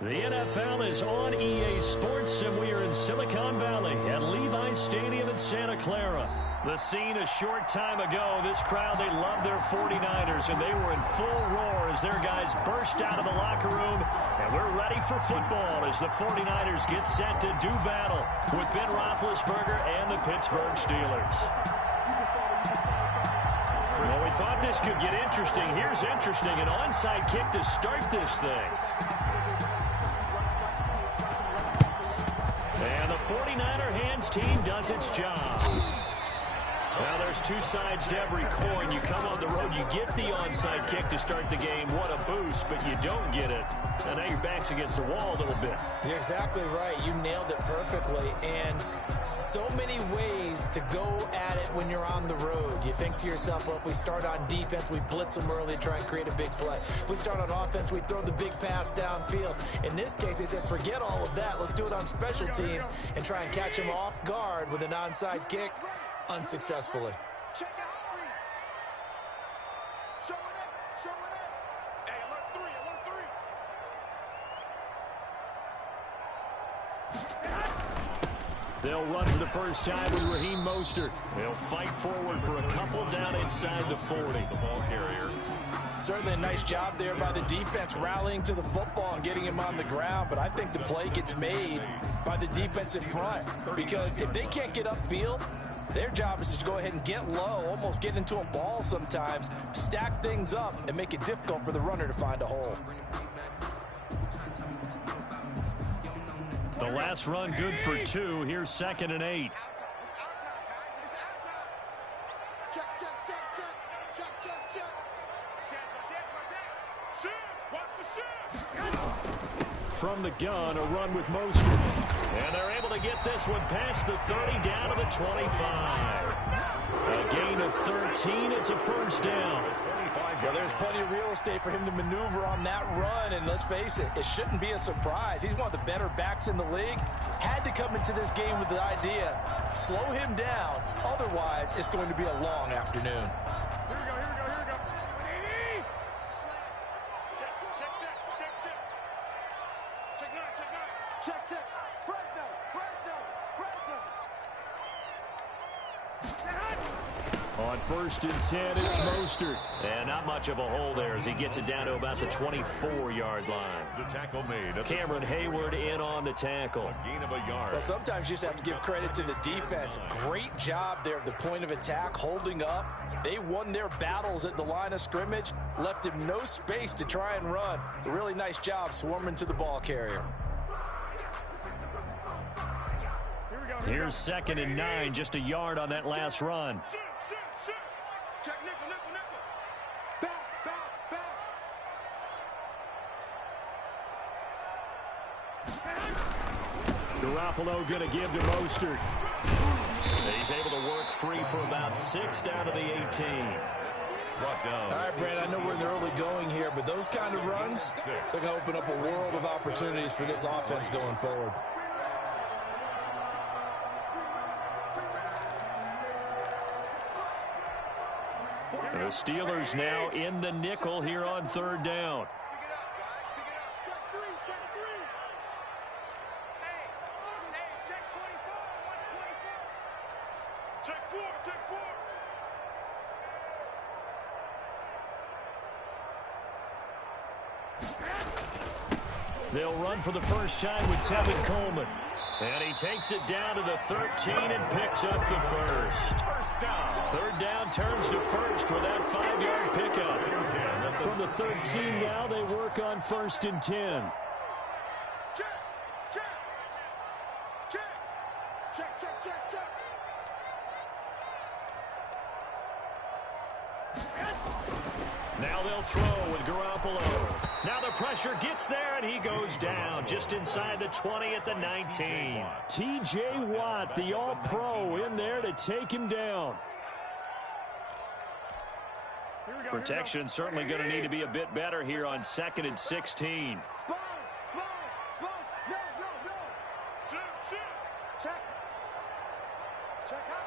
The NFL is on EA Sports, and we are in Silicon Valley at Levi's Stadium in Santa Clara. The scene a short time ago, this crowd, they loved their 49ers, and they were in full roar as their guys burst out of the locker room. And we're ready for football as the 49ers get set to do battle with Ben Roethlisberger and the Pittsburgh Steelers. Well, we thought this could get interesting. Here's interesting, an onside kick to start this thing. And the 49er hands team does its job. Now there's two sides to every coin. You come on the road, you get the onside kick to start the game. What a boost, but you don't get it. And now your back's against the wall a little bit. You're exactly right. You nailed it perfectly. And so many ways to go at it when you're on the road. You think to yourself, well, if we start on defense, we blitz them early, try and create a big play. If we start on offense, we throw the big pass downfield. In this case, they said, forget all of that. Let's do it on special teams and try and catch them off guard with an onside kick. Unsuccessfully. Check the hot read. Show it up. Show it up. Hey, alert three. They'll run for the first time with Raheem Mostert. They'll fight forward for a couple down inside the 40. The ball carrier. Certainly a nice job there by the defense rallying to the football and getting him on the ground, but I think the play gets made by the defensive front because if they can't get upfield, their job is to go ahead and get low, almost get into a ball sometimes, stack things up, and make it difficult for the runner to find a hole. The last run good for 2. Here's 2nd and 8. Check, check, check, check. Check, check, check. Shoot. Watch the shoot. From the gun, a run with Mostert. And they're able to get this one past the 30 down to the 25. A gain of 13. It's a first down. Well, there's plenty of real estate for him to maneuver on that run, and let's face it, it shouldn't be a surprise. He's one of the better backs in the league. Had to come into this game with the idea, slow him down, otherwise it's going to be a long afternoon. Here we go, here we go, here we go. Check, check, check, check, check. Check nine, check nine. Check, check. Fresno, Fresno, Fresno. On 1st and 10, it's Mostert. And not much of a hole there as he gets it down to about the 24-yard line. The tackle made. Cameron Hayward in on the tackle. Gain of a yard. Well, sometimes you just have to give credit to the defense. Great job there at the point of attack, holding up. They won their battles at the line of scrimmage, left him no space to try and run. A really nice job swarming to the ball carrier. Here's 2nd and 9, just a yard on that last run. Shoot, shoot, shoot. Check nickel, nickel, nickel. Back, back, back. Garoppolo going to give to Mostert. He's able to work free for about 6 down to the 18. Brought down. All right, Brad, I know we're in the early going here, but those kind of runs, they're going to open up a world of opportunities for this offense going forward. The Steelers now in the nickel here on 3rd down. Pick it up, guys. Pick it up. Check three, check three. Hey, check 24. Watch 24. Check 4, check 4. They'll run for the first time with Tevin Coleman. And he takes it down to the 13 and picks up the first. 3rd down turns to first with that 5-yard pickup. From the 13 now, they work on 1st and 10. Check, check. Check. Check, check, check, check. Now they'll throw with Garoppolo. Now the pressure gets there, and he goes down just inside the 20 at the 19. T.J. Watt, the all-pro, in there to take him down. Protection certainly going to need to be a bit better here on 2nd and 16. Spons, no. Shoot, shoot. Check. Check hot.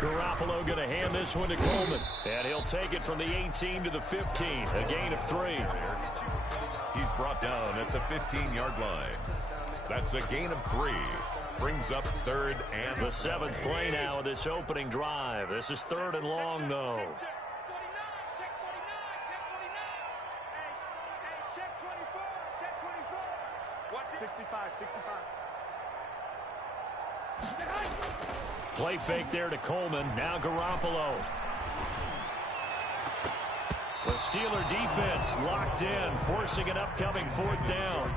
Garoppolo going to hand this one to Coleman. And he'll take it from the 18 to the 15. A gain of 3. He's brought down at the 15-yard line. That's a gain of 3. Brings up 3rd and the 7th play now of this opening drive. This is 3rd and long, though. Check 24. Check 24. What's 65? 65. Play fake there to Coleman. Now Garoppolo. The Steeler defense locked in, forcing an upcoming 4th down.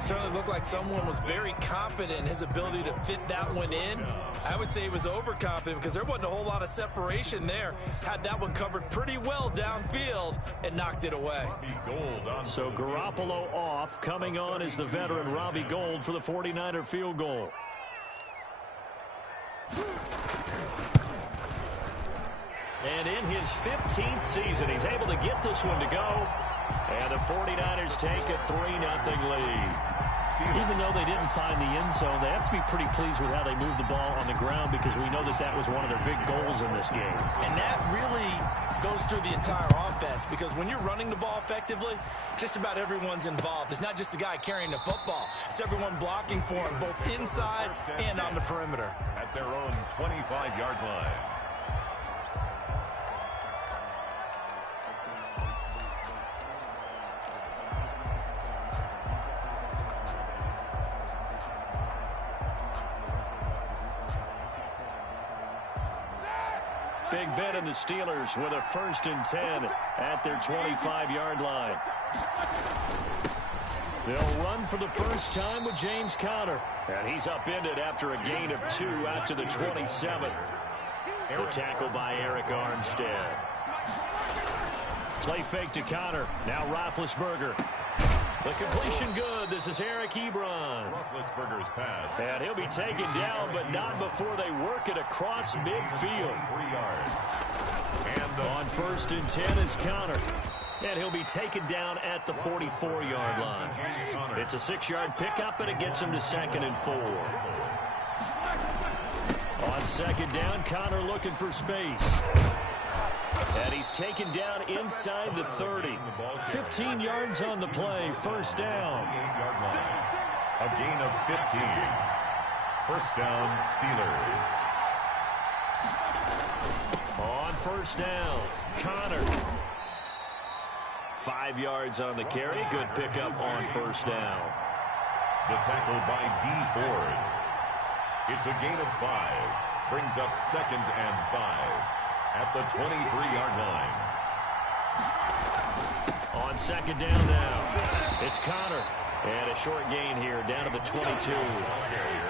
Certainly looked like someone was very confident in his ability to fit that one in. I would say he was overconfident because there wasn't a whole lot of separation there. Had that one covered pretty well downfield and knocked it away. So Garoppolo off. Coming on is the veteran Robbie Gould for the 49er field goal. And in his 15th season, he's able to get this one to go. And the 49ers take a 3-0 lead. Even though they didn't find the end zone, they have to be pretty pleased with how they moved the ball on the ground because we know that that was one of their big goals in this game. And that really goes through the entire offense because when you're running the ball effectively, just about everyone's involved. It's not just the guy carrying the football. It's everyone blocking for him, both inside and on the perimeter. At their own 25-yard line. Big Ben and the Steelers with a 1st and 10 at their 25-yard line. They'll run for the first time with James Conner. And he's upended after a gain of 2 out to the 27. The tackle by Eric Armstead. Play fake to Conner. Now Roethlisberger. The completion good. This is Eric Ebron. Roethlisberger's pass. And he'll be taken down, but not before they work it across midfield. 3 yards. And on 1st and 10 is Conner. And he'll be taken down at the 44-yard line. It's a 6-yard pickup, and it gets him to 2nd and 4. On 2nd down, Conner looking for space. And he's taken down inside the 30. 15 yards on the play. 1st down. 8-yard line. A gain of 15. 1st down, Steelers. On 1st down, Conner. 5 yards on the carry. Good pickup on 1st down. The tackle by D. Ford. It's a gain of 5. Brings up 2nd and 5. At the 23-yard line. On 2nd down now, it's Conner. And a short gain here, down to the 22.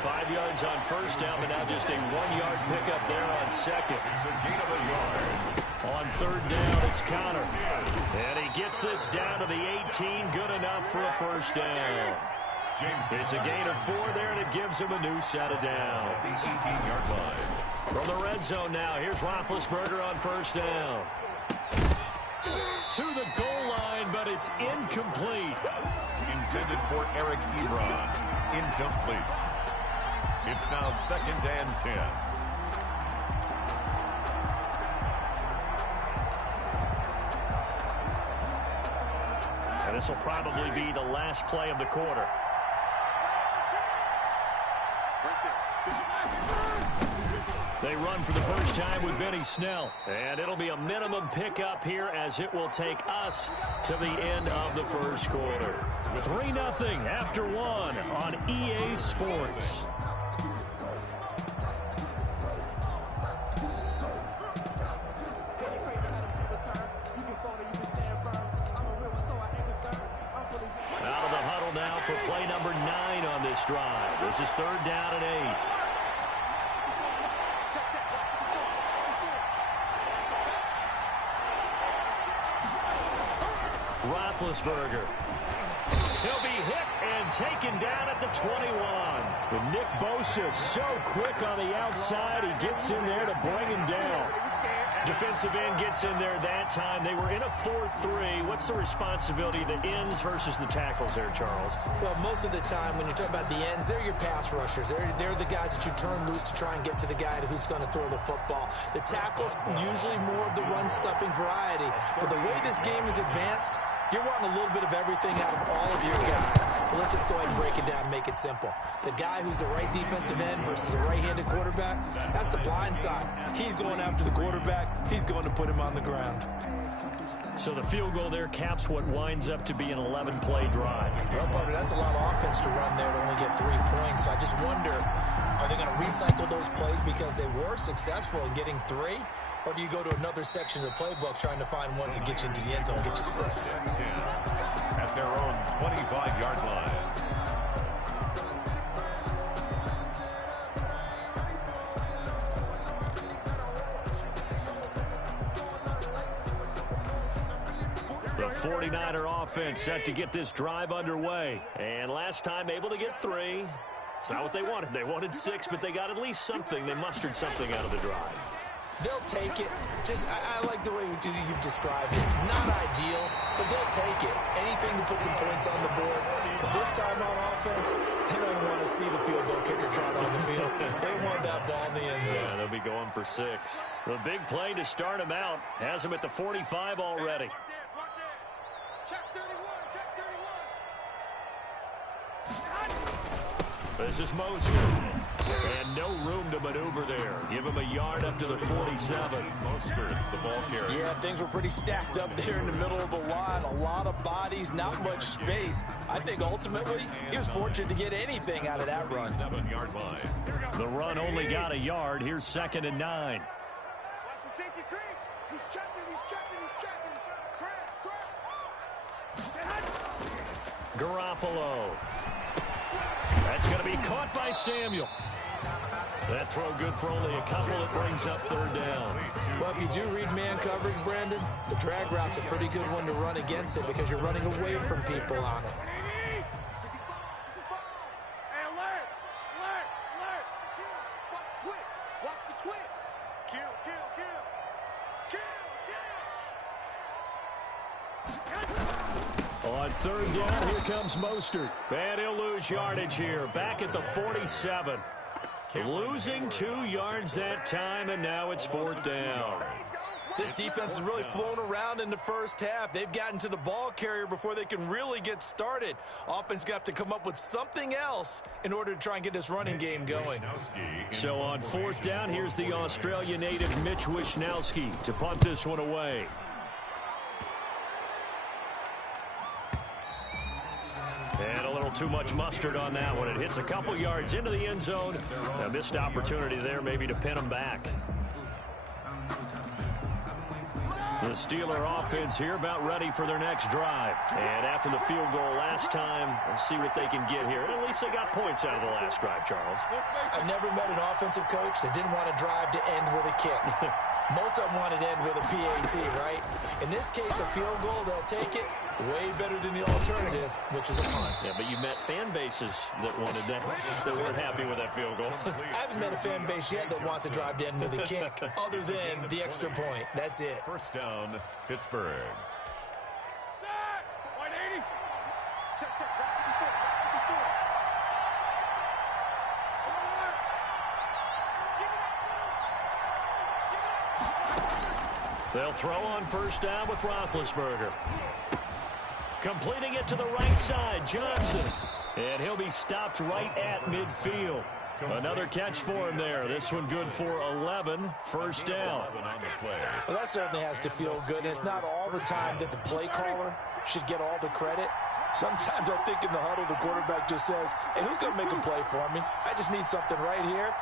5 yards on 1st down, but now just a 1-yard pickup there on 2nd. It's a gain of a yard. On 3rd down, it's Conner. And he gets this down to the 18, good enough for a 1st down. It's a gain of 4 there, and it gives him a new set of downs. 18-yard line. From the red zone now, here's Roethlisberger on 1st down. To the goal line, but it's incomplete. Intended for Eric Ebron. Incomplete. It's now 2nd and 10. And this will probably be the last play of the quarter. They run for the first time with Benny Snell. And it'll be a minimum pickup here as it will take us to the end of the first quarter. 3-0 after 1 on EA Sports. Out of the huddle now for play number 9 on this drive. This is 3rd down and 8. Roethlisberger. He'll be hit and taken down at the 21. But Nick Bosa so quick on the outside. He gets in there to bring him down. Defensive end gets in there that time. They were in a 4-3. What's the responsibility of the ends versus the tackles there, Charles? Well, most of the time when you talk about the ends, they're your pass rushers. They're the guys that you turn loose to try and get to the guy who's going to throw the football. The tackles, usually more of the run-stuffing variety. But the way this game is advanced, You're wanting a little bit of everything out of all of your guys. But let's just go ahead and break it down and make it simple. The guy who's the right defensive end versus a right-handed quarterback, that's the blind side. He's going after the quarterback. He's going to put him on the ground. So the field goal there caps what winds up to be an 11-play drive. Well, partner, that's a lot of offense to run there to only get 3 points. So I just wonder, are they going to recycle those plays because they were successful in getting 3? Or do you go to another section of the playbook trying to find one to get you into the end zone and get you 6? At their own 25-yard line. The 49er offense set to get this drive underway. And last time able to get 3. It's not what they wanted. They wanted 6, but they got at least something. They mustered something out of the drive. They'll take it. Just, I like the way you've described it. Not ideal, but they'll take it. Anything to put some points on the board. But this time on offense, they don't even want to see the field goal kicker trot on the field. They want that ball in the end zone. Yeah, they'll be going for 6. The big play to start him out has him at the 45 already. Check 31, check 31. This is Mostert. And no room to maneuver there. Give him a yard up to the 47. Mostert, the ball carrier. Yeah, things were pretty stacked up there in the middle of the line. A lot of bodies, not much space. I think ultimately he was fortunate to get anything out of that run. 7-yard line. The run only got a yard. Here's 2nd and 9. Watch the safety creep. He's checking, he's checking, he's checking. Crash. Garoppolo. That's going to be caught by Samuel. That throw good for only a couple. It brings up 3rd down. Well, if you do read man coverage, Brandon, the drag route's a pretty good one to run against it because you're running away from people on it. Hey, alert, alert, alert. Watch the twitch, watch the twitch. Kill, kill, kill. Kill, kill. On 3rd down, here comes Mostert. And he'll lose yardage here. Back at the 47. Losing 2 yards that time, and now it's 4th down. This defense has really flown around in the first half. They've gotten to the ball carrier before they can really get started. Offense got to come up with something else in order to try and get this running game going. So on 4th down, here's the Australia native Mitch Wishnowsky to punt this one away. And a little too much mustard on that one. It hits a couple yards into the end zone. A missed opportunity there maybe to pin them back. The Steeler offense here about ready for their next drive. And after the field goal last time, we'll see what they can get here. And at least they got points out of the last drive, Charles. I've never met an offensive coach that didn't want to drive to end with a kick. Most of them wanted to end with a PAT, right? In this case, a field goal, they'll take it. Way better than the alternative, which is a punt. Yeah, but you met fan bases that wanted that, that weren't happy with that field goal. I haven't met a fan base yet that wants to drive to end with a kick, other than the extra point. That's it. 1st down, Pittsburgh. Set. 180. Check, check. Back 54, back 54. Alert. Give it up. They'll throw on 1st down with Roethlisberger. Completing it to the right side, Johnson. And he'll be stopped right at midfield. Another catch for him there. This one good for 11. 1st down. Well, that certainly has to feel good. And it's not all the time that the play caller should get all the credit. Sometimes I think in the huddle, the quarterback just says, hey, who's going to make a play for me? I just need something right here.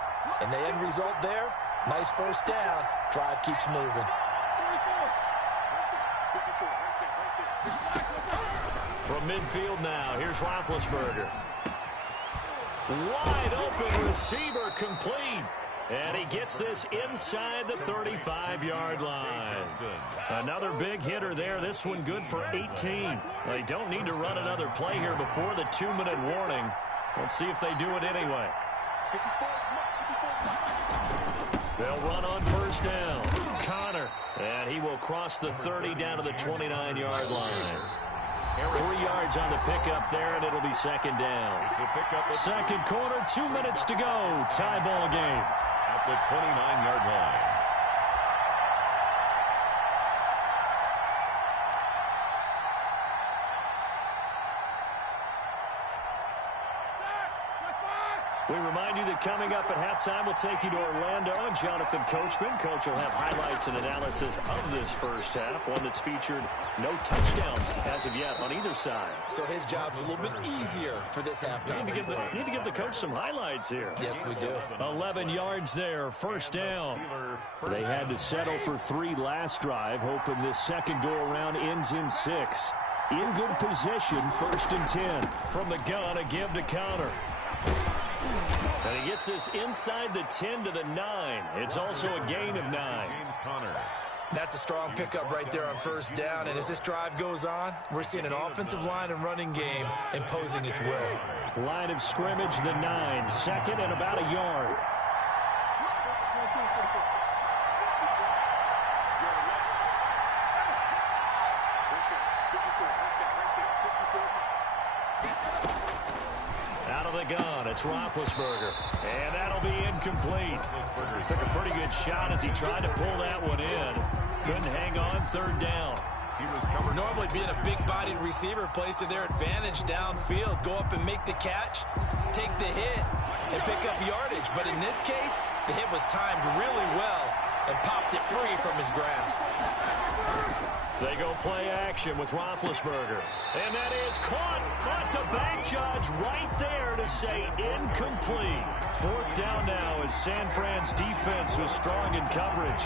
And the end result there, nice 1st down. Drive keeps moving. From midfield now, here's Roethlisberger. Wide open receiver complete. And he gets this inside the 35-yard line. Another big hitter there. This one good for 18. They don't need to run another play here before the 2-minute warning. Let's see if they do it anyway. They'll run on 1st down. Connor. And he will cross the 30 down to the 29-yard line. 3 yards on the pickup there, and it'll be 2nd down. 2nd quarter, 2 minutes to go. Tie ball game. At the 29-yard line. We remind you that coming up at halftime, we'll take you to Orlando and Jonathan Coachman. Coach will have highlights and analysis of this first half, one that's featured no touchdowns as of yet on either side. So his job's a little bit easier for this halftime. Need to give the coach some highlights here. Yes, we do. 11 yards there, first down. They had to settle for 3 last drive, hoping this second go-around ends in 6. In good position, 1st and 10. From the gun, a give to Connor. And he gets this inside the 10 to the 9. It's also a gain of 9. James Conner. That's a strong pickup right there on first down. And as this drive goes on, we're seeing an offensive line and running game imposing its will. Line of scrimmage, the 9. Second and about a yard. Out of the gun, it's Roethlisberger. And that'll be incomplete. Took a pretty good shot as he tried to pull that one in. Couldn't hang on, 3rd down. He was covered. Normally being a big-bodied receiver plays to their advantage downfield. Go up and make the catch, take the hit, and pick up yardage. But in this case, the hit was timed really well and popped it free from his grasp. They go play action with Roethlisberger. And that is caught. Caught the back judge right there to say incomplete. 4th down now as San Fran's defense was strong in coverage.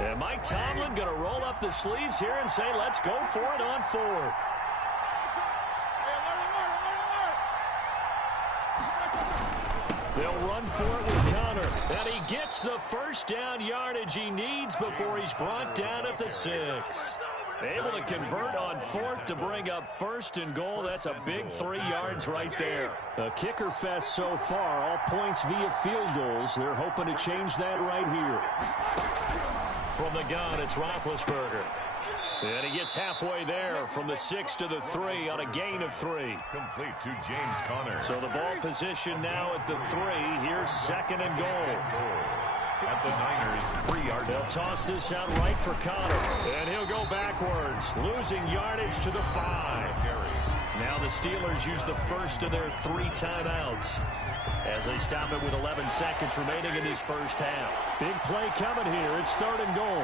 And Mike Tomlin going to roll up the sleeves here and say, let's go for it on 4th. They'll run for it with Connor. And he gets the first down yardage he needs before he's brought down at the 6. Able to convert on 4th to bring up 1st and goal. That's a big 3 yards right there. A kicker fest so far. All points via field goals. They're hoping to change that right here. From the gun, it's Roethlisberger. And he gets halfway there from the 6 to the 3 on a gain of 3. Complete to James Conner. So the ball position now at the 3. Here's 2nd and goal. At the Niners, 3-yard. They'll toss this out right for Connor. And he'll go backwards, losing yardage to the 5. Now the Steelers use the first of their 3 timeouts as they stop it with 11 seconds remaining in this first half. Big play coming here. It's 3rd and goal.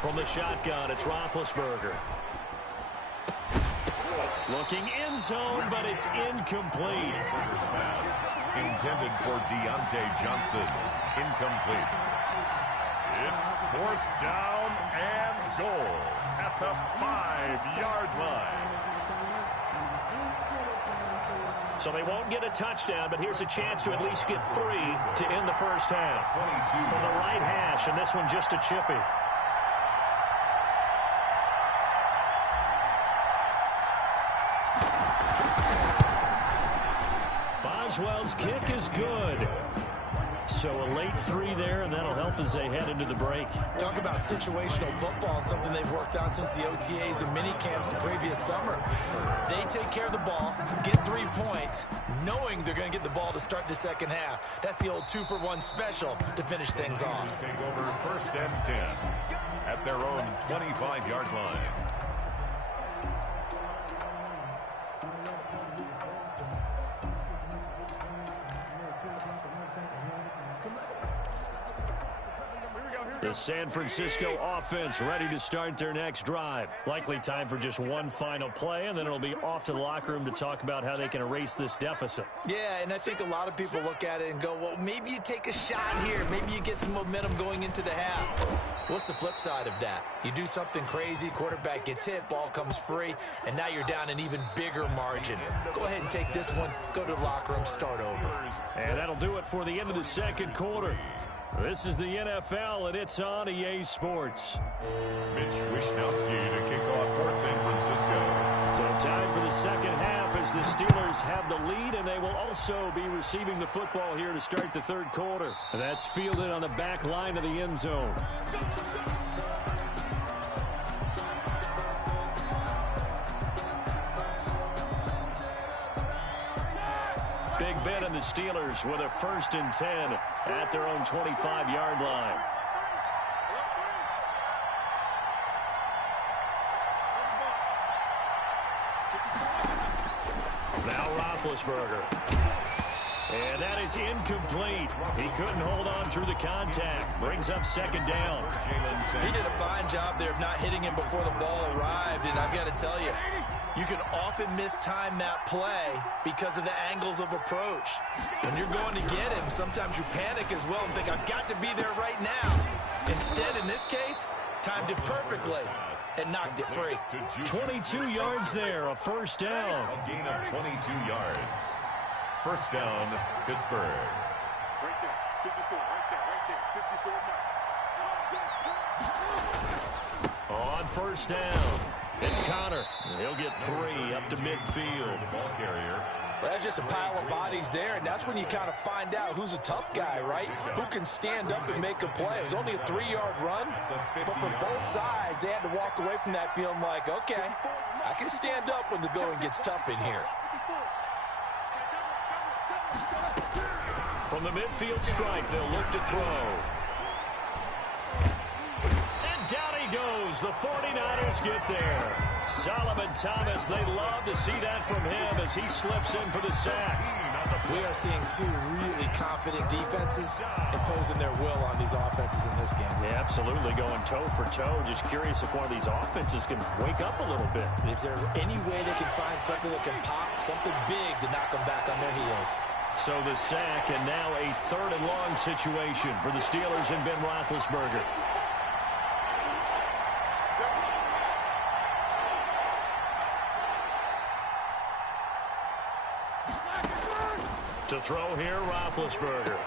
From the shotgun, it's Roethlisberger. Looking end zone, but it's incomplete. Pass intended for Deontay Johnson. Incomplete. It's 4th down and goal at the 5-yard line. So they won't get a touchdown, but here's a chance to at least get 3 to end the first half. From the right hash, and this one just a chippy. Boswell's kick is good. So a late 3 there, and that'll help as they head into the break. Talk about situational football and something they've worked on since the OTAs and mini camps the previous summer. They take care of the ball, get 3 points, knowing they're going to get the ball to start the second half. That's the old 2-for-1 special to finish things off. Take over 1st and 10 at their own 25-yard line. The San Francisco offense ready to start their next drive. Likely time for just one final play, and then it'll be off to the locker room to talk about how they can erase this deficit. Yeah, and I think a lot of people look at it and go, well, maybe you take a shot here. Maybe you get some momentum going into the half. What's the flip side of that? You do something crazy, quarterback gets hit, ball comes free, and now you're down an even bigger margin. Go ahead and take this one, go to the locker room, start over. And that'll do it for the end of the second quarter. This is the NFL, and it's on EA Sports. Mitch Wishnowsky to kick off for San Francisco. So Time for the second half as the Steelers have the lead, and they will also be receiving the football here to start the third quarter. And that's fielded on the back line of the end zone. Big Ben and the Steelers with a 1st and 10 at their own 25-yard line. Now Roethlisberger. And that is incomplete. He couldn't hold on through the contact. Brings up 2nd down. He did a fine job there of not hitting him before the ball arrived. And I've got to tell you, you can often mistime that play because of the angles of approach. When you're going to get him, sometimes you panic as well and think, I've got to be there right now. Instead, in this case, timed it perfectly and knocked it free. 22 yards there, a 1st down. A gain of 22 yards. 1st down, Pittsburgh. Right there, 54, right there, 54. On 1st down, it's Connor. He'll get 3 up to midfield. The ball carrier. Well, that's just a pile of bodies there, and that's when you kind of find out who's a tough guy, right? Who can stand up and make a play. It was only a 3-yard run, but for both sides, they had to walk away from that feeling like, okay, I can stand up when the going gets tough in here. From the midfield stripe, they'll look to throw. And down he goes. The 49ers get there. Solomon Thomas, they love to see that from him as he slips in for the sack. We are seeing 2 really confident defenses imposing their will on these offenses in this game. Yeah, absolutely, going toe for toe. Just curious if one of these offenses can wake up a little bit. Is there any way they can find something that can pop, something big to knock them back on their heels? So the sack, and now a 3rd and long situation for the Steelers and Ben Roethlisberger. To throw here, Roethlisberger.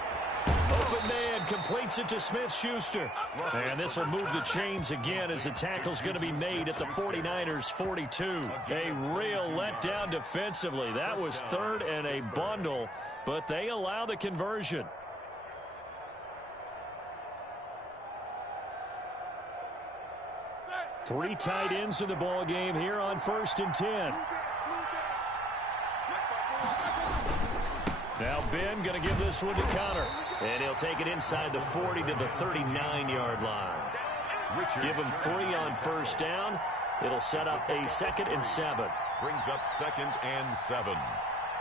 Open man completes it to Smith-Schuster. And this will move the chains again as the tackle's going to be made at the 49ers' 42. A real letdown defensively. That was 3rd and a bundle, but they allow the conversion. Three tight ends in the ball game here on 1st and 10. Now Ben going to give this one to Connor. And he'll take it inside the 40 to the 39-yard line. Give him 3 on 1st down. It'll set up a 2nd and 7. Brings up 2nd and 7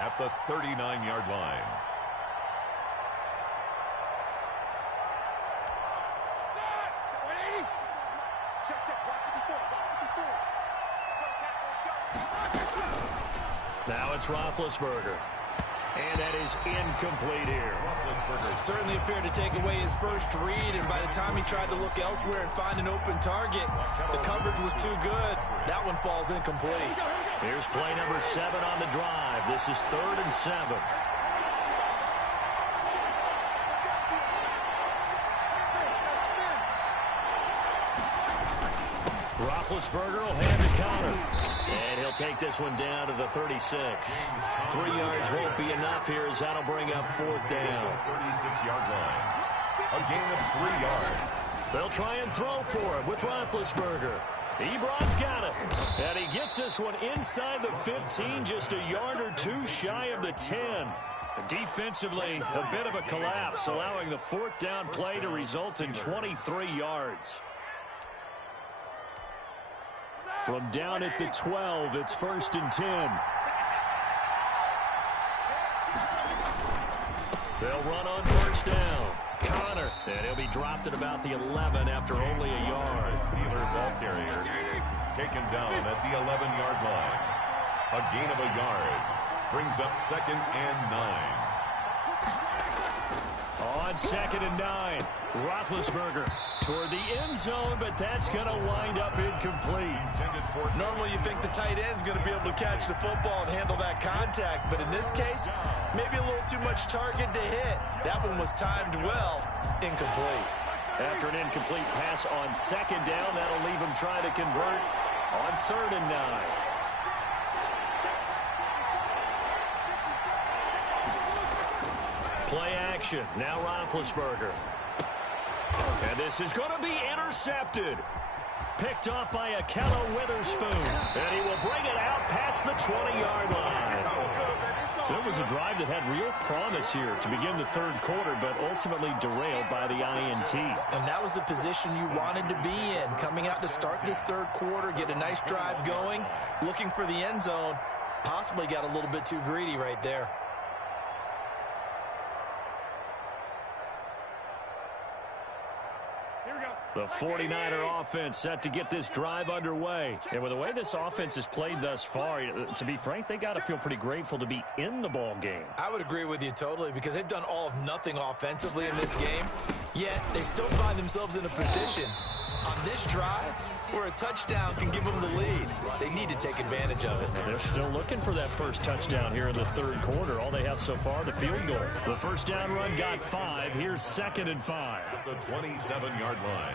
at the 39-yard line. Now it's Roethlisberger. And that is incomplete here. Certainly appeared to take away his first read, and by the time he tried to look elsewhere and find an open target, the coverage was too good. That one falls incomplete. Here's play number 7 on the drive. This is 3rd and 7. Roethlisberger will hand to Connor. And he'll take this one down to the 36. 3 yards won't be enough here as that'll bring up 4th down. 36-yard line. A gain of 3 yards. They'll try and throw for him with Roethlisberger. Ebron's got it. And he gets this one inside the 15, just a yard or 2 shy of the 10. Defensively, a bit of a collapse, allowing the 4th down play to result in 23 yards. From down at the 12, it's 1st and 10. They'll run on 1st down. Connor, and he'll be dropped at about the 11 after only a yard. Steeler ball carrier taken down at the 11-yard line. A gain of a yard. Brings up 2nd and 9. On 2nd and 9, Roethlisberger toward the end zone, but that's going to wind up incomplete. Normally you think the tight end's going to be able to catch the football and handle that contact, but in this case, maybe a little too much target to hit. That one was timed well, incomplete. After an incomplete pass on 2nd down, that'll leave him trying to convert on 3rd and 9. Play action. Now Roethlisberger. And this is going to be intercepted. Picked off by Akello Witherspoon. And he will bring it out past the 20-yard line. So it was a drive that had real promise here to begin the third quarter, but ultimately derailed by the INT. And that was the position you wanted to be in. Coming out to start this third quarter, get a nice drive going, looking for the end zone. Possibly got a little bit too greedy right there. The 49er offense set to get this drive underway. And with the way this offense has played thus far, to be frank, they got to feel pretty grateful to be in the ball game. I would agree with you totally because they've done all of nothing offensively in this game, yet they still find themselves in a position on this drive where a touchdown can give them the lead. They need to take advantage of it. They're still looking for that first touchdown here in the third quarter. All they have so far, the field goal. The first down run got 5. Here's 2nd and 5. At the 27-yard line.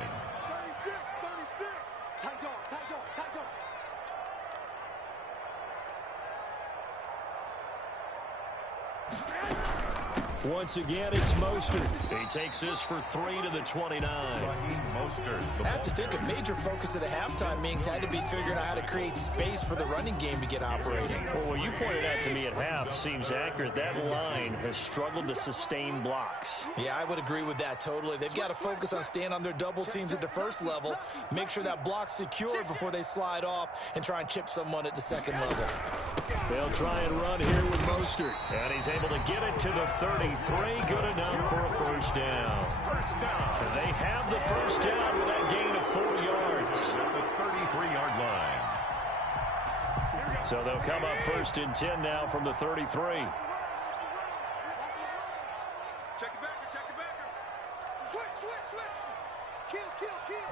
36, 36. Tight go, tight go, tight go. Once again, it's Mostert. He takes this for 3 to the 29. I have to think a major focus at the halftime meetings had to be figuring out how to create space for the running game to get operating. Well, what you pointed out to me at half seems accurate. That line has struggled to sustain blocks. Yeah, I would agree with that totally. They've got to focus on staying on their double teams at the first level, make sure that block's secure before they slide off and try and chip someone at the second level. They'll try and run here with Mostert. And he's able to get it to the 33. Good enough for a first down. And they have the first down with that gain of 4 yards. At the 33-yard line. So they'll come up 1st and 10 now from the 33. Check the backer, check the backer. Switch, switch, switch. Kill, kill, kill.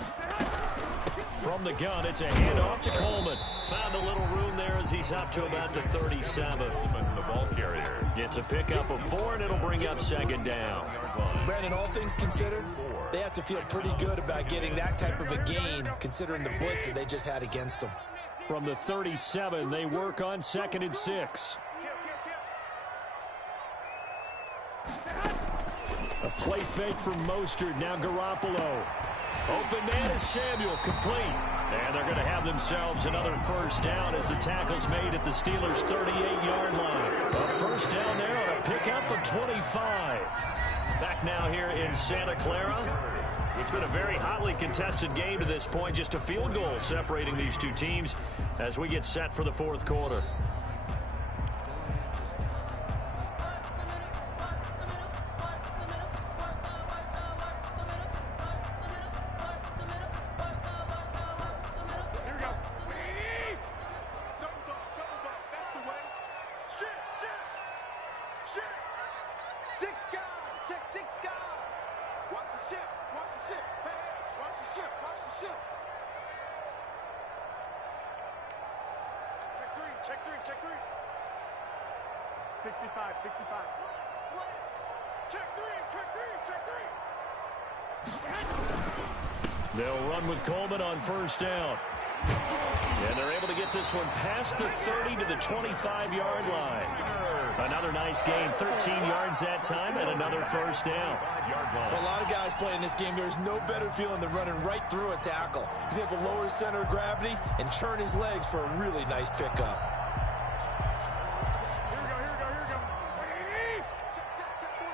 From the gun, it's a handoff to Coleman. Found a little room there as he's up to about the 37. Coleman, the ball carrier. Gets a pickup of 4, and it'll bring up 2nd down. Brandon, all things considered, they have to feel pretty good about getting that type of a gain, considering the blitz that they just had against them. From the 37, they work on 2nd and 6. A play fake from Mostert. Now Garoppolo. Open man is Samuel, complete. And they're going to have themselves another first down as the tackle's made at the Steelers' 38-yard line. A first down there on a pickup of 25. Back now here in Santa Clara. It's been a very hotly contested game to this point. Just a field goal separating these two teams as we get set for the fourth quarter. Check three. 65. Slam. Check three. They'll run with Coleman on first down. And they're able to get this one past the 30 to the 25-yard line. Another nice gain, 13 yards that time, and another first down. For a lot of guys playing this game, there's no better feeling than running right through a tackle. He's able to lower his center of gravity and churn his legs for a really nice pickup. Here we go. Check 41.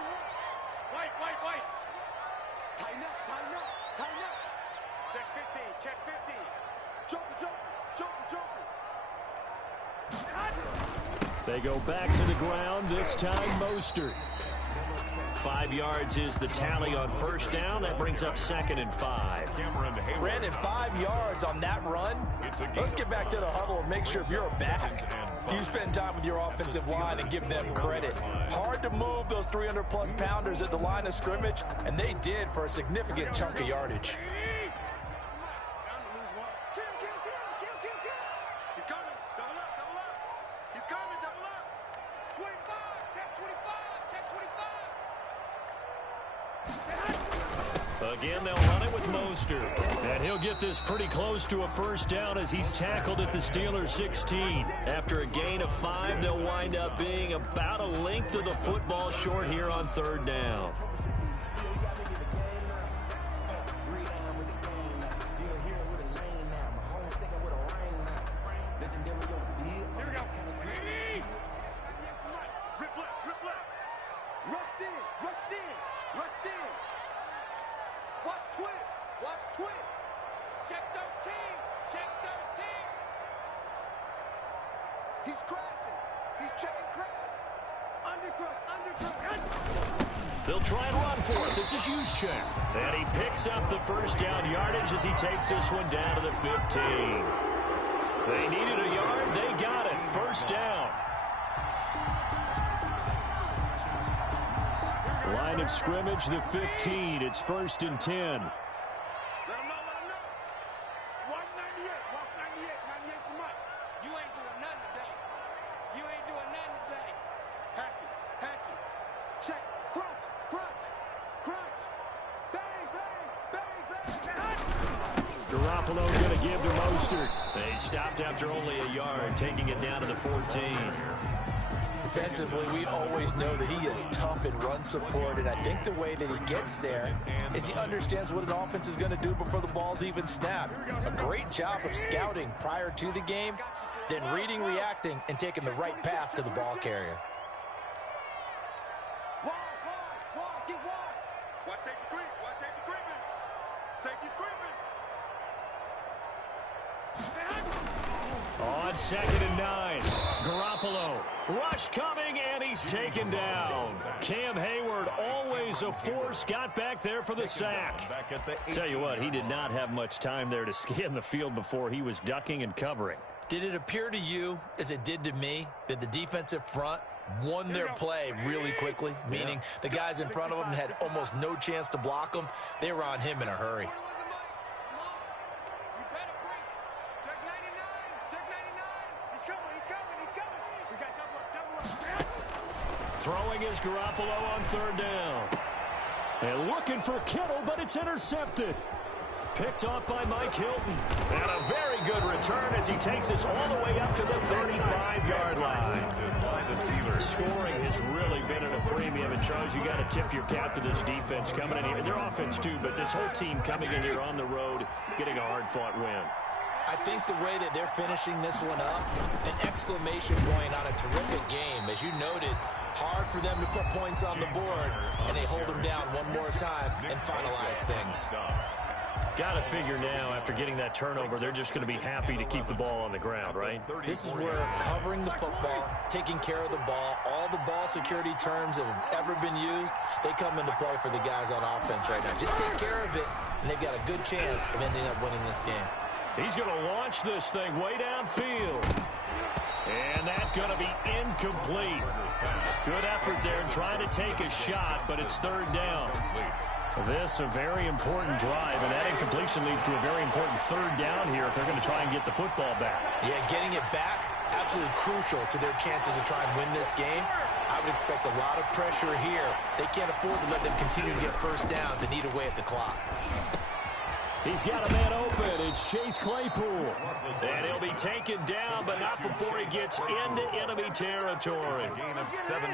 White. Tighten up. Check 50. Joker. They go back to the ground, this time Mostert. 5 yards is the tally on first down. That brings up 2nd and 5. Brandon, 5 yards on that run. Let's get back to the huddle and make sure if you're a back, you spend time with your offensive line and give them credit. Hard to move those 300-plus pounders at the line of scrimmage, and they did for a significant chunk of yardage. He's coming. Double up. He's coming. Double up. 25. Check 25. Again, they'll run it with Mostert. And he'll get this pretty close to a first down as he's tackled at the Steelers' 16. After a gain of 5, they'll wind up being about a length of the football short here on third down. He's crashing. He's checking crab. Undercrush. They'll try and run for it. This is Juszczyk. And he picks up the first down yardage as he takes this one down to the 15. They needed a yard. They got it. First down. Line of scrimmage, the 15. It's 1st and 10. Let him know. Watch 98. Watch 98. 98's the mic. You ain't doing nothing today. Hatchet. Check. Crunch. Bang. Garoppolo going to give to Mostert. They stopped after only a yard, taking it down to the 14. Defensively, we always know that he is tough in run support, and I think the way that he gets there is he understands what an offense is going to do before the ball's even snapped. A great job of scouting prior to the game, then reading, reacting, and taking the right path to the ball carrier. Get wide. Watch safety creep. Safety's creeping. On 2nd and 9, Garoppolo. Rush coming, and he's taken down. Cam Hayward, always a force, got back there for the sack. Tell you what, he did not have much time there to scan the field before he was ducking and covering. Did it appear to you, as it did to me, that the defensive front won their play really quickly? Meaning the guys in front of them had almost no chance to block him. They were on him in a hurry. Throwing is Garoppolo on 3rd down. And looking for Kittle, but it's intercepted. Picked off by Mike Hilton. And a very good return as he takes us all the way up to the 35-yard line. The scoring has really been at a premium. And, Charles, you got to tip your cap to this defense coming in here. Their offense, too, but this whole team coming in here on the road, getting a hard-fought win. I think the way that they're finishing this one up, an exclamation point on a terrific game. As you noted, hard for them to put points on the board, and they hold them down one more time and finalize things. Got to figure now, after getting that turnover, they're just going to be happy to keep the ball on the ground, right? This is where covering the football, taking care of the ball, all the ball security terms that have ever been used, they come into play for the guys on offense right now. Just take care of it, and they've got a good chance of ending up winning this game. He's going to launch this thing way downfield. And that's going to be incomplete. Good effort there trying to take a shot, but it's 3rd down. This a very important drive, and that incompletion leads to a very important 3rd down here if they're going to try and get the football back. Yeah, getting it back, absolutely crucial to their chances to try and win this game. I would expect a lot of pressure here. They can't afford to let them continue to get first downs and eat away at the clock. He's got a man open. It's Chase Claypool. And he'll be taken down, but not before he gets into enemy territory.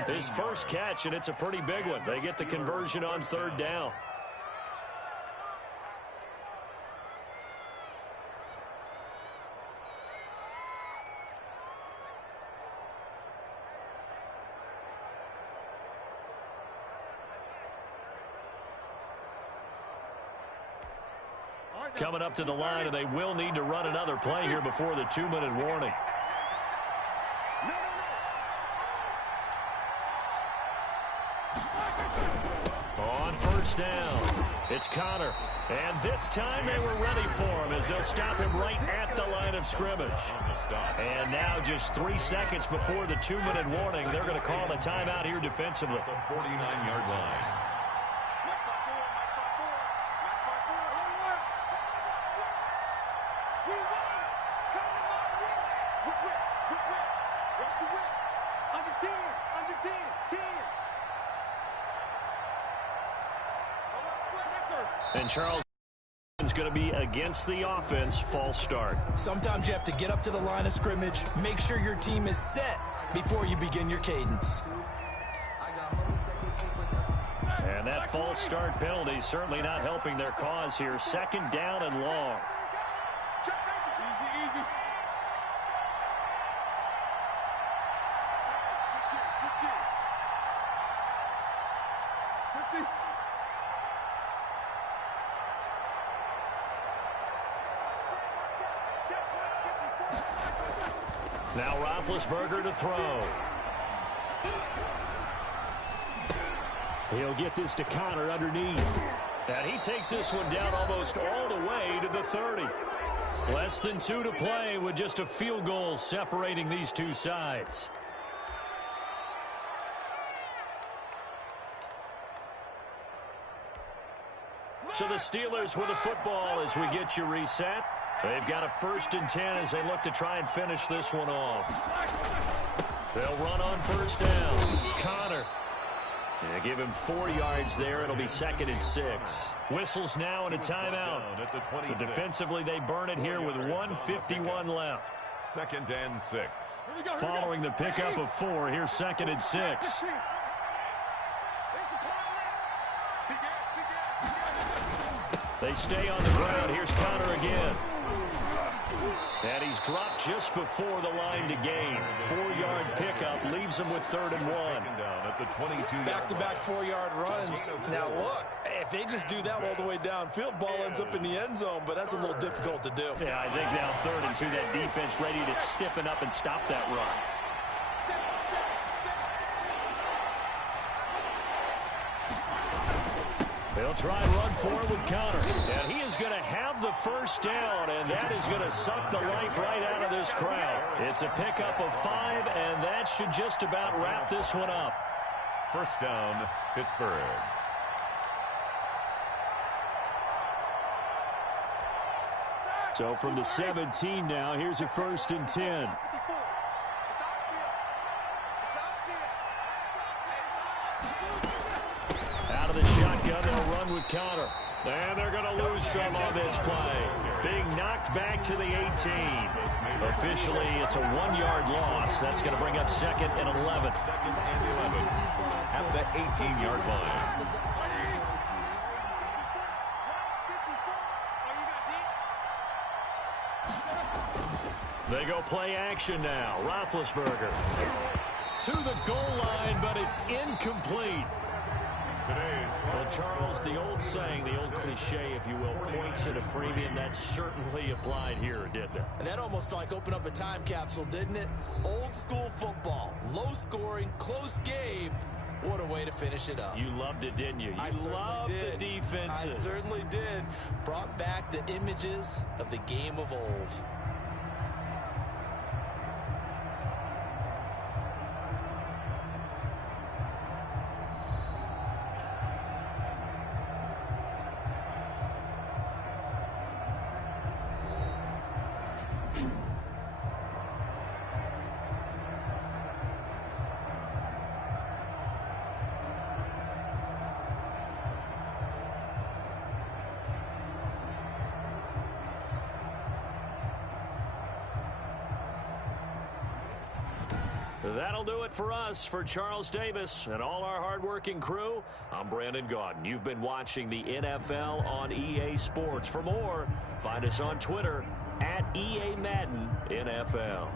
His first catch, and it's a pretty big one. They get the conversion on 3rd down. Coming up to the line, and they will need to run another play here before the 2-minute warning. On 1st down, it's Connor. And this time they were ready for him as they'll stop him right at the line of scrimmage. And now just 3 seconds before the 2-minute warning, they're going to call a timeout here defensively. The 49-yard line. And Charles It's going to be against the offense, false start. Sometimes you have to get up to the line of scrimmage, make sure your team is set before you begin your cadence. And that false start penalty certainly not helping their cause here. Second down and long. Now Roethlisberger to throw. He'll get this to Connor underneath. And he takes this one down almost all the way to the 30. Less than 2 to play with just a field goal separating these two sides. So the Steelers with the football as we get you reset. They've got a 1st and 10 as they look to try and finish this one off. They'll run on 1st down. Connor. Yeah, give him 4 yards there. It'll be 2nd and 6. Whistles now and a timeout. So defensively they burn it here with 1:51 left. 2nd and 6. Following the pickup of 4, here's 2nd and 6. They stay on the ground. Here's Connor again. And he's dropped just before the line to gain. 4-yard pickup leaves him with 3rd and 1. Back-to-back 4-yard runs. Now look, if they just do that all the way downfield, ball ends up in the end zone, but that's a little difficult to do. Yeah, I think now 3rd and 2, that defense ready to stiffen up and stop that run. They'll try and run for it with Connor. And he is going to have the 1st down, and that is going to suck the life right out of this crowd. It's a pickup of 5, and that should just about wrap this one up. 1st down, Pittsburgh. So from the 17 now, here's a 1st and 10. Out of the shotgun, they'll run with Connor. And they're going to lose some on this play. Being knocked back to the 18. Officially, it's a 1-yard loss. That's going to bring up 2nd and 11. 2nd and 11 at the 18-yard line. They go play action now. Roethlisberger to the goal line, but it's incomplete. Well, Charles, the old saying, the old cliche, if you will, points at a premium, that certainly applied here, didn't it? And that almost felt like opened up a time capsule, didn't it? Old school football, low scoring, close game. What a way to finish it up. You loved it, didn't you? You loved the defenses. I certainly did. Brought back the images of the game of old. That'll do it for us. For Charles Davis and all our hardworking crew, I'm Brandon Gaudin. You've been watching the NFL on EA Sports. For more, find us on Twitter at EA Madden NFL.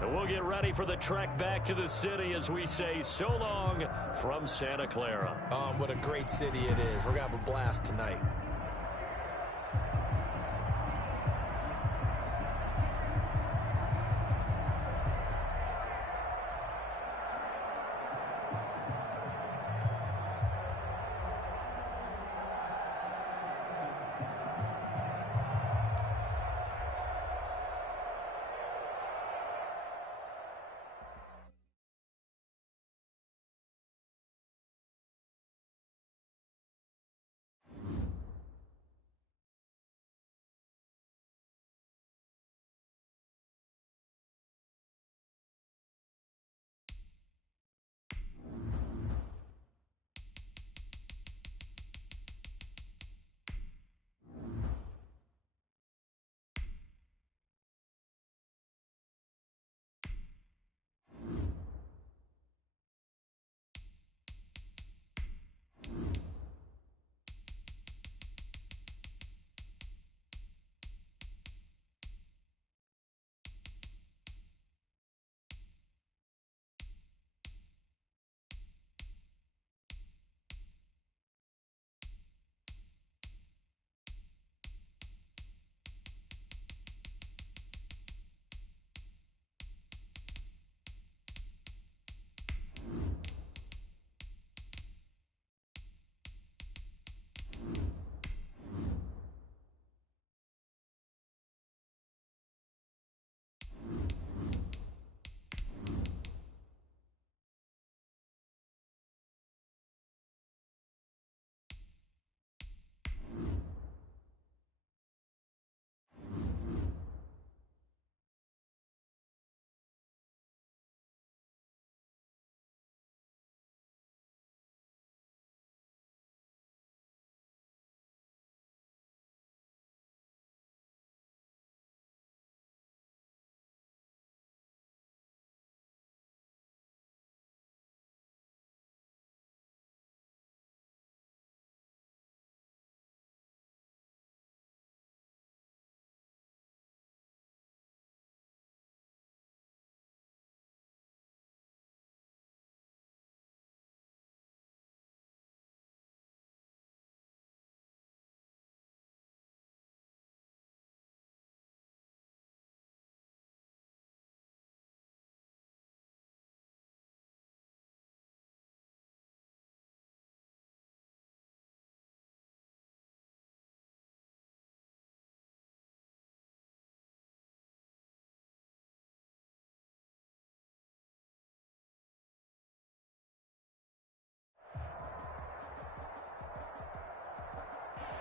And we'll get ready for the trek back to the city as we say so long from Santa Clara. What a great city it is. We're going to have a blast tonight.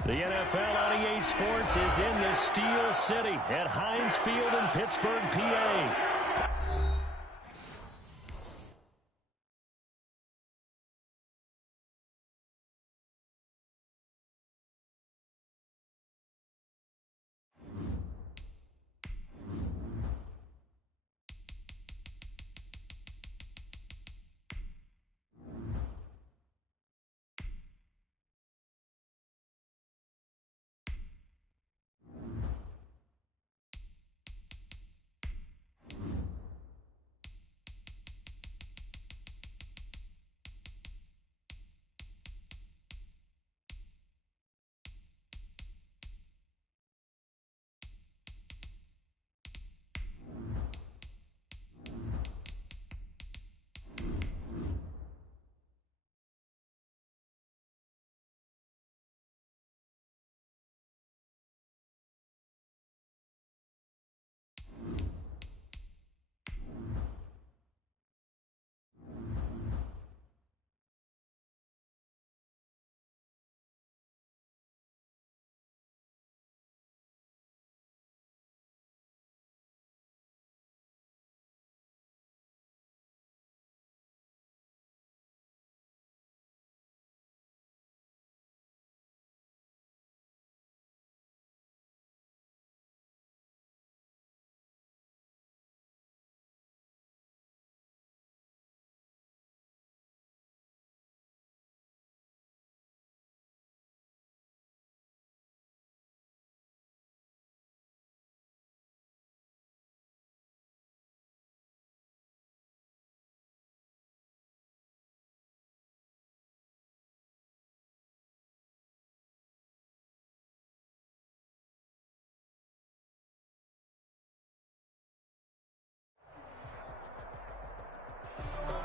The NFL on EA Sports is in the Steel City at Heinz Field in Pittsburgh, PA.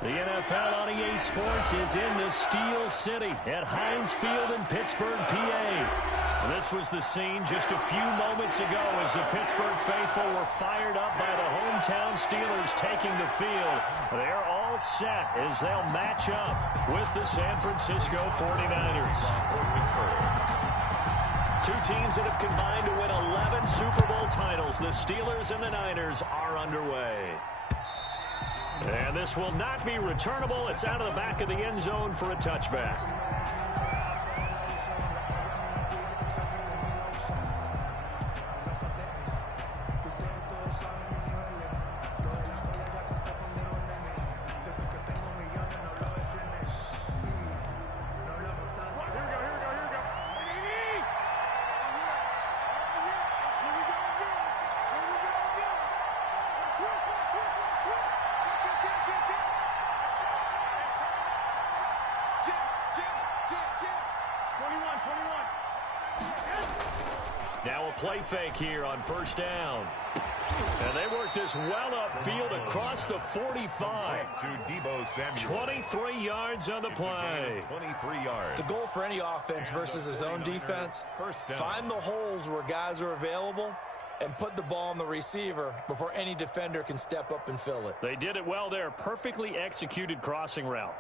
The NFL on EA Sports is in the Steel City at Heinz Field in Pittsburgh, PA. This was the scene just a few moments ago as the Pittsburgh faithful were fired up by the hometown Steelers taking the field. They're all set as they'll match up with the San Francisco 49ers. Two teams that have combined to win 11 Super Bowl titles. The Steelers and the Niners are underway. And this will not be returnable. It's out of the back of the end zone for a touchback. Now a play fake here on first down. And they work this well upfield across the 45. To Deebo Samuel. 23 yards on the play. 23 yards. The goal for any offense versus his own defense, find the holes where guys are available and put the ball on the receiver before any defender can step up and fill it. They did it well there. Perfectly executed crossing route.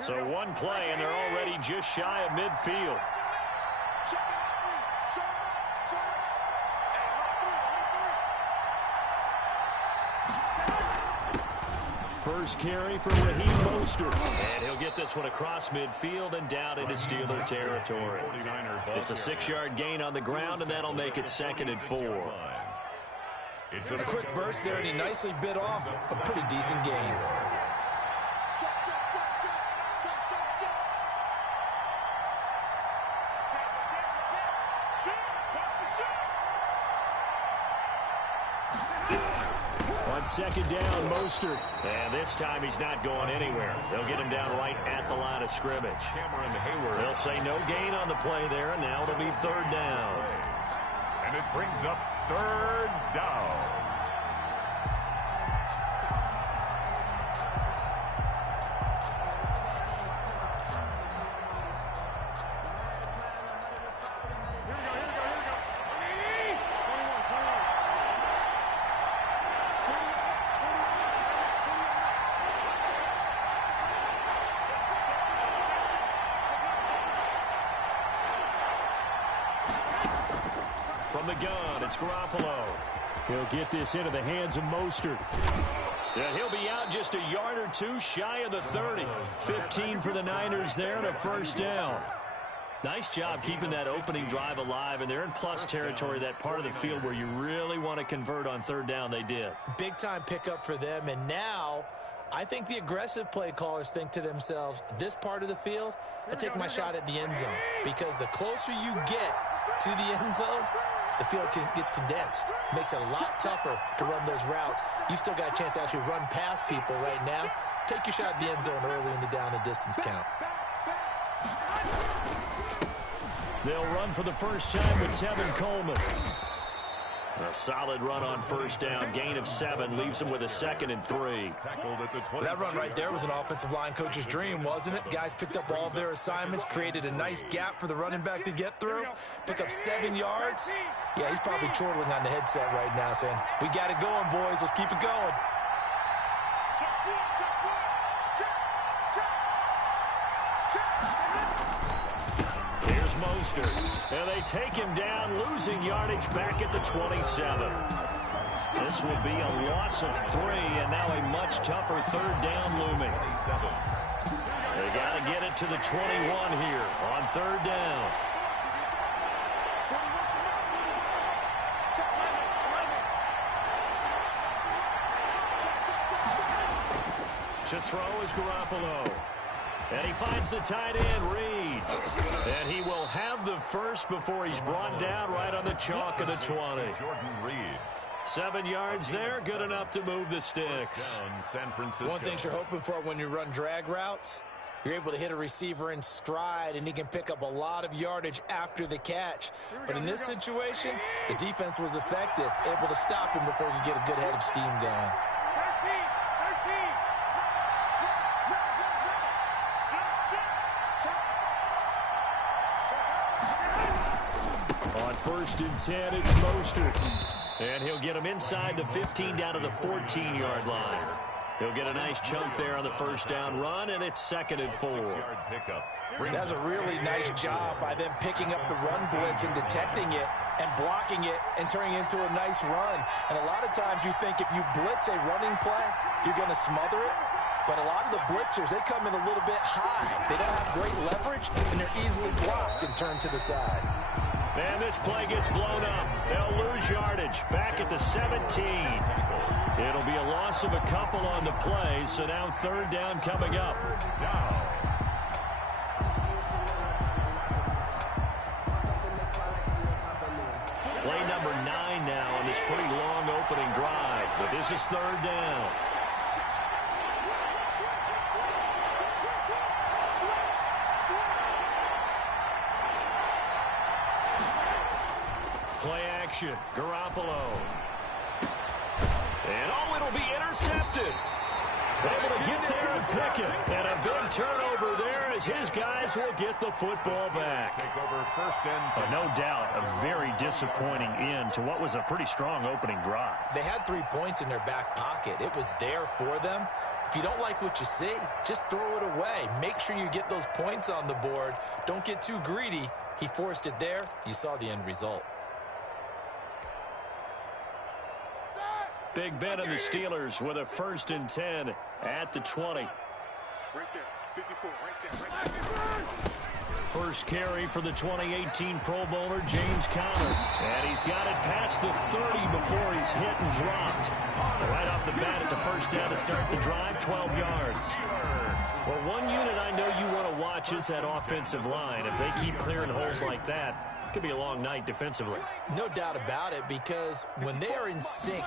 So one play, and they're already just shy of midfield. First carry for Raheem Mostert. And he'll get this one across midfield and down into Steeler territory. It's a 6-yard gain on the ground, and that'll make it 2nd and 4. It's a quick burst there, and he nicely bit off a pretty decent gain. On second down, Mostert. And this time he's not going anywhere. They'll get him down right at the line of scrimmage. They'll say no gain on the play there, and now it'll be 3rd down. And it brings up 3rd down. From the gun, it's Garoppolo. He'll get this into the hands of Mostert. And he'll be out just a yard or two shy of the 30. 15 for the Niners there and a first down. Nice job keeping that opening drive alive, and they're in plus territory, that part of the field where you really want to convert on third down. They did. Big-time pickup for them, and now I think the aggressive play callers think to themselves, this part of the field, I take my shot at the end zone, because the closer you get to the end zone, the field gets condensed. Makes it a lot tougher to run those routes. You still got a chance to actually run past people right now. Take your shot at the end zone early in the down and distance count. They'll run for the first time with Tevin Coleman. A solid run on first down. Gain of 7 leaves him with a 2nd and 3. That run right there was an offensive line coach's dream, wasn't it? Guys picked up all of their assignments, created a nice gap for the running back to get through, pick up 7 yards. Yeah, he's probably chortling on the headset right now saying, we got it going, boys. Let's keep it going. Here's Mostert. And they take him down, losing yardage back at the 27. This will be a loss of 3, and now a much tougher third down looming. They got to get it to the 21 here on third down. To throw is Garoppolo. And he finds the tight end, Reed. And he will have the first before he's brought down right on the chalk of the 20. 7 yards there, good enough to move the sticks. One thing you're hoping for when you run drag routes, you're able to hit a receiver in stride, and he can pick up a lot of yardage after the catch. But in this situation, the defense was effective, able to stop him before he could get a good head of steam going. On 1st and 10, it's Mostert. And he'll get him inside the 15 down to the 14-yard line. He'll get a nice chunk there on the first down run, and it's 2nd and 4. That's a really nice job by them picking up the run blitz and detecting it and blocking it and turning it into a nice run. And a lot of times you think if you blitz a running play, you're going to smother it. But a lot of the blitzers, they come in a little bit high. They don't have great leverage, and they're easily blocked and turned to the side. And this play gets blown up. They'll lose yardage back at the 17. It'll be a loss of a couple on the play, so now third down coming up. Play number 9 now on this pretty long opening drive, but this is third down. Play action, Garoppolo. And it'll be intercepted. Able to get there and pick it. And a big turnover there as his guys will get the football back. No doubt a very disappointing end to what was a pretty strong opening drive. They had 3 points in their back pocket. It was there for them. If you don't like what you see, just throw it away. Make sure you get those points on the board. Don't get too greedy. He forced it there. You saw the end result. Big Ben and the Steelers with a 1st and 10 at the 20. Right there, 54, right there. First carry for the 2018 Pro Bowler, James Conner. And he's got it past the 30 before he's hit and dropped. Right off the bat, it's a first down to start the drive, 12 yards. Well, one unit I know you want to watch is that offensive line. If they keep clearing holes like that, it could be a long night defensively. No doubt about it, because when they are in sync,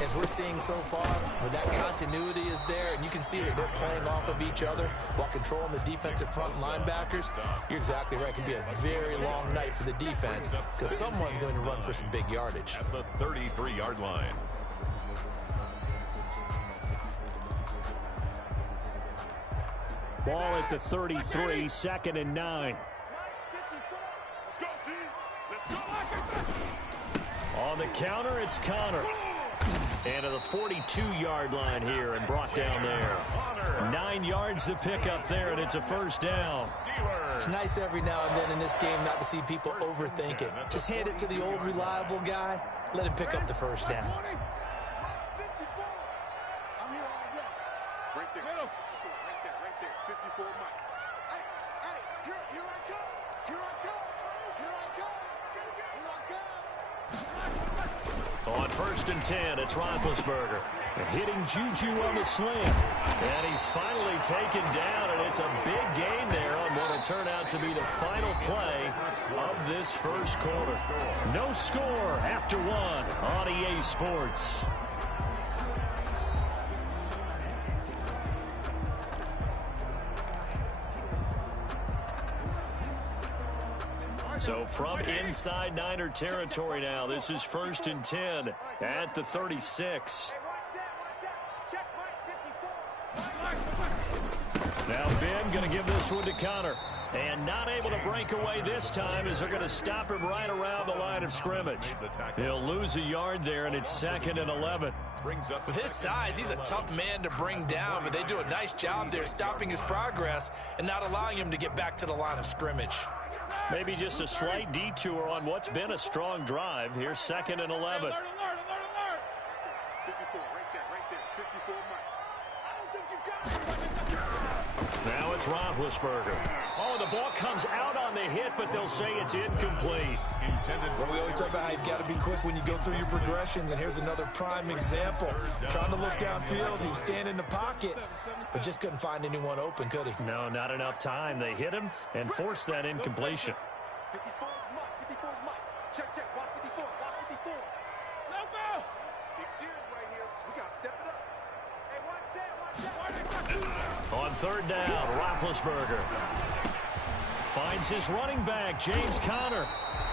as we're seeing so far, when that continuity is there and you can see that they're playing off of each other while controlling the defensive front linebackers, you're exactly right. It can be a very long night for the defense because someone's going to run for some big yardage. At the 33-yard line. Ball at the 33, 2nd and 9. On the counter, it's Conner. And to the 42-yard line here and brought down there. 9 yards to pick up there, and it's a first down. It's nice every now and then in this game not to see people overthink it. Just hand it to the old reliable guy. Let him pick up the first down. On 1st and 10, it's Roethlisberger. And hitting Juju on the slant. And he's finally taken down, and it's a big gain there on what will turn out to be the final play of this first quarter. No score after 1 on EA Sports. So from inside Niner territory now, this is 1st and 10 at the 36. Now Ben going to give this one to Connor. And not able to break away this time as they're going to stop him right around the line of scrimmage. He'll lose a yard there, and it's 2nd and 11. With his size, he's a tough man to bring down, but they do a nice job there stopping his progress and not allowing him to get back to the line of scrimmage. Maybe just a slight detour on what's been a strong drive. Here's 2nd and 11. 54, right there, 54 Mike. I don't think you got it. Now it's Roethlisberger. Oh, the ball comes out on the hit, but they'll say it's incomplete. Well, we always talk about how you've got to be quick when you go through your progressions, and here's another prime example. Trying to look downfield, he was standing in the pocket, but just couldn't find anyone open, could he? No, not enough time. They hit him and forced that incompletion. 54 is Mike. Check, watch 54, watch 54. No go! Big series right here, so we got to step it up. Hey, watch that. On 3rd down, Roethlisberger finds his running back, James Conner.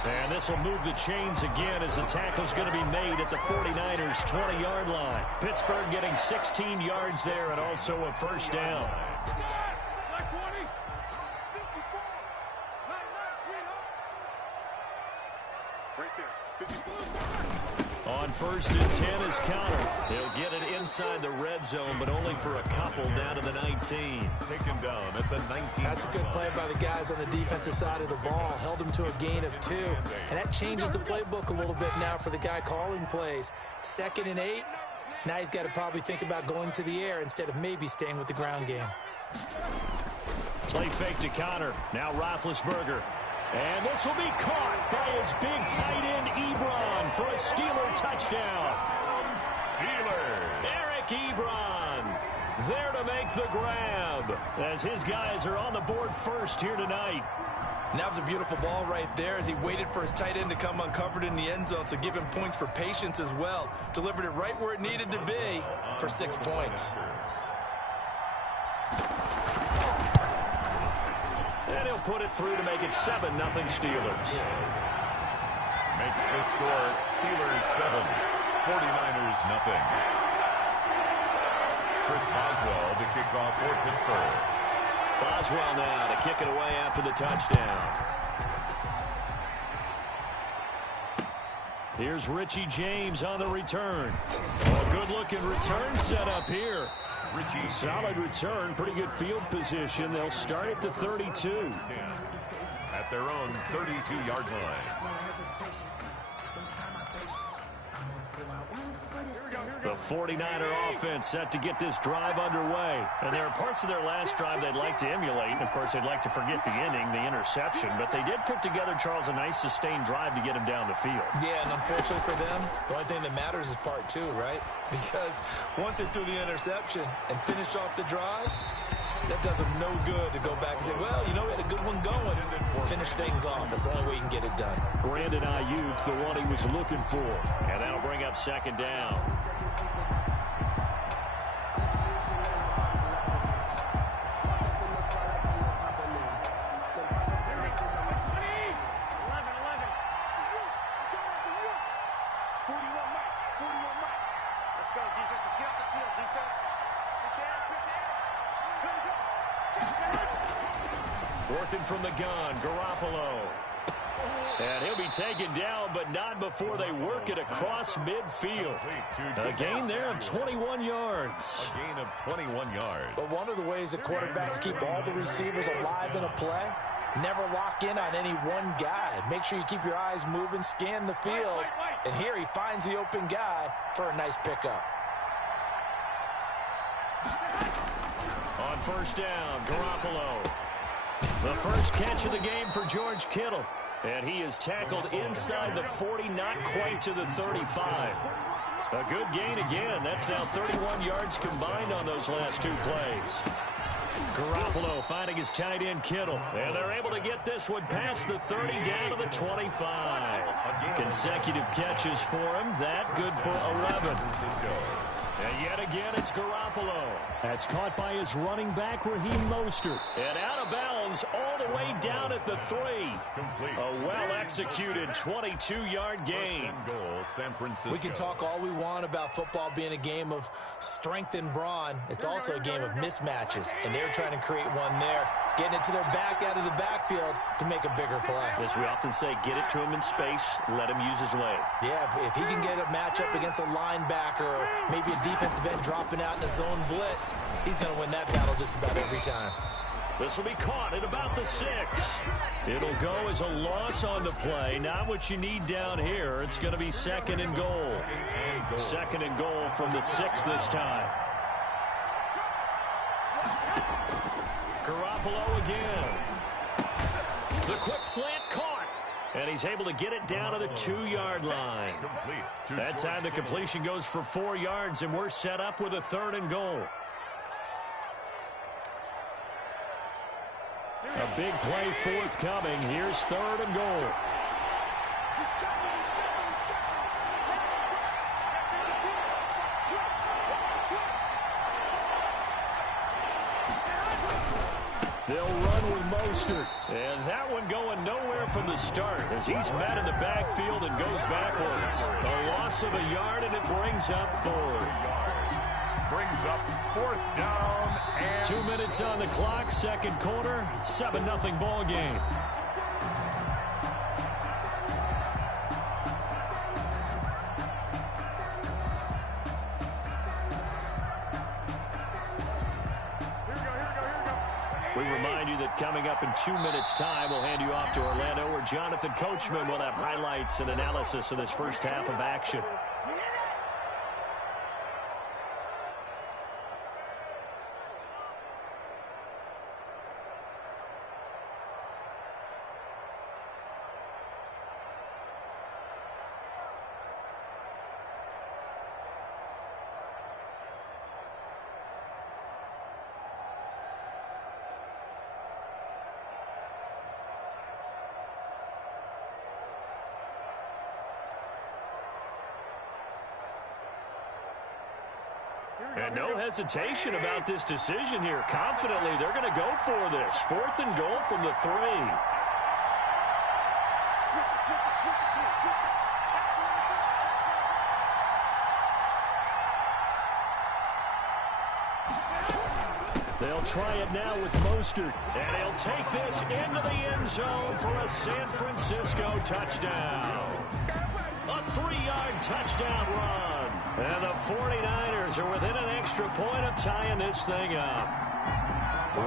And this will move the chains again as the tackle's going to be made at the 49ers' 20-yard line. Pittsburgh getting 16 yards there and also a first down. On 1st and 10 is Conner. He'll get it inside the red zone, but only for a couple down to the 19. Taken down at the 19. That's a good play by the guys on the defensive side of the ball. Held him to a gain of 2. And that changes the playbook a little bit now for the guy calling plays. 2nd and 8. Now he's got to probably think about going to the air instead of maybe staying with the ground game. Play fake to Conner. Now Roethlisberger. And this will be caught by his big tight end, Ebron, for a Steeler touchdown. Eric Ebron there to make the grab as his guys are on the board first here tonight. And that was a beautiful ball right there as he waited for his tight end to come uncovered in the end zone, so give him points for patience as well. Delivered it right where it needed to be for 6 points. And he'll put it through to make it 7-0 Steelers. Makes the score Steelers 7, 49ers 0. Chris Boswell to kick off for Pittsburgh. Boswell now to kick it away after the touchdown. Here's Richie James on the return. A good-looking return set up here. Richie Solid return, pretty good field position. They'll start at the 32. at their own 32-yard line. The 49er offense set to get this drive underway. And there are parts of their last drive they'd like to emulate. And, of course, they'd like to forget the inning, the interception. But they did put together, Charles, a nice sustained drive to get him down the field. Yeah, and unfortunately for them, the only thing that matters is part two, right? Because once they threw the interception and finished off the drive, that does them no good to go back and say, well, you know, we had a good one going. Finish things off. That's the only way you can get it done. Brandon Ayuk, the one he was looking for. And that'll bring up second down. Working from the gun, Garoppolo. And he'll be taken down, but not before they work it across midfield. A gain there of 21 yards. A gain of 21 yards. But one of the ways that quarterbacks keep all the receivers alive in a play, never lock in on any one guy. Make sure you keep your eyes moving, scan the field. And here he finds the open guy for a nice pickup. On first down, Garoppolo. The first catch of the game for George Kittle. And he is tackled inside the 40, not quite to the 35. A good gain again. That's now 31 yards combined on those last two plays. Garoppolo finding his tight end Kittle. And they're able to get this one past the 30 down to the 25. Consecutive catches for him. That good for 11. And yet again, it's Garoppolo. That's caught by his running back, Raheem Mostert. And out of bounds all the way down at the 3. Complete. A well-executed 22-yard gain. Goal, San Francisco. We can talk all we want about football being a game of strength and brawn. It's also a game of mismatches, and they're trying to create one there, getting it to their back out of the backfield to make a bigger play. As we often say, get it to him in space, let him use his leg. Yeah, if he can get a matchup against a linebacker or maybe a defensive end dropping out in a zone blitz, he's going to win that battle just about every time. This will be caught at about the 6. It'll go as a loss on the play. Not what you need down here. It's going to be second and goal. Second and goal from the 6 this time. Garoppolo again. The quick slant caught. And he's able to get it down to the 2-yard line. That time the completion goes for 4 yards, and we're set up with a 3rd and goal. A big play forthcoming. Here's 3rd and goal. They'll run with Mostert. And that one going nowhere from the start as he's met in the backfield and goes backwards. A loss of a yard, and it brings up 4th. Brings up 4th down. And 2 minutes on the clock, second quarter, 7-0 ball game. We remind you that coming up in 2 minutes' time, we'll hand you off to Orlando, where Jonathan Coachman will have highlights and analysis of this first half of action. And no hesitation about this decision here. Confidently, they're going to go for this. 4th and goal from the 3. They'll try it now with Mostert. And he'll take this into the end zone for a San Francisco touchdown. A 3-yard touchdown run. And the 49ers are within an extra point of tying this thing up.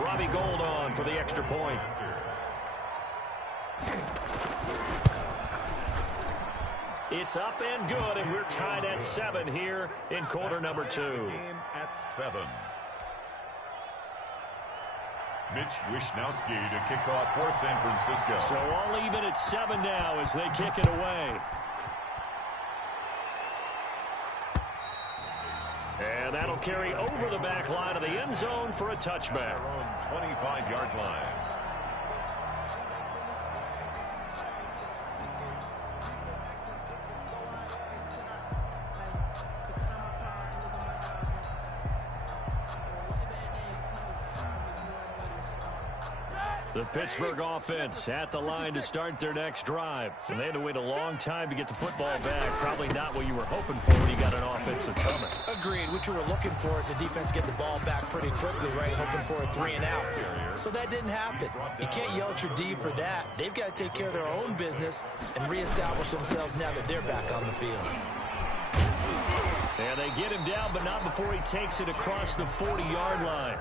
Robbie Gould on for the extra point. It's up and good, and we're tied at 7 here in quarter number 2. Game at 7. Mitch Wishnowski to kick off for San Francisco. So all even at 7 now as they kick it away. And that'll carry over the back line of the end zone for a touchback. 25-yard line. The Pittsburgh offense at the line to start their next drive. And they had to wait a long time to get the football back. Probably not what you were hoping for when you got an offense that's humming. Agreed. What you were looking for is the defense get the ball back pretty quickly, right? Hoping for a 3 and out. So that didn't happen. You can't yell at your D for that. They've got to take care of their own business and reestablish themselves now that they're back on the field. And they get him down, but not before he takes it across the 40-yard line.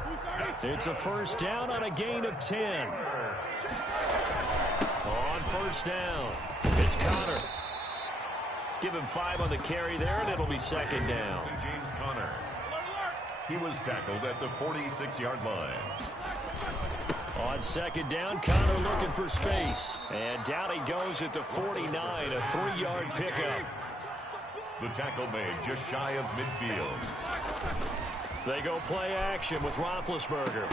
It's a first down on a gain of 10. On first down, it's Connor. Give him 5 on the carry there, and it'll be second down. James Conner. He was tackled at the 46-yard line. On second down, Connor looking for space. And down he goes at the 49, a 3-yard pickup. The tackle made just shy of midfield. They go play action with Roethlisberger.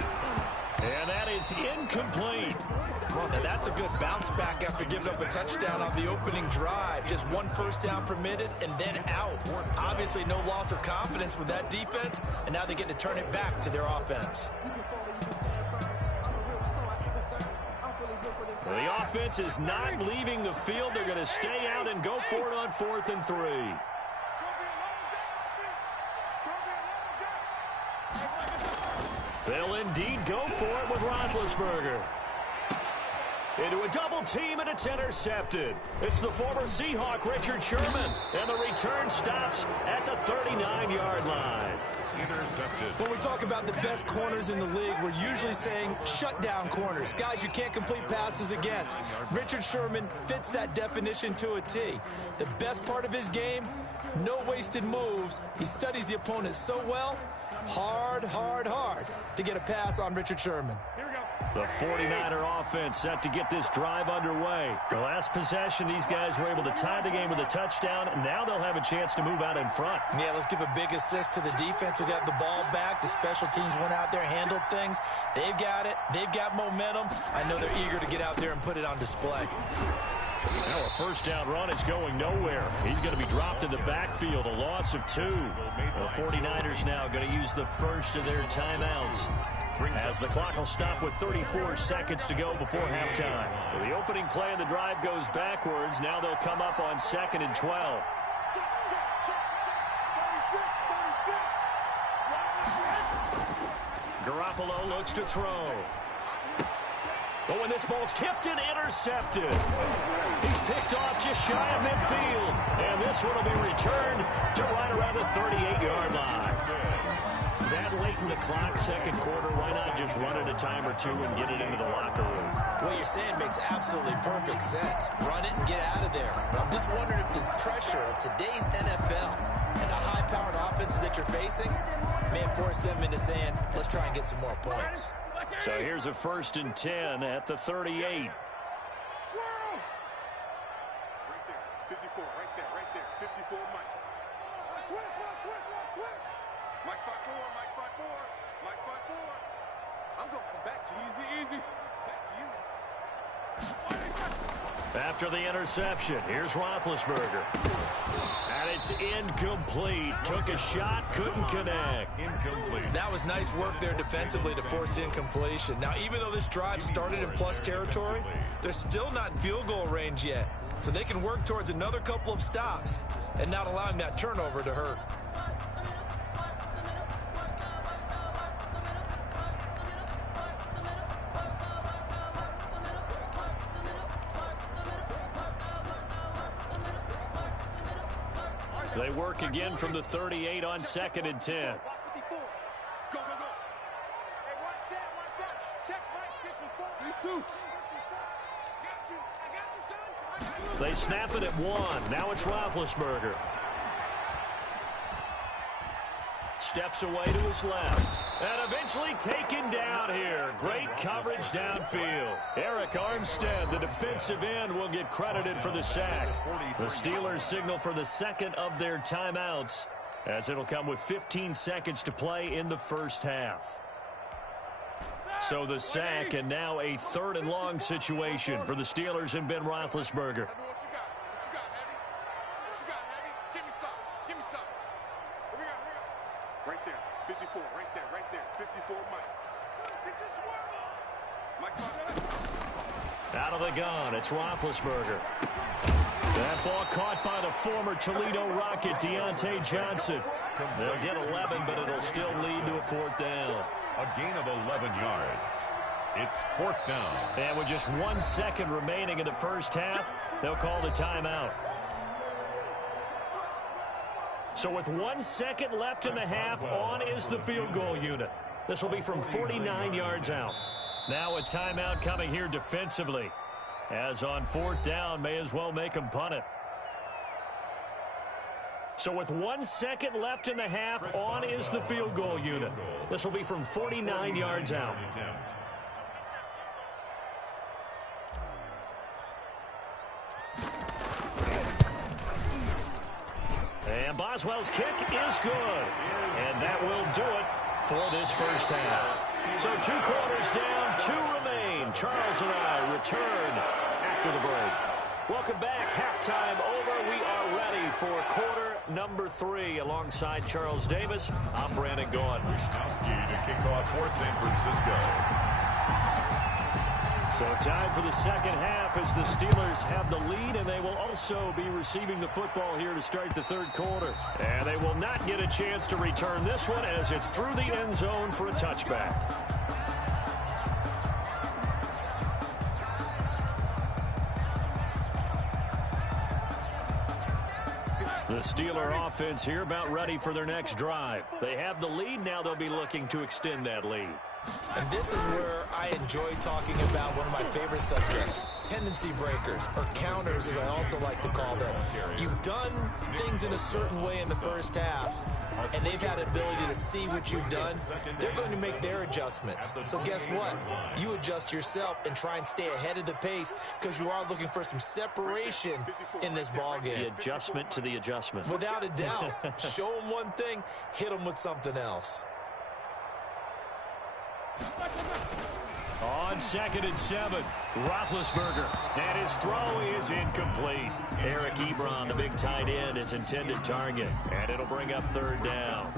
And that is incomplete. Now that's a good bounce back after giving up a touchdown on the opening drive. Just 1 first down permitted and then out. Obviously no loss of confidence with that defense, and now they get to turn it back to their offense. The offense is not leaving the field. They're going to stay out and go for it on 4th and 3. They'll indeed go for it with Roethlisberger. Into a double team, and it's intercepted. It's the former Seahawk, Richard Sherman, and the return stops at the 39-yard line. Intercepted. When we talk about the best corners in the league, we're usually saying shutdown corners, guys you can't complete passes against. Richard Sherman fits that definition to a T. The best part of his game, no wasted moves. He studies the opponent so well, hard to get a pass on Richard Sherman. The 49er offense set to get this drive underway. The last possession, these guys were able to tie the game with a touchdown, and now they'll have a chance to move out in front. Yeah, let's give a big assist to the defense who got the ball back. The special teams went out there, handled things. They've got it. They've got momentum. I know they're eager to get out there and put it on display. Now a first down run is going nowhere. He's going to be dropped in the backfield, a loss of 2. The 49ers now going to use the first of their timeouts, as the clock will stop with 34 seconds to go before halftime. So the opening play of the drive goes backwards. Now they'll come up on 2nd and 12. Garoppolo looks to throw. But when this ball's tipped and intercepted, he's picked off just shy of midfield. And this one will be returned to right around the 38-yard line. That late in the clock, second quarter, why not just run it a time or two and get it into the locker room? What you're saying makes absolutely perfect sense. Run it and get out of there. But I'm just wondering if the pressure of today's NFL and the high-powered offenses that you're facing may force them into saying, let's try and get some more points. So here's a 1st and 10 at the 38. Right there, 54, right there, 54, Mike. Switch. Mike 5-4, Mike 5-4. I'm going to come back to you. Easy. Back to you. After the interception, here's Roethlisberger. And it's incomplete. Took a shot, couldn't connect. Incomplete. That was nice work there defensively to force incompletion. Now, even though this drive started in plus territory, they're still not in field goal range yet. So they can work towards another couple of stops and not allowing that turnover to hurt. They work again from the 38 on 2nd and 10. Go. Hey, one set. Check Mike 54. 3-2. I got you, son. They snap it at 1. Now it's Roethlisberger. Steps away to his left. And eventually taken down here. Great coverage downfield. Eric Armstead, the defensive end, will get credited for the sack. The Steelers signal for the second of their timeouts, as it'll come with 15 seconds to play in the first half. So the sack, and now a 3rd and long situation for the Steelers and Ben Roethlisberger. What you got, Heavy? Give me some. Here we go. Right there, 54, right there. 54, Mike. Get your swerve on. Mike, out of the gun, it's Roethlisberger. That ball caught by the former Toledo Rocket, Deontay Johnson. They'll get 11, but it'll still lead to a 4th down. A gain of 11 yards. It's 4th down. And with just 1 second remaining in the first half, they'll call the timeout. So with 1 second left in the half, on is the field goal unit. This will be from 49 yards out. Now a timeout coming here defensively. As on 4th down, may as well make them punt it. So with 1 second left in the half, on is the field goal unit. This will be from 49 yards out. And Boswell's kick is good. And that will do it for this first half. So 2 quarters down, 2 remain. Charles and I return after the break. Welcome back. Halftime over. We are ready for quarter number 3. Alongside Charles Davis, I'm Brandon Gaughan. Wisnowski to kick off for San Francisco. So time for the second half as the Steelers have the lead, and they will also be receiving the football here to start the third quarter. And they will not get a chance to return this one as it's through the end zone for a touchback. The Steeler offense here about ready for their next drive. They have the lead. Now they'll be looking to extend that lead. And this is where I enjoy talking about one of my favorite subjects, tendency breakers, or counters as I also like to call them. You've done things in a certain way in the first half, and they've had the ability to see what you've done. They're going to make their adjustments. So guess what? You adjust yourself and try and stay ahead of the pace because you are looking for some separation in this ballgame. The adjustment to the adjustment. Without a doubt. Show them one thing, hit them with something else. On 2nd and 7, Roethlisberger, and his throw is incomplete. Eric Ebron, the big tight end, is intended target, and it'll bring up 3rd down.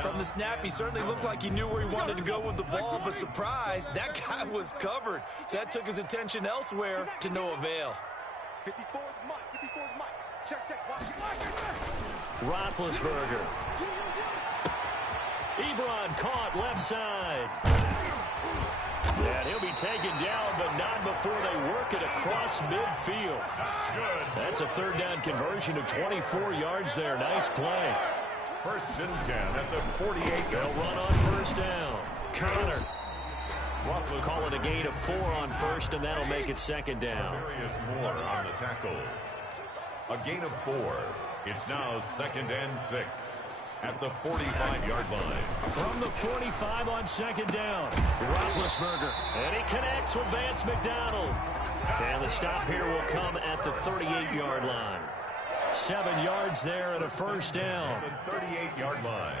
From the snap, he certainly looked like he knew where he wanted to go with the ball, but surprise, that guy was covered. So that took his attention elsewhere to no avail. 54 is Mike. 54 is Mike. Check. Watch. Roethlisberger. Ebron caught left side. And he'll be taken down, but not before they work it across midfield. That's good. That's a 3rd down conversion of 24 yards there. Nice play. 1st and 10 at the 48. They'll run on 1st down. Connor. Call it a gain of 4 on 1st, and that'll make it 2nd down. Darius Moore on the tackle. A gain of 4. It's now 2nd and 6. At the 45-yard line. From the 45 on 2nd down, Roethlisberger. And he connects with Vance McDonald. And the stop here will come at the 38-yard line. 7 yards there and a 1st down. The 38-yard line.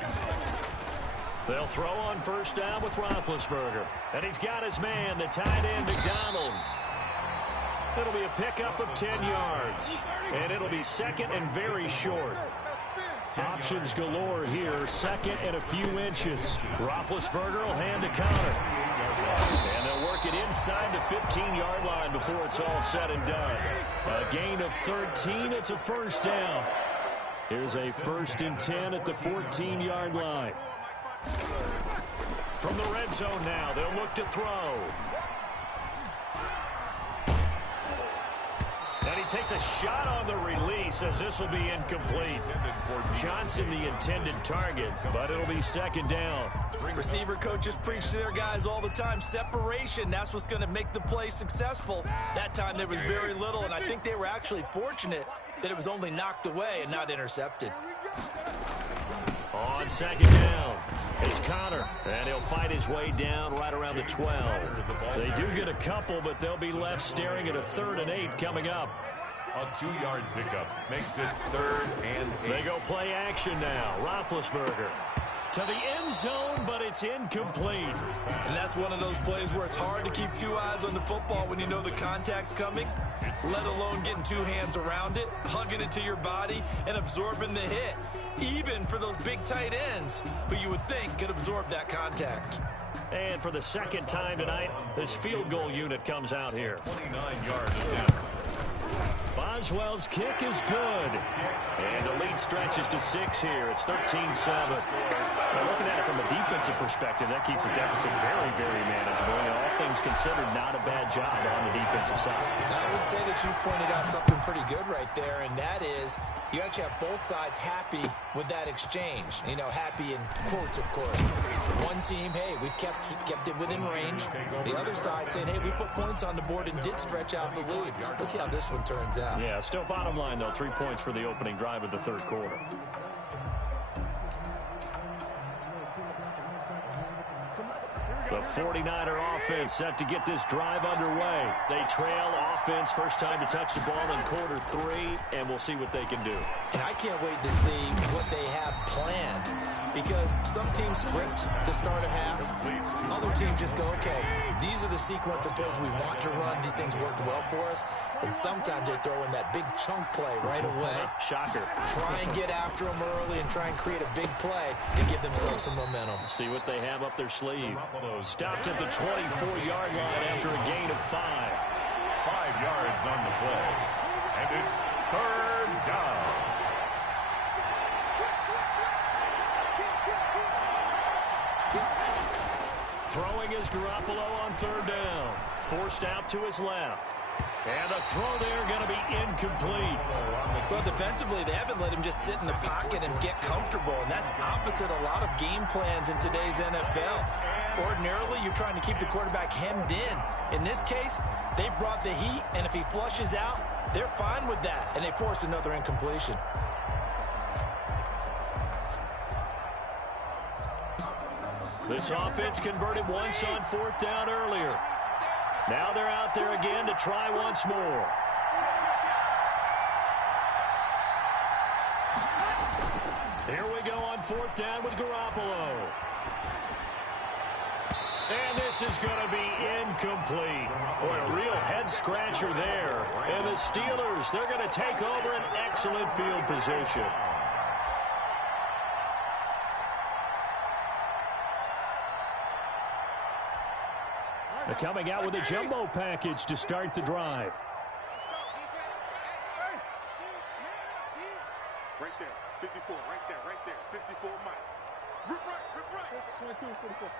They'll throw on 1st down with Roethlisberger. And he's got his man, the tight end, McDonald. It'll be a pickup of 10 yards. And it'll be 2nd and very short. Options galore here. 2nd and a few inches. Roethlisberger will hand a counter. And they'll work it inside the 15-yard line before it's all said and done. A gain of 13. It's a 1st down. Here's a 1st and 10 at the 14-yard line. From the red zone now, they'll look to throw. And he takes a shot on the release as this will be incomplete. Johnson the intended target, but it'll be 2nd down. Receiver coaches preach to their guys all the time. Separation, that's what's going to make the play successful. That time there was very little, and I think they were actually fortunate that it was only knocked away and not intercepted. On 2nd down, it's Connor, and he'll fight his way down right around the 12. They do get a couple, but they'll be left staring at a 3rd and 8 coming up. A 2-yard pickup makes it 3rd and 8. They go play action now. Roethlisberger to the end zone, but it's incomplete. And that's one of those plays where it's hard to keep 2 eyes on the football when you know the contact's coming, let alone getting 2 hands around it, hugging it to your body, and absorbing the hit. Even for those big tight ends who you would think could absorb that contact. And for the 2nd time tonight, this field goal unit comes out here. 29 yards attempt. Boswell's kick is good. And the lead stretches to 6 here. It's 13-7. Looking at it from a defensive perspective, that keeps the deficit very, very manageable. And all things considered, not a bad job on the defensive side. I would say that you pointed out something pretty good right there, and that is you actually have both sides happy with that exchange. You know, happy in quotes, of course. One team, hey, we've kept it within range. The other side saying, hey, we put points on the board and did stretch out the lead. Let's see how this one turns out. Yeah, still bottom line, though, 3 points for the opening drive of the third quarter. The 49er offense set to get this drive underway. They trail offense, first time to touch the ball in quarter 3, and we'll see what they can do. And I can't wait to see what they have planned, because some teams script to start a half. Other teams just go, okay, these are the sequence of plays we want to run. These things worked well for us. And sometimes they throw in that big chunk play right away. Shocker. Try and get after them early and try and create a big play to give themselves some momentum. See what they have up their sleeve. Stopped at the 24-yard line after a gain of 5. 5 yards on the play. And it's third down. Throwing is Garoppolo on third down. Forced out to his left. And a throw there going to be incomplete. Well, defensively, they haven't let him just sit in the pocket and get comfortable, and that's opposite a lot of game plans in today's NFL. Ordinarily, you're trying to keep the quarterback hemmed in. In this case, they brought the heat, and if he flushes out, they're fine with that, and they force another incompletion. This offense converted once on fourth down earlier. Now they're out there again to try once more. Here we go on fourth down with Garoppolo. And this is going to be incomplete. Boy, a real head-scratcher there. And the Steelers, they're going to take over an excellent field position. They're coming out with a jumbo package to start the drive. Right there, 54, right there, 54, Mike. Rip right. 22, 44.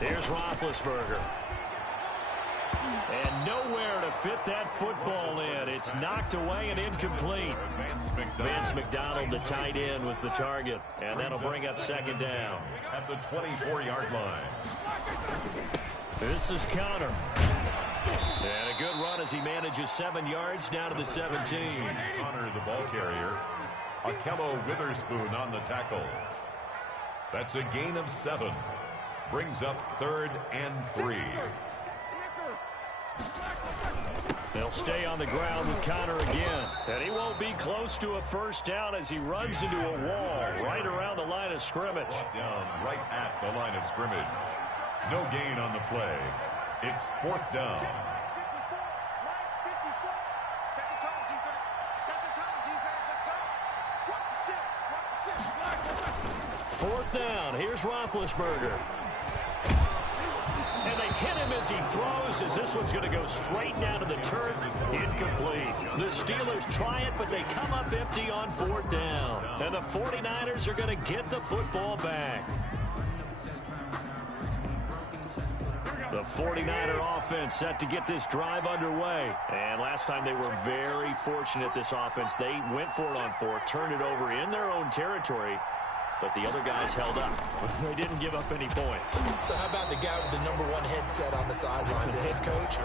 Here's Roethlisberger. And nowhere to fit that football in. It's knocked away and incomplete. Vance McDonald, the tight end, was the target. And that'll bring up second down. At the 24-yard line. This is Connor. And a good run as he manages 7 yards down to the 17. Connor, the ball carrier. Akello Witherspoon on the tackle. That's a gain of 7. Brings up 3rd and 3. They'll stay on the ground with Connor again. And he won't be close to a first down as he runs into a wall right around the line of scrimmage. Down right at the line of scrimmage. No gain on the play. It's 4th down. Set the tone, defense. Set the tone, defense. Let's go. Watch the ship. 4th down. Here's Roethlisberger. And they hit him as he throws, as this one's going to go straight down to the turf. Incomplete. The Steelers try it, but they come up empty on 4th down. And the 49ers are going to get the football back. The 49er offense set to get this drive underway. And last time they were very fortunate, this offense. They went for it on 4th, turned it over in their own territory. But the other guys held up. They didn't give up any points. So how about the guy with the #1 headset on the sidelines, the head coach?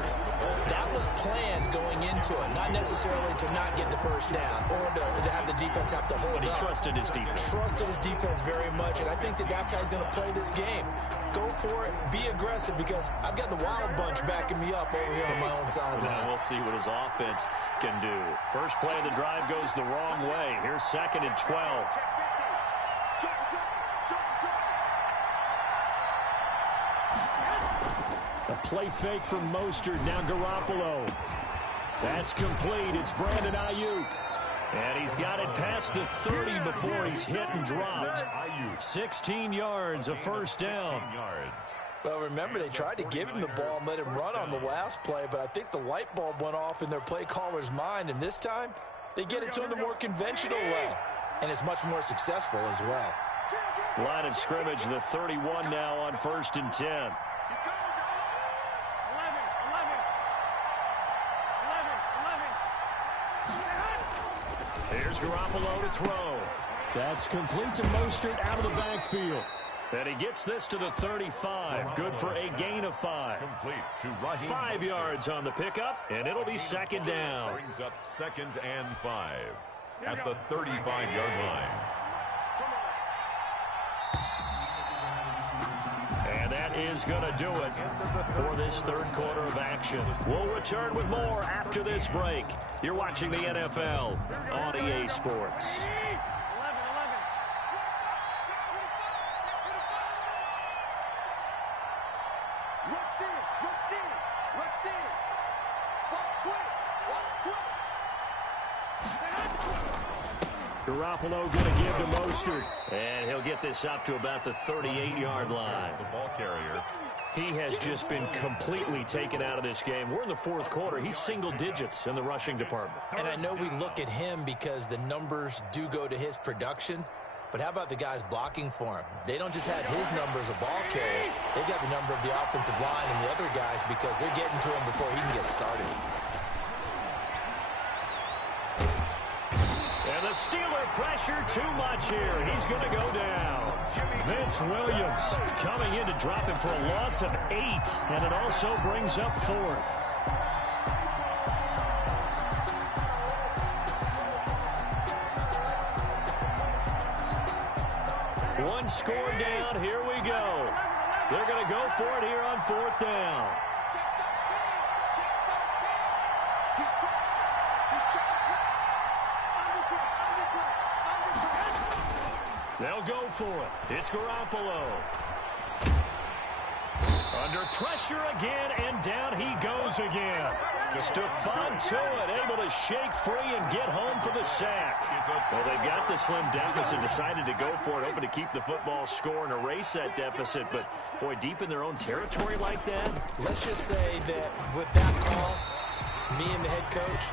That was planned going into it. Not necessarily to not get the first down or to have the defense have to hold up. But he trusted his defense. Trusted his defense very much, and I think that's how he's going to play this game. Go for it. Be aggressive, because I've got the Wild Bunch backing me up over here on my own sideline. We'll see what his offense can do. First play of the drive goes the wrong way. Here's 2nd and 12. A play fake from Mostert. Now Garoppolo. That's complete. It's Brandon Ayuk. And he's got it past the 30 before he's hit and dropped. 16 yards, a first down. Well, remember, they tried to give him the ball and let him run on the last play, but I think the light bulb went off in their play caller's mind, and this time they get it to him the more conventional way, and it's much more successful as well. Line of scrimmage, the 31 now on 1st and 10. Here's Garoppolo to throw. That's complete to Mostert out of the backfield. And he gets this to the 35. Good for a gain of 5. Complete to Raheem 5 yards on the pickup, and it'll be second down. Brings up 2nd and 5 at the 35-yard line. And that is going to do it for this third quarter of action. We'll return with more after this break. You're watching the NFL on EA Sports. Garoppolo going to give to Mostert. And he'll get this up to about the 38-yard line. The ball carrier. He has just been completely taken out of this game. We're in the fourth quarter. He's single digits in the rushing department. And I know we look at him because the numbers do go to his production. But how about the guys blocking for him? They don't just have his number as a ball carrier. They've got the number of the offensive line and the other guys because they're getting to him before he can get started. And the Steeler pressure too much here. He's going to go down. Vince Williams coming in to drop him for a loss of 8. And it also brings up 4th. One score down. Here we go. They're going to go for it here on 4th down. They'll go for it. It's Garoppolo. Under pressure again, and down he goes again. Stephon Tuitt able to shake free and get home for the sack. Well, they've got the slim deficit, decided to go for it, hoping to keep the football score and erase that deficit. But, boy, deep in their own territory like that. Let's just say that with that call, me and the head coach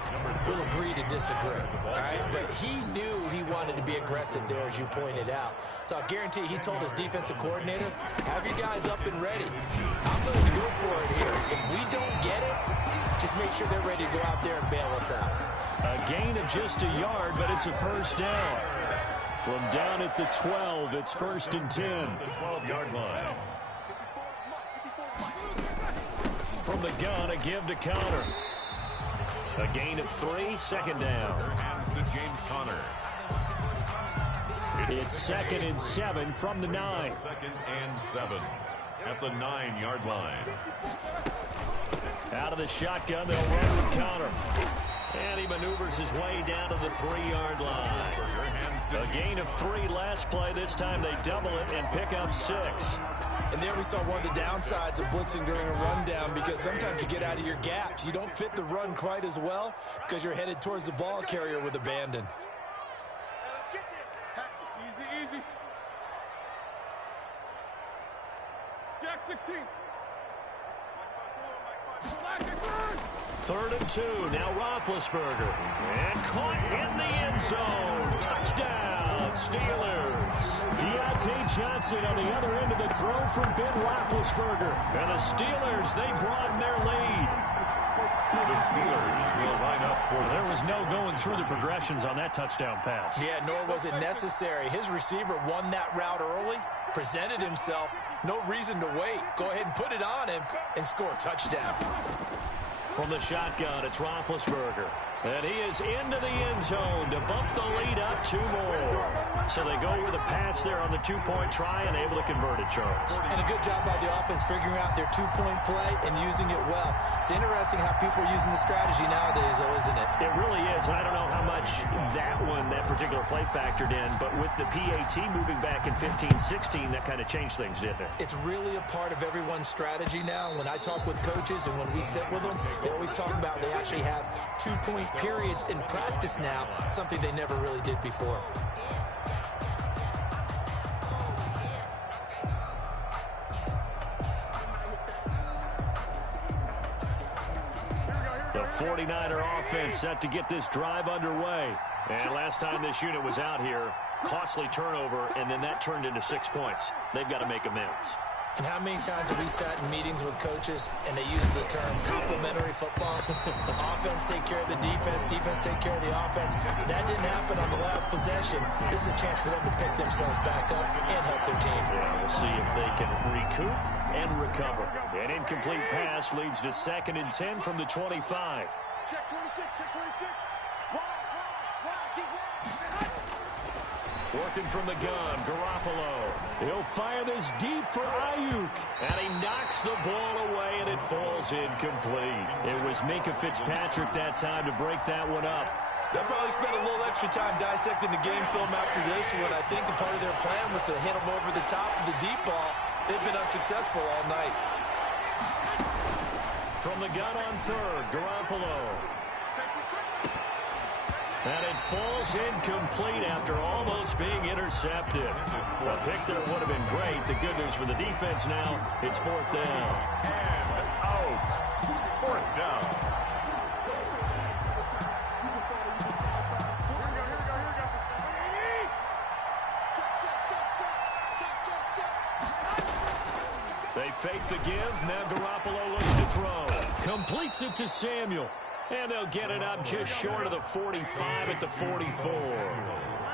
will agree to disagree, all right? But he knew he wanted to be aggressive there, as you pointed out. So I guarantee he told his defensive coordinator, have your guys up and ready. I'm going to go for it here. If we don't get it, just make sure they're ready to go out there and bail us out. A gain of just a yard, but it's a first down. From down at the 12, it's 1st and 10. The 12-yard line. From the gun, a give to Connor. A gain of 3, second down. Hands to James Conner. It's 2nd and 7 from the 9. 2nd and 7 at the 9-yard line. Out of the shotgun, they'll run with Connor. And he maneuvers his way down to the 3-yard line. A gain of 3 last play. This time they double it and pick up 6. And there we saw one of the downsides of blitzing during a rundown, because sometimes you get out of your gaps. You don't fit the run quite as well because you're headed towards the ball carrier with abandon. Easy. Jack 16. 3rd and 2. Now Roethlisberger. And caught in the end zone. Touchdown, Steelers. Deontay Johnson on the other end of the throw from Ben Roethlisberger. And the Steelers, they broaden their lead. The Steelers will line up for There was no going through the progressions on that touchdown pass. Yeah, nor was it necessary. His receiver won that route early, presented himself. No reason to wait. Go ahead and put it on him and score a touchdown. From the shotgun, it's Roethlisberger. And he is into the end zone to bump the lead up 2 more. So they go with a pass there on the 2-point try and able to convert it, Charles. And a good job by the offense figuring out their 2-point play and using it well. It's interesting how people are using the strategy nowadays, though, isn't it? It really is, and I don't know how much that particular play factored in, but with the PAT moving back in 15-16, that kind of changed things, didn't it? It's really a part of everyone's strategy now. When I talk with coaches and when we sit with them, they always talk about they actually have 2-point periods in practice now, something they never really did before. The 49er offense set to get this drive underway. And last time this unit was out here, costly turnover, and then that turned into 6 points. They've got to make amends. And how many times have we sat in meetings with coaches and they use the term complementary football? Offense take care of the defense, defense take care of the offense. That didn't happen on the last possession. This is a chance for them to pick themselves back up and help their team. Yeah, we'll see if they can recoup and recover. An incomplete pass leads to 2nd and 10 from the 25. Check 26, check 26. Wide, get wide. Working from the gun, Garoppolo. He'll fire this deep for Ayuk. And he knocks the ball away, and it falls incomplete. It was Minkah Fitzpatrick that time to break that one up. They'll probably spend a little extra time dissecting the game film after this one. I think the part of their plan was to hit them over the top of the deep ball. They've been unsuccessful all night. From the gun on 3rd, Garoppolo. And it falls incomplete after almost being intercepted. A pick there would have been great. The good news for the defense now, it's 4th down. And out. 4th down. They fake the give. Now Garoppolo looks to throw. Completes it to Samuel. And they'll get it up just short of the 45 at the 44.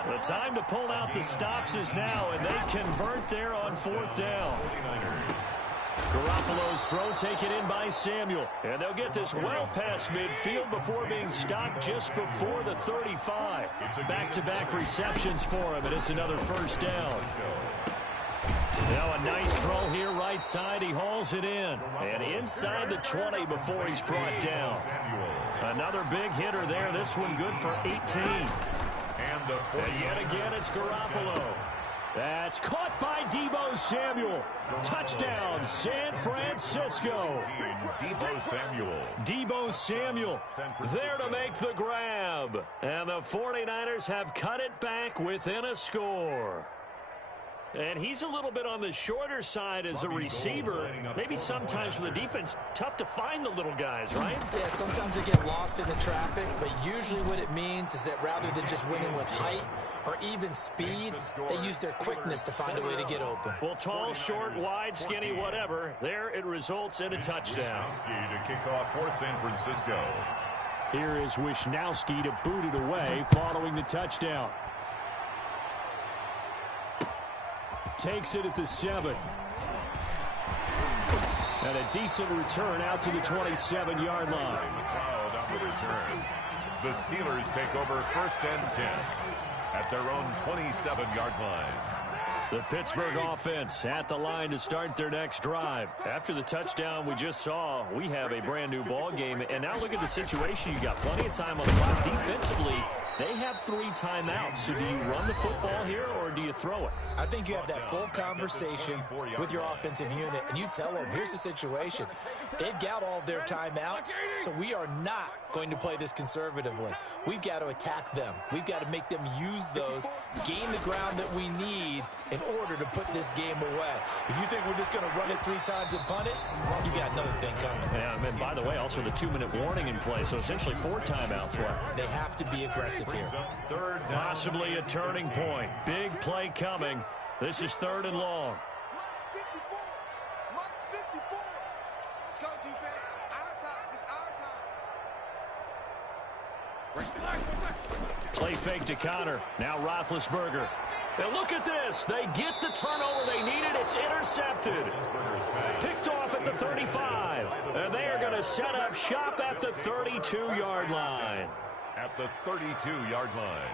The time to pull out the stops is now, and they convert there on 4th down. Garoppolo's throw taken in by Samuel. And they'll get this well past midfield before being stopped just before the 35. Back-to-back receptions for him, and it's another 1st down. Now a nice throw here right side. He hauls it in. And inside the 20 before he's brought down. Another big hitter there. This one good for 18. And yet again it's Garoppolo. That's caught by Deebo Samuel. Touchdown, San Francisco. Deebo Samuel there to make the grab. And the 49ers have cut it back within a score. And he's a little bit on the shorter side as a receiver. Maybe sometimes for the defense, tough to find the little guys, right? Yeah, sometimes they get lost in the traffic, but usually what it means is that rather than just winning with height or even speed, they use their quickness to find a way to get open. Well, tall, short, wide, skinny, whatever. There it results in a touchdown. To kick off for San Francisco. Here is Wisnowski to boot it away following the touchdown. Takes it at the 7. And a decent return out to the 27-yard line. On the return. The Steelers take over 1st and 10 at their own 27-yard line. The Pittsburgh offense at the line to start their next drive. After the touchdown we just saw, we have a brand new ball game. And now look at the situation. You got plenty of time on the clock defensively. They have 3 timeouts. So do you run the football here or do you throw it? I think you have that full conversation with your offensive unit, and you tell them, here's the situation. They've got all their timeouts, so we are not going to play this conservatively. We've got to attack them. We've got to make them use those, gain the ground that we need in order to put this game away. If you think we're just going to run it 3 times and punt it, you got another thing coming. Yeah, and by the way, also the 2-minute warning in play, so essentially 4 timeouts left. They have to be aggressive here. Possibly a turning point. Big play coming. This is 3rd and long. 54. Mark 54. Let's go, defense. Our time. It's our time. Play fake to Connor. Now Roethlisberger. And look at this. They get the turnover they needed. It's intercepted. Picked off at the 35. And they are going to set up shop at the 32-yard line. At the 32-yard line.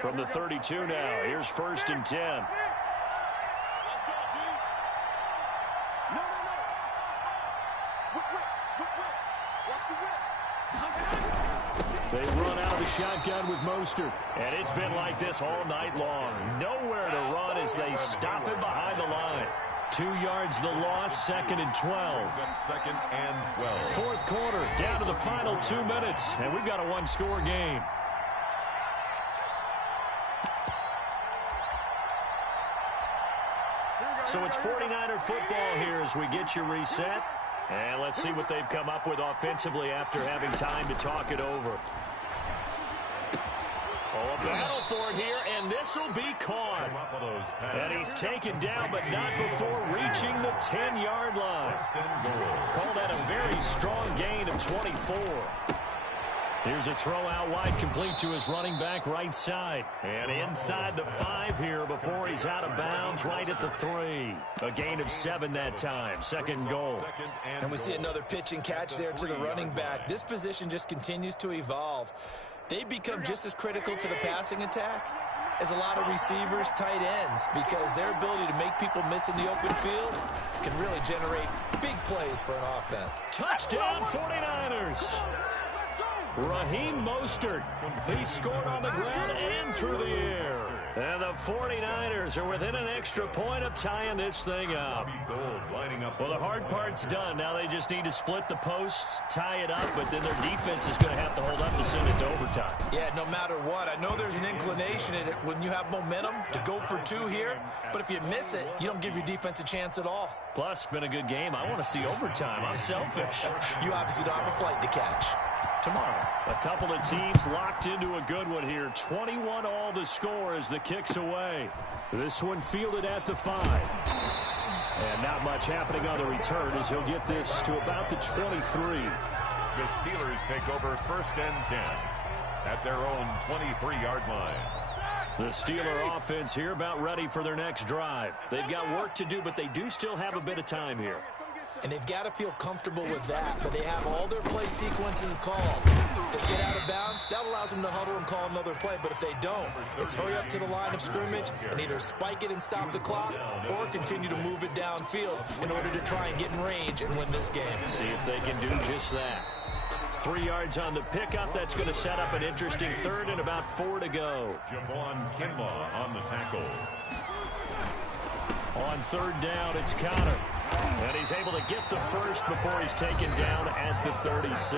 From the 32 now, here's 1st and 10. Let's go, D. No. Whip. Watch the whip. They run out of the shotgun with Mostert. And it's been like this all night long. Nowhere to run as they stop him behind the line. 2 yards the loss, 2nd and 12. 2nd and 12. Fourth quarter, down to the final 2 minutes, and we've got a one-score game. So it's 49er football here as we get you reset. And let's see what they've come up with offensively after having time to talk it over. Oh, a battle for it here, and this will be caught. And he's taken down, but not before reaching the 10-yard line. Call that a very strong gain of 24. Here's a throw out wide, complete to his running back right side. And inside the 5 here before he's out of bounds right at the 3. A gain of 7 that time, 2nd goal. And we see another pitch and catch there to the running back. This position just continues to evolve. They become just as critical to the passing attack as a lot of receivers, tight ends, because their ability to make people miss in the open field can really generate big plays for an offense. Touchdown 49ers! Raheem Mostert. He scored on the ground and through the air. And the 49ers are within an extra point of tying this thing up. Well, the hard part's done. Now they just need to split the posts, tie it up, but then their defense is going to have to hold up to send it to overtime. Yeah, no matter what. I know there's an inclination in it when you have momentum to go for 2 here, but if you miss it, you don't give your defense a chance at all. Plus, been a good game. I want to see overtime. I'm selfish. You obviously don't have a flight to catch. Tomorrow, a couple of teams locked into a good one here. 21 all the score as the kick's away. This one fielded at the 5. And not much happening on the return as he'll get this to about the 23. The Steelers take over 1st and 10 at their own 23-yard line. The Steeler offense here about ready for their next drive. They've got work to do, but they do still have a bit of time here. And they've got to feel comfortable with that, but they have all their play sequences called. If they get out of bounds, that allows them to huddle and call another play. But if they don't, it's hurry up to the line of scrimmage and either spike it and stop the clock or continue to move it downfield in order to try and get in range and win this game. See if they can do just that. 3 yards on the pickup. That's going to set up an interesting 3rd and about 4 to go. Javon Kinlaw on the tackle. On 3rd down, it's Connor. And he's able to get the first before he's taken down at the 36.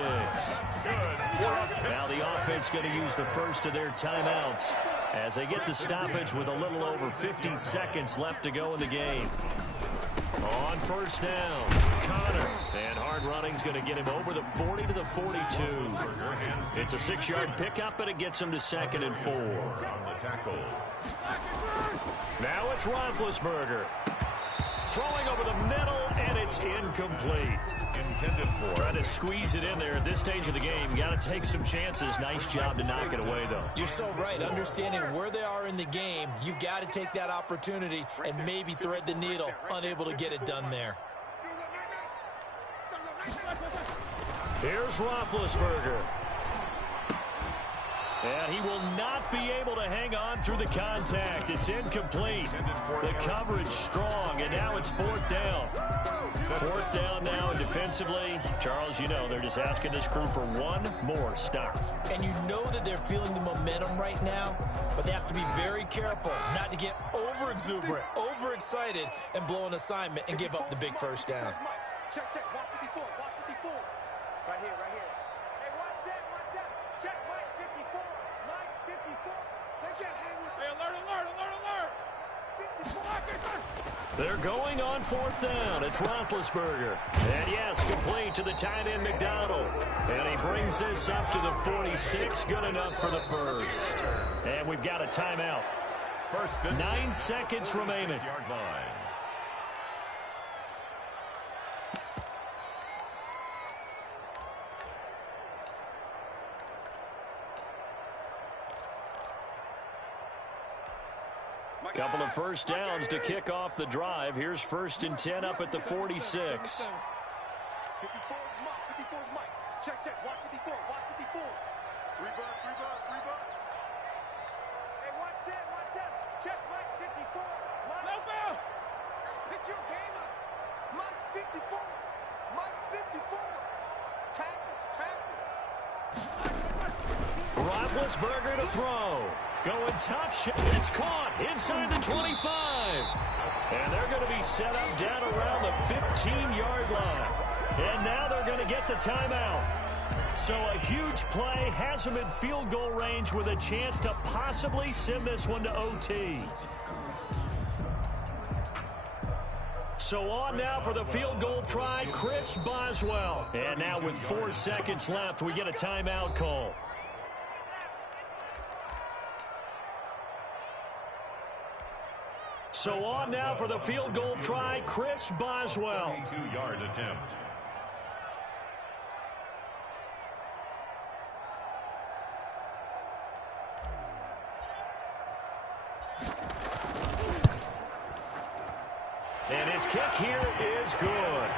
Now the offense going to use the first of their timeouts as they get the stoppage with a little over 50 seconds left to go in the game. On 1st down, Connor. And hard running's going to get him over the 40 to the 42. It's a 6-yard pickup, but it gets him to 2nd and 4. Now it's Roethlisberger. Throwing over the middle, and it's incomplete. Intended for. Trying to squeeze it in there at this stage of the game. Got to take some chances. Nice job to knock it away, though. You're so right. Understanding where they are in the game, you got to take that opportunity and maybe thread the needle. Unable to get it done there. Here's Roethlisberger. And he will not be able to hang on through the contact. It's incomplete. The coverage strong, and now it's 4th down. 4th down now, and defensively, Charles, you know, they're just asking this crew for one more stop. And you know that they're feeling the momentum right now, but they have to be very careful not to get over-exuberant, over-excited, and blow an assignment and give up the big 1st down. Check, watch 54, watch 54. Right here. Hey, one set. Check, Mike 54, Mike 54. They can't hang with. Hey, alert. 54. They're going on 4th down. It's Roethlisberger. And yes, complete to the tight end McDonald. And he brings this up to the 46. Good enough for the first. And we've got a timeout. 9 seconds remaining. Couple of 1st downs to kick off the drive. Here's 1st and 10 up at the 46. 54 Mike. Check, watch 54, watch 54. 3 bud. Hey, one set. Check, Mike 54. Mike. No bell. Hey, pick your game up. Mike 54. Tackles. Roethlisberger to throw. Going top shot. It's caught inside the 25. And they're going to be set up down around the 15-yard line. And now they're going to get the timeout. So a huge play has them in field goal range with a chance to possibly send this one to OT. So on now for the field goal try, Chris Boswell. And now with 4 seconds left, we get a timeout call. So on now for the field goal try, Chris Boswell. 22-yard attempt. And his kick here is good.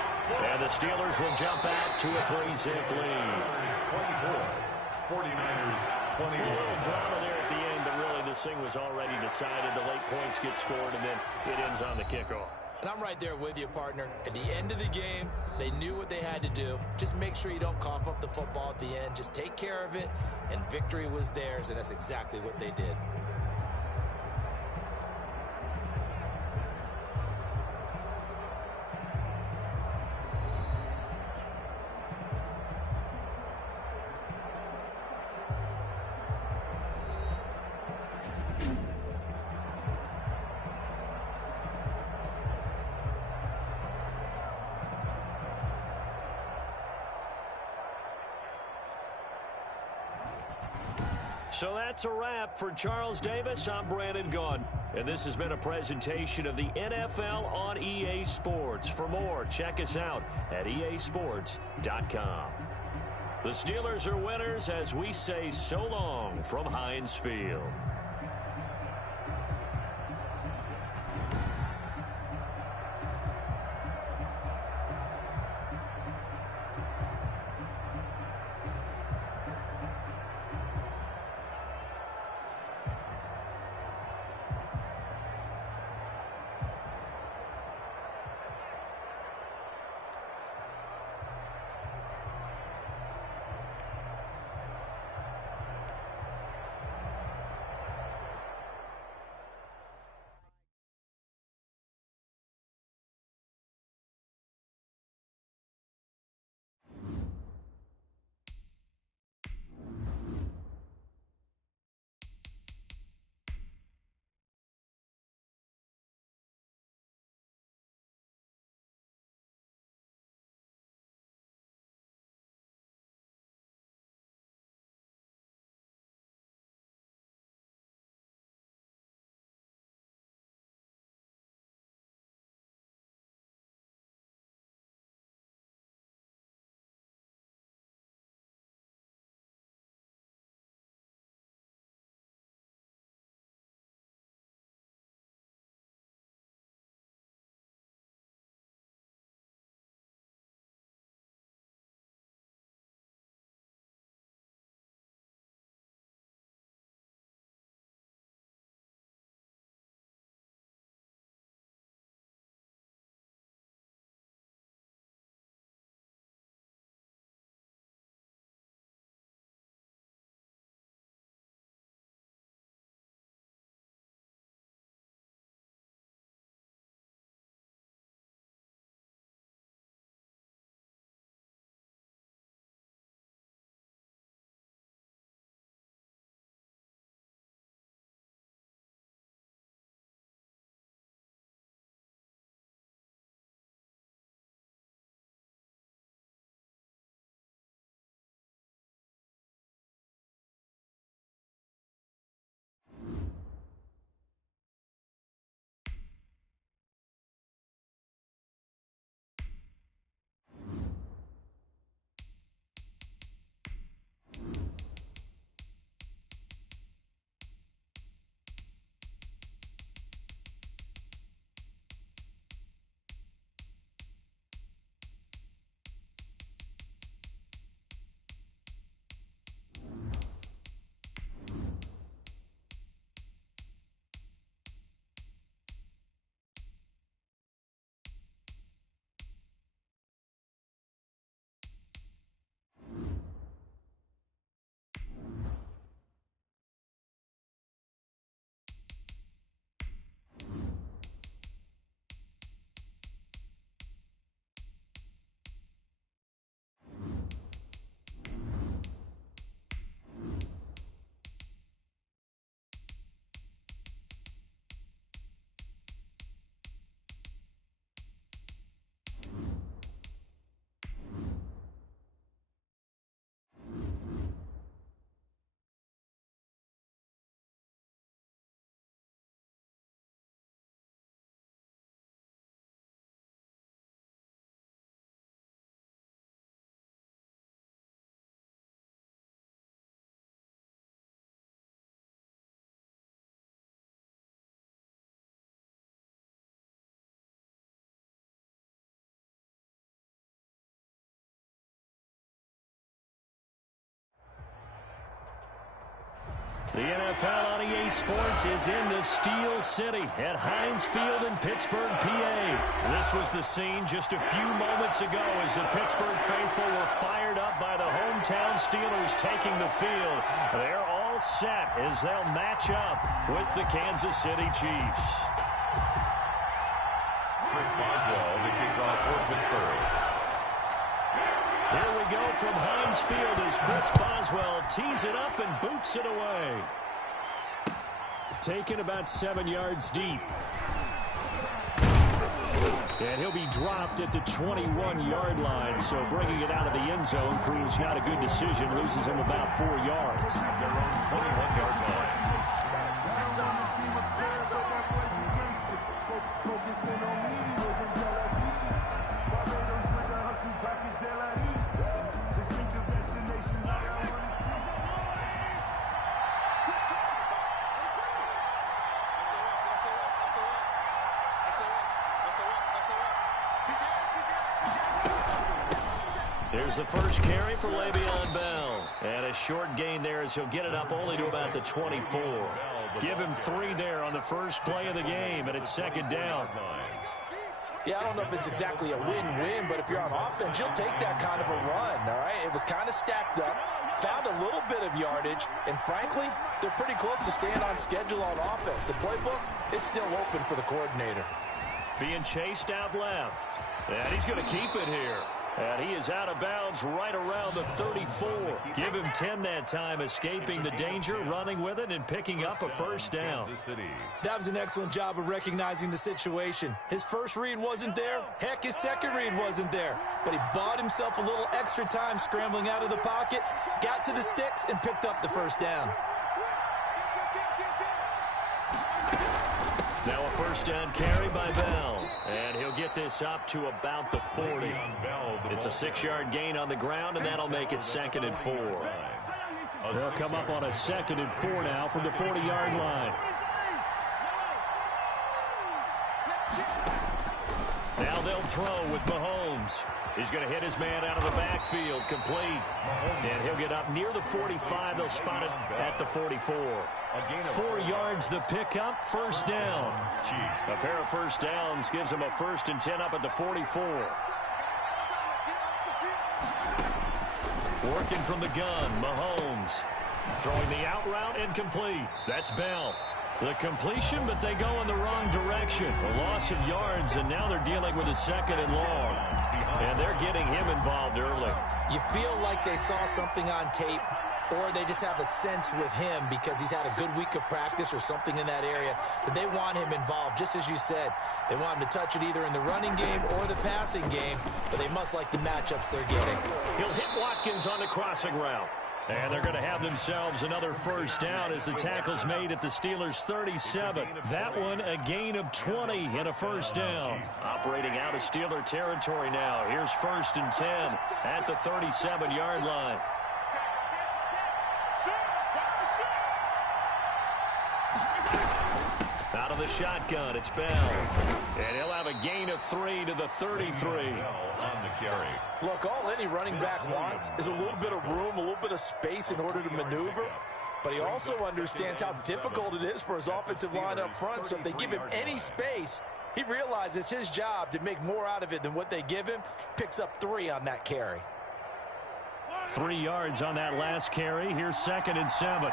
And the Steelers will jump back to a 3-zip lead. 24, 49ers 21. A little drama there at the end, but really this thing was already decided. The late points get scored, and then it ends on the kickoff. And I'm right there with you, partner. At the end of the game, they knew what they had to do. Just make sure you don't cough up the football at the end. Just take care of it, and victory was theirs, and that's exactly what they did. So that's a wrap for Charles Davis. I'm Brandon Gaudin. And this has been a presentation of the NFL on EA Sports. For more, check us out at easports.com. The Steelers are winners as we say so long from Heinz Field. The NFL on EA Sports is in the Steel City at Heinz Field in Pittsburgh, PA. This was the scene just a few moments ago as the Pittsburgh faithful were fired up by the hometown Steelers taking the field. They're all set as they'll match up with the Kansas City Chiefs. Chris Boswell to kick off for Pittsburgh. Here we go from Heinz Field as Chris Boswell tees it up and boots it away. Taken about 7 yards deep. And he'll be dropped at the 21-yard line, so bringing it out of the end zone proves not a good decision. Loses him about 4 yards. Their own 21-yard line. There's the first carry for Le'Veon Bell. And a short gain there as he'll get it up only to about the 24. Give him 3 there on the first play of the game, and it's second down. Yeah, I don't know if it's exactly a win-win, but if you're on offense, you'll take that kind of a run, all right? It was kind of stacked up, found a little bit of yardage, and frankly, they're pretty close to staying on schedule on offense. The playbook is still open for the coordinator. Being chased out left. And he's going to keep it here. And he is out of bounds right around the 34. Give him 10 that time, escaping the danger, running with it, and picking up a first down. That was an excellent job of recognizing the situation. His first read wasn't there. Heck, his second read wasn't there. But he bought himself a little extra time scrambling out of the pocket, got to the sticks, and picked up the first down. Now a first down carry by Bell. And he'll get this up to about the 40. It's a 6-yard gain on the ground, and that'll make it 2nd and 4. They'll come up on a 2nd and 4 now from the 40-yard line. Now they'll throw with Mahomes. He's going to hit his man out of the backfield, complete. And he'll get up near the 45. They'll spot it at the 44. 4 yards the pickup, first down. A pair of first downs gives him a 1st and 10 up at the 44. Working from the gun, Mahomes. Throwing the out route, incomplete. That's Bell. The completion, but they go in the wrong direction. A loss of yards, and now they're dealing with a 2nd and long. And they're getting him involved early. You feel like they saw something on tape, or they just have a sense with him because he's had a good week of practice or something in that area that they want him involved. Just as you said, they want him to touch it either in the running game or the passing game, but they must like the matchups they're getting. He'll hit Watkins on the crossing route. And they're going to have themselves another first down as the tackle's made at the Steelers' 37. That one a gain of 20 and a first down. Operating out of Steeler territory now. Here's 1st and 10 at the 37-yard line. Out of the shotgun, it's Bell. And he'll have a gain of 3 to the 33. On the carry. Look, all any running back wants is a little bit of room, a little bit of space in order to maneuver. But he also understands how difficult it is for his offensive line up front. So if they give him any space, he realizes his job to make more out of it than what they give him. Picks up 3 on that carry. 3 yards on that last carry. Here's 2nd and 7.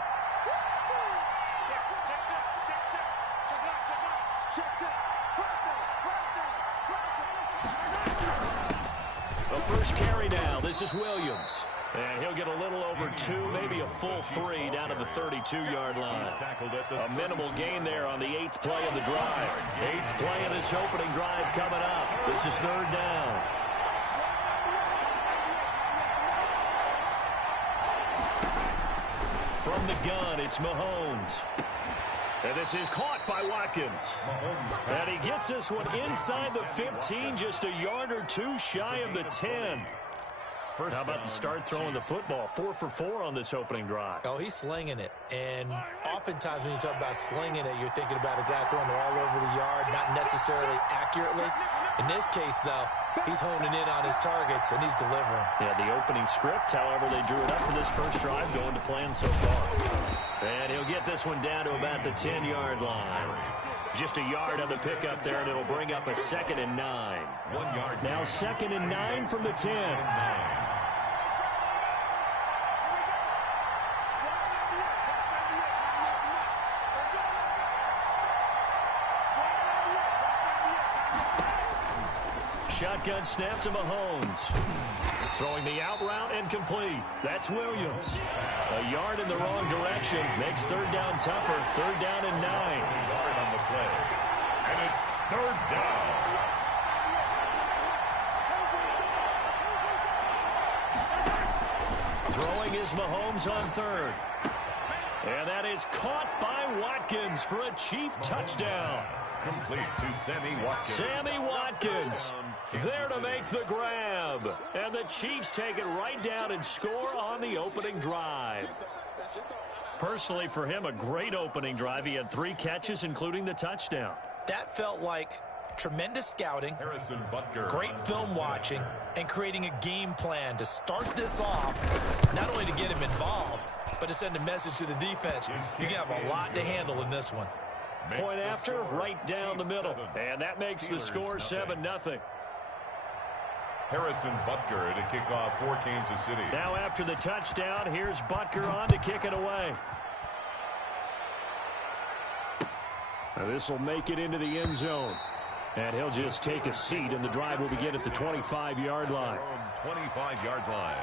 The first carry now. This is Williams. And he'll get a little over 2, maybe a full 3 down to the 32-yard line. A minimal gain there on the 8th play of the drive. 8th play of this opening drive coming up. This is 3rd down. From the gun, it's Mahomes. And this is caught by Watkins. And he gets this one inside the 15, just a yard or 2 shy of the 10. How about the start throwing the football? 4 for 4 on this opening drive. Oh, he's slinging it. And oftentimes when you talk about slinging it, you're thinking about a guy throwing it all over the yard, not necessarily accurately. In this case, though, he's honing in on his targets, and he's delivering. Yeah, the opening script, however, they drew it up for this first drive, going to plan so far. And he'll get this one down to about the 10-yard line. Just a yard on the pickup there, and it'll bring up a 2nd and 9. 1 yard. Now 2nd and 9 from the 10. Shotgun snap to Mahomes. Throwing the out route and complete. That's Williams. A yard in the wrong direction. Makes 3rd down tougher. 3rd down and 9. Yard on the play. And it's 3rd down. Throwing is Mahomes on 3rd. And that is caught by Watkins for a Chief touchdown. Complete to Sammy Watkins. Sammy Watkins there to make the grab. And the Chiefs take it right down and score on the opening drive. Personally, for him, a great opening drive. He had 3 catches, including the touchdown. That felt like tremendous scouting, Harrison Butker. great film watching, and creating a game plan to start this off, not only to get him involved, but to send a message to the defense. You can have a lot to handle in this one. Point after, right down the middle. And that makes the score 7-0. Harrison Butker to kick off for Kansas City. Now after the touchdown, here's Butker on to kick it away. This will make it into the end zone. And he'll just take a seat, and the drive will begin at the 25-yard line. 25-yard line.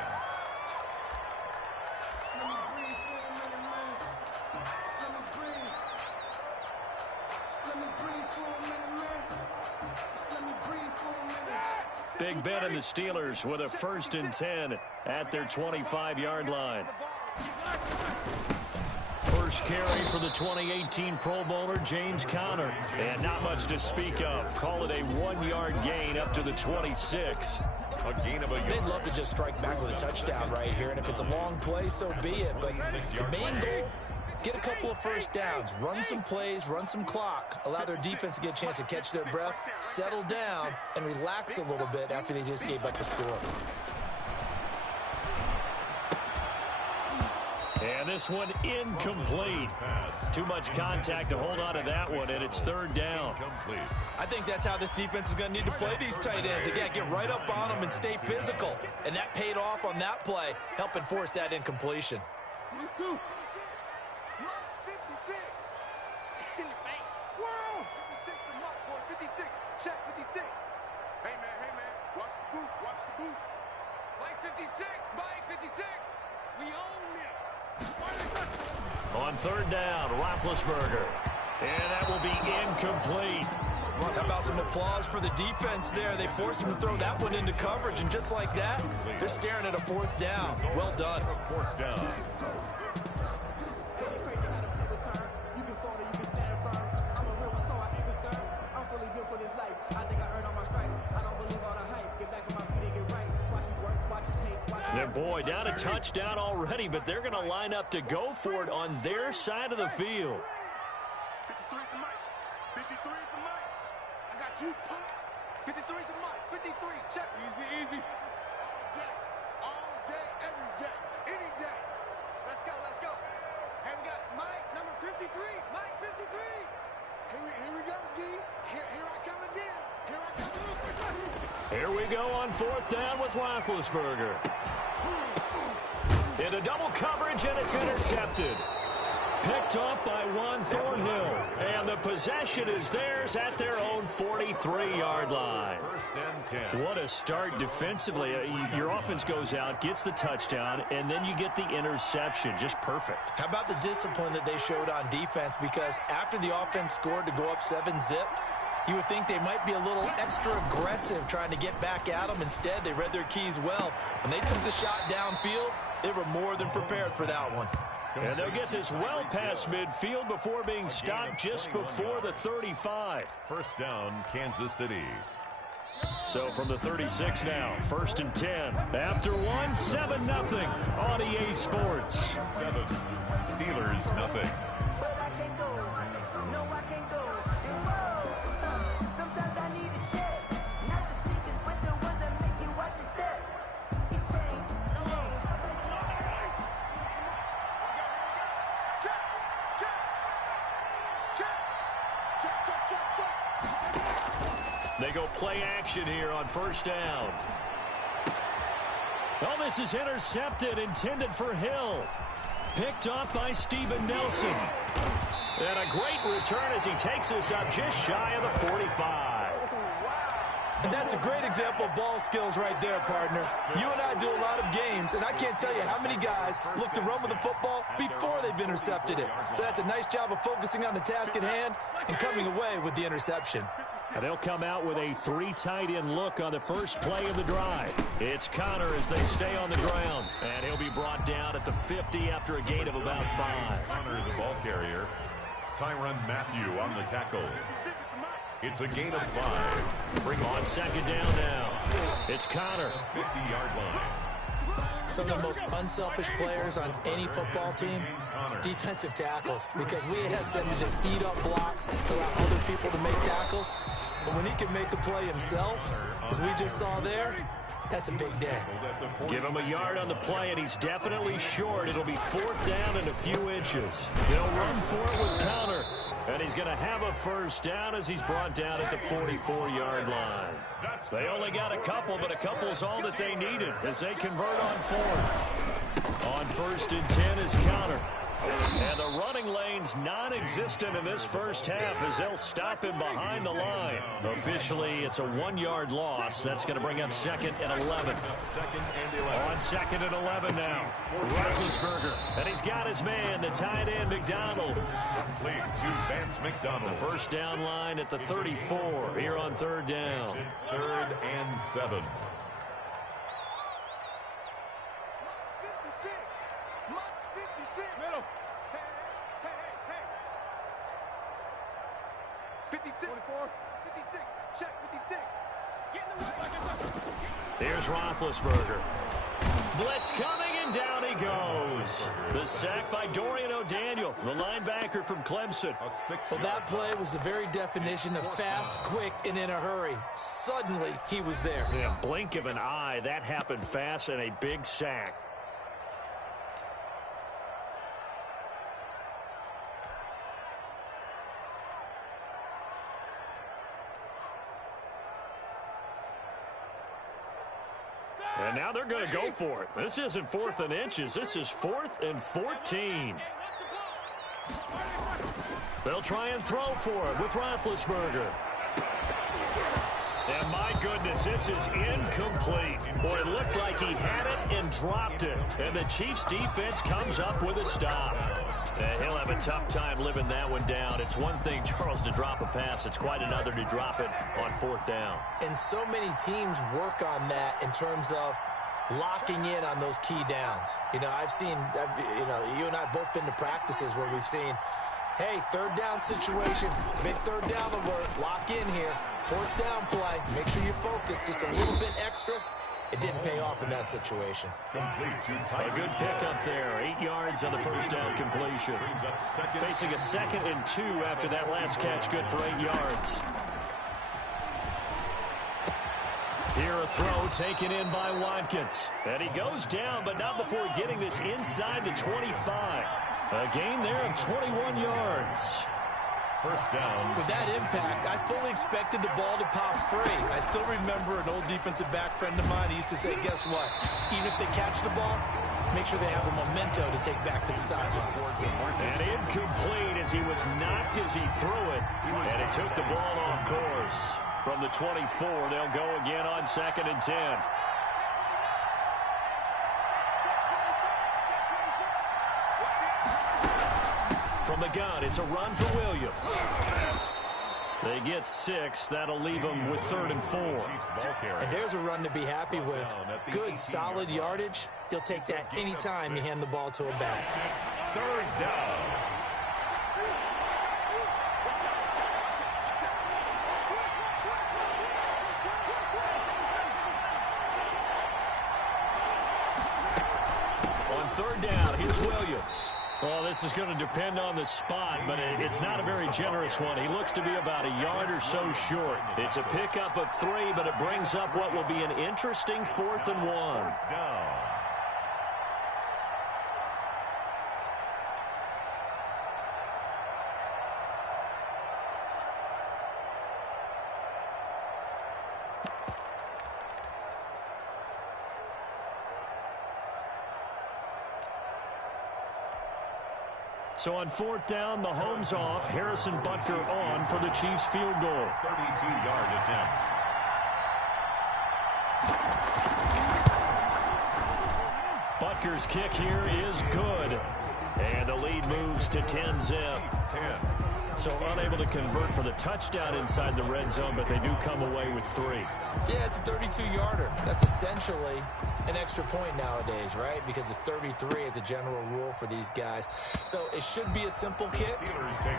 Big Ben and the Steelers with a 1st and 10 at their 25-yard line. First carry for the 2018 Pro Bowler, James Conner. And not much to speak of. Call it a 1-yard gain up to the 26. A gain of a yard. They'd love to just strike back with a touchdown right here, and if it's a long play, so be it. But the main goal, get a couple of first downs, run some plays, run some clock, allow their defense to get a chance to catch their breath, settle down, and relax a little bit after they just gave up a score. And this one incomplete. Too much contact to hold on to that one, and it's 3rd down. I think that's how this defense is going to need to play these tight ends. Again, get right up on them and stay physical. And that paid off on that play, helping force that incompletion. On 3rd down, Roethlisberger. And that will be incomplete. How about some applause for the defense there? They forced him to throw that one into coverage, and just like that, they're staring at a 4th down. Well done. 4th down. And boy, down a touchdown already, but they're going to line up to go for it on their side of the field. 53 is the mic. 53 is the mic. I got you, Pop. 53 is the mic. 53, check. Easy. All day, every day, any day. Let's go. Hey, we got Mike, number 53. Mike, 53. Here we go, D. Here I come again. Here we go on 4th down with Roethlisberger. Into double coverage, and it's intercepted. Picked off by Juan Thornhill. And the possession is theirs at their own 43-yard line. 1st and 10. What a start defensively. Your offense goes out, gets the touchdown, and then you get the interception. Just perfect. How about the discipline that they showed on defense? Because after the offense scored to go up 7-zip, you would think they might be a little extra aggressive trying to get back at them. Instead, they read their keys well. When they took the shot downfield, they were more than prepared for that one. And they'll get this well past midfield before being stopped just before the 35. 1st down, Kansas City. So from the 36 now, 1st and 10. After one, 7-0 on EA Sports. 7. Steelers, nothing. They go play action here on first down. Oh, this is intercepted, intended for Hill. Picked up by Steven Nelson. And a great return as he takes us up just shy of the 45. And that's a great example of ball skills right there, partner. You and I do a lot of games, and I can't tell you how many guys look to run with the football before they've intercepted it. So that's a nice job of focusing on the task at hand and coming away with the interception. And they'll come out with a 3 tight end look on the first play of the drive. It's Connor as they stay on the ground. And he'll be brought down at the 50 after a gain of about 5. Connor, the ball carrier. Tyrann Mathieu on the tackle. It's a gain of 5. Bring on second down now. It's Connor. 50-yard line. Some of the most unselfish players on any football team, defensive tackles, because we ask them to just eat up blocks, allow other people to make tackles. But when he can make a play himself, as we just saw there, that's a big day. Give him a yard on the play, and he's definitely short. It'll be 4th down and a few inches. He'll run for it with Connor. And he's going to have a first down as he's brought down at the 44-yard line. They only got a couple, but a couple's all that they needed as they convert on 4th. On 1st and 10 is Connor. And the running lane's non-existent in this first half as they'll stop him behind the line. Officially, it's a 1-yard loss. That's going to bring up 2nd and 11. On 2nd and 11 now. Roethlisberger. And he's got his man, the tight end, McDonald. Complete to Vance McDonald. The first down line at the 34 here on 3rd down. 3rd and 7. Middle. Hey. 56. 24. 56. Check 56. Get in the way. Here's Roethlisberger. Blitz coming, and down he goes. The sack by Dorian O'Daniel, the linebacker from Clemson. Well, that play was the very definition of fast, quick, and in a hurry. Suddenly, he was there. Yeah, blink of an eye, that happened fast, and a big sack. And now they're going to go for it. This isn't 4th and inches. This is 4th and 14. They'll try and throw for it with Roethlisberger. And my goodness, this is incomplete. Boy, it looked like he had it and dropped it. And the Chiefs defense comes up with a stop. And he'll have a tough time living that one down. It's one thing, Charles, to drop a pass. It's quite another to drop it on 4th down. And so many teams work on that in terms of locking in on those key downs. You know, you and I have both been to practices where we've seen, hey, 3rd down situation, big 3rd down alert, lock in here, 4th down play, make sure you focus just a little bit extra. It didn't pay off in that situation. A good pickup there. 8 yards on the first down completion. Facing a 2nd and 2 after that last catch, good for 8 yards. Here a throw taken in by Watkins. And he goes down, but not before getting this inside the 25. A gain there of 21 yards. First down. With that impact, I fully expected the ball to pop free. I still remember an old defensive back friend of mine. He used to say, guess what? Even if they catch the ball, make sure they have a memento to take back to the sideline. And incomplete as he was knocked as he threw it. And it took the ball off course. From the 24, they'll go again on 2nd and 10. From the gun, it's a run for Williams. They get 6. That'll leave them with 3rd and 4. And there's a run to be happy with. Good, solid yardage. You'll take that anytime you hand the ball to a back. 3rd down. On 3rd down, here's Williams. Well, this is going to depend on the spot, but it's not a very generous one. He looks to be about a yard or so short. It's a pickup of 3, but it brings up what will be an interesting 4th and 1. So on 4th down, Mahomes off, Harrison Butker on for the Chiefs field goal. 32-yard attempt. Butker's kick here is good. And the lead moves to 10-zip. So unable to convert for the touchdown inside the red zone, but they do come away with 3. Yeah, it's a 32-yarder. That's essentially an extra point nowadays, right? Because it's 33 as a general rule for these guys. So it should be a simple kick.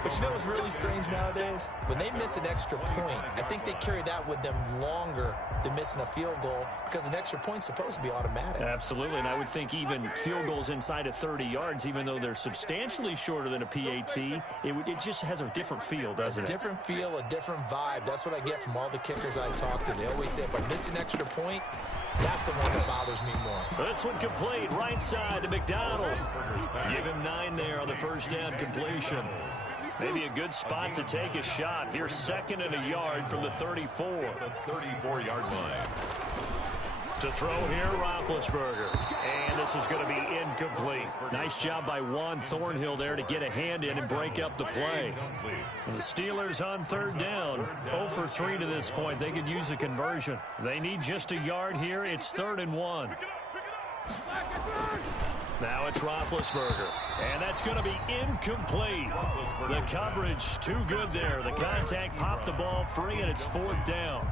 But you know what's really strange nowadays? When they miss an extra point, I think they carry that with them longer than missing a field goal because an extra point's supposed to be automatic. Absolutely, and I would think even field goals inside of 30 yards, even though they're substantially shorter than a PAT, it just has a different feel, doesn't it? A different feel, a different vibe. That's what I get from all the kickers I talk to. They always say, if I miss an extra point, that's the one that bothers me more. This one complete, right side to McDonald. Give him 9 there on the first down completion. Maybe a good spot to take a shot. Here's 2nd and a yard from the 34. The 34-yard line. To throw here, Roethlisberger. And this is going to be incomplete. Nice job by Juan Thornhill there to get a hand in and break up the play. And the Steelers on 3rd down. 0 for 3 to this point. They could use a conversion. They need just a yard here. It's 3rd and 1. Now it's Roethlisberger. And that's going to be incomplete. The coverage too good there. The contact popped the ball free, and it's 4th down.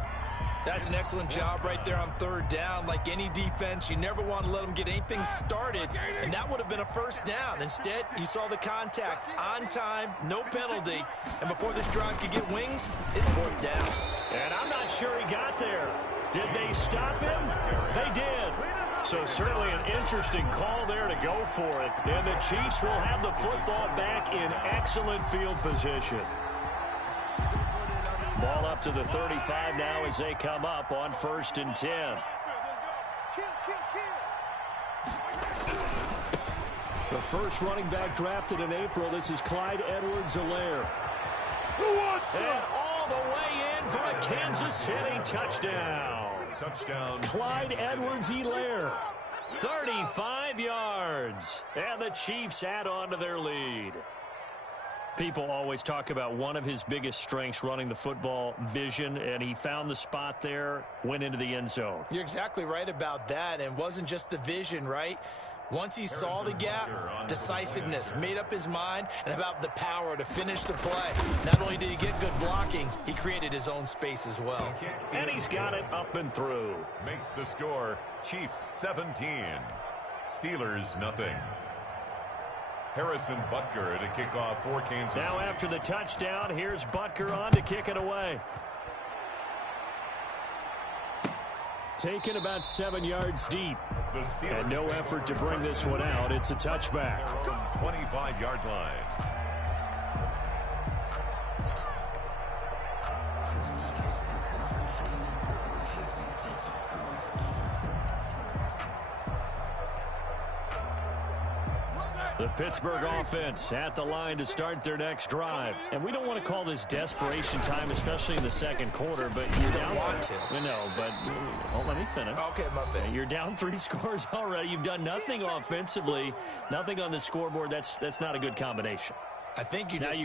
That's an excellent job right there on 3rd down. Like any defense, you never want to let them get anything started, and that would have been a first down. Instead, you saw the contact on time, no penalty, and before this drive could get wings, it's 4th down. And I'm not sure he got there. Did they stop him? They did. So certainly an interesting call there to go for it. And the Chiefs will have the football back in excellent field position. Ball up to the 35 now as they come up on 1st and 10. The first running back drafted in April. This is Clyde Edwards-Helaire. And all the way in for a Kansas City touchdown. Clyde Edwards-Helaire. 35 yards. And the Chiefs add on to their lead. People always talk about one of his biggest strengths, running the football, vision, and he found the spot there, went into the end zone. You're exactly right about that, and it wasn't just the vision, right? Once he saw the gap, decisiveness, made up his mind, and about the power to finish the play. Not only did he get good blocking, he created his own space as well. And he's got it up and through. Makes the score Chiefs 17, Steelers nothing. Harrison Butker to kick off for Kansas City. Now after the touchdown, here's Butker on to kick it away. Taken about 7 yards deep. And no effort to bring this one out. It's a touchback. 25-yard line. The Pittsburgh offense at the line to start their next drive. And we don't want to call this desperation time, especially in the second quarter, but you're down. But let me finish. Okay, my bad. You're down 3 scores already. You've done nothing offensively, nothing on the scoreboard. That's not a good combination. I think you just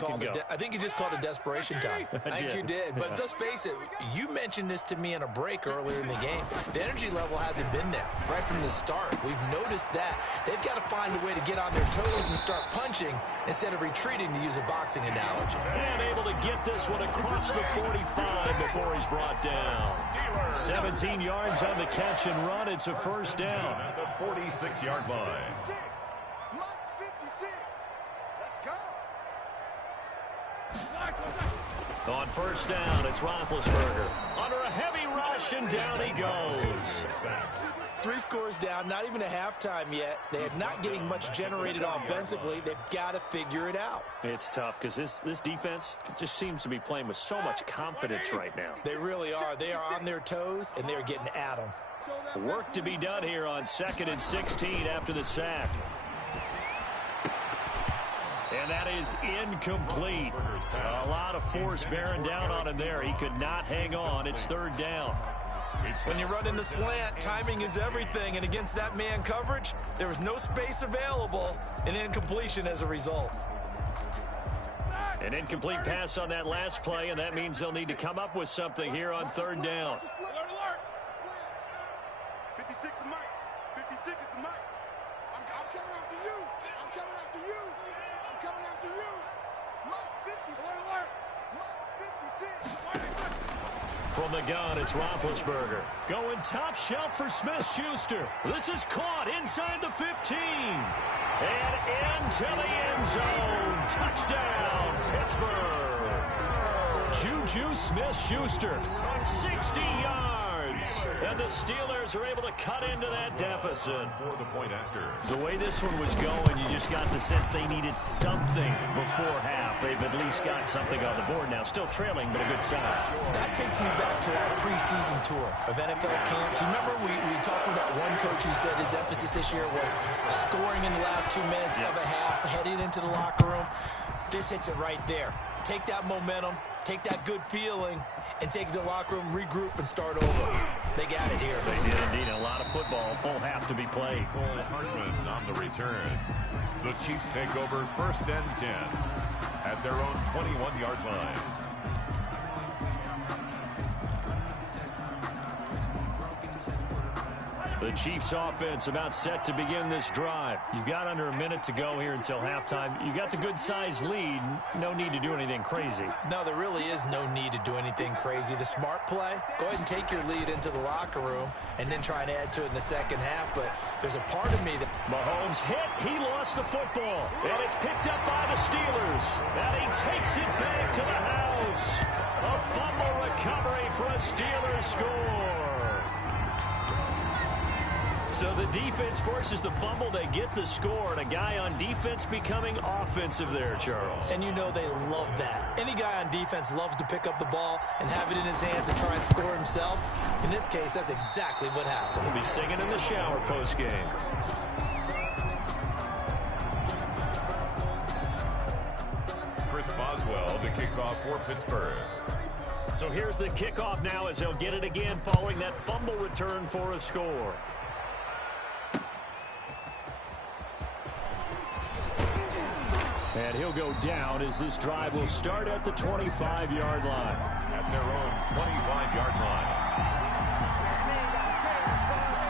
called it desperation time. I think you did. But let's face it, you mentioned this to me in a break earlier in the game. The energy level hasn't been there right from the start. We've noticed that. They've got to find a way to get on their toes and start punching instead of retreating, to use a boxing analogy. And able to get this one across the 45 before he's brought down. 17 yards on the catch and run. It's a first down. At the 46-yard line. On first down, it's Roethlisberger. Under a heavy rush, and down he goes. 3 scores down, not even a halftime yet. They are not getting much generated offensively. They've got to figure it out. It's tough because this defense just seems to be playing with so much confidence right now. They really are. They are on their toes, and they're getting at them. Work to be done here on 2nd and 16 after the sack. And that is incomplete. A lot of force bearing down on him there. He could not hang on. It's 3rd down. When you run in the slant, timing is everything. And against that man coverage, there was no space available, and incompletion as a result. An incomplete pass on that last play, and that means they'll need to come up with something here on third down. 56 is Mike. 56 is the Mike. I'm coming after you. I'm coming after you. I'm coming after you. Mike's 56. Mike's 56. From the gun, it's Roethlisberger. Going top shelf for Smith-Schuster. This is caught inside the 15. And into the end zone. Touchdown, Pittsburgh. Juju Smith-Schuster, 60 yards. And the Steelers are able to cut into that deficit. For the point after. The way this one was going, you just got the sense they needed something before half. They've at least got something on the board now. Still trailing, but a good sign. That takes me back to our preseason tour of NFL camps. You remember we talked with that one coach who said his emphasis this year was scoring in the last 2 minutes of a half, heading into the locker room. This hits it right there. Take that momentum, take that good feeling, and take it to the locker room, regroup, and start over. They got it here. They did indeed. A lot of football, full half to be played. Cole Hartman on the return. The Chiefs take over 1st and 10 at their own 21-yard line. The Chiefs offense about set to begin this drive. You've got under a minute to go here until halftime. You got the good-sized lead. No need to do anything crazy. No, there really is no need to do anything crazy. The smart play, go ahead and take your lead into the locker room and then try and add to it in the second half. But there's a part of me that... Mahomes hit. He lost the football. And it's picked up by the Steelers. And he takes it back to the house. A fumble recovery for a Steelers score. So the defense forces the fumble. They get the score, and a guy on defense becoming offensive there, Charles. And you know they love that. Any guy on defense loves to pick up the ball and have it in his hands and try and score himself. In this case, that's exactly what happened. He'll be singing in the shower post-game. Chris Boswell to kick off for Pittsburgh. So here's the kickoff now as they'll get it again following that fumble return for a score. And he'll go down as this drive will start at the 25-yard line. At their own 25-yard line.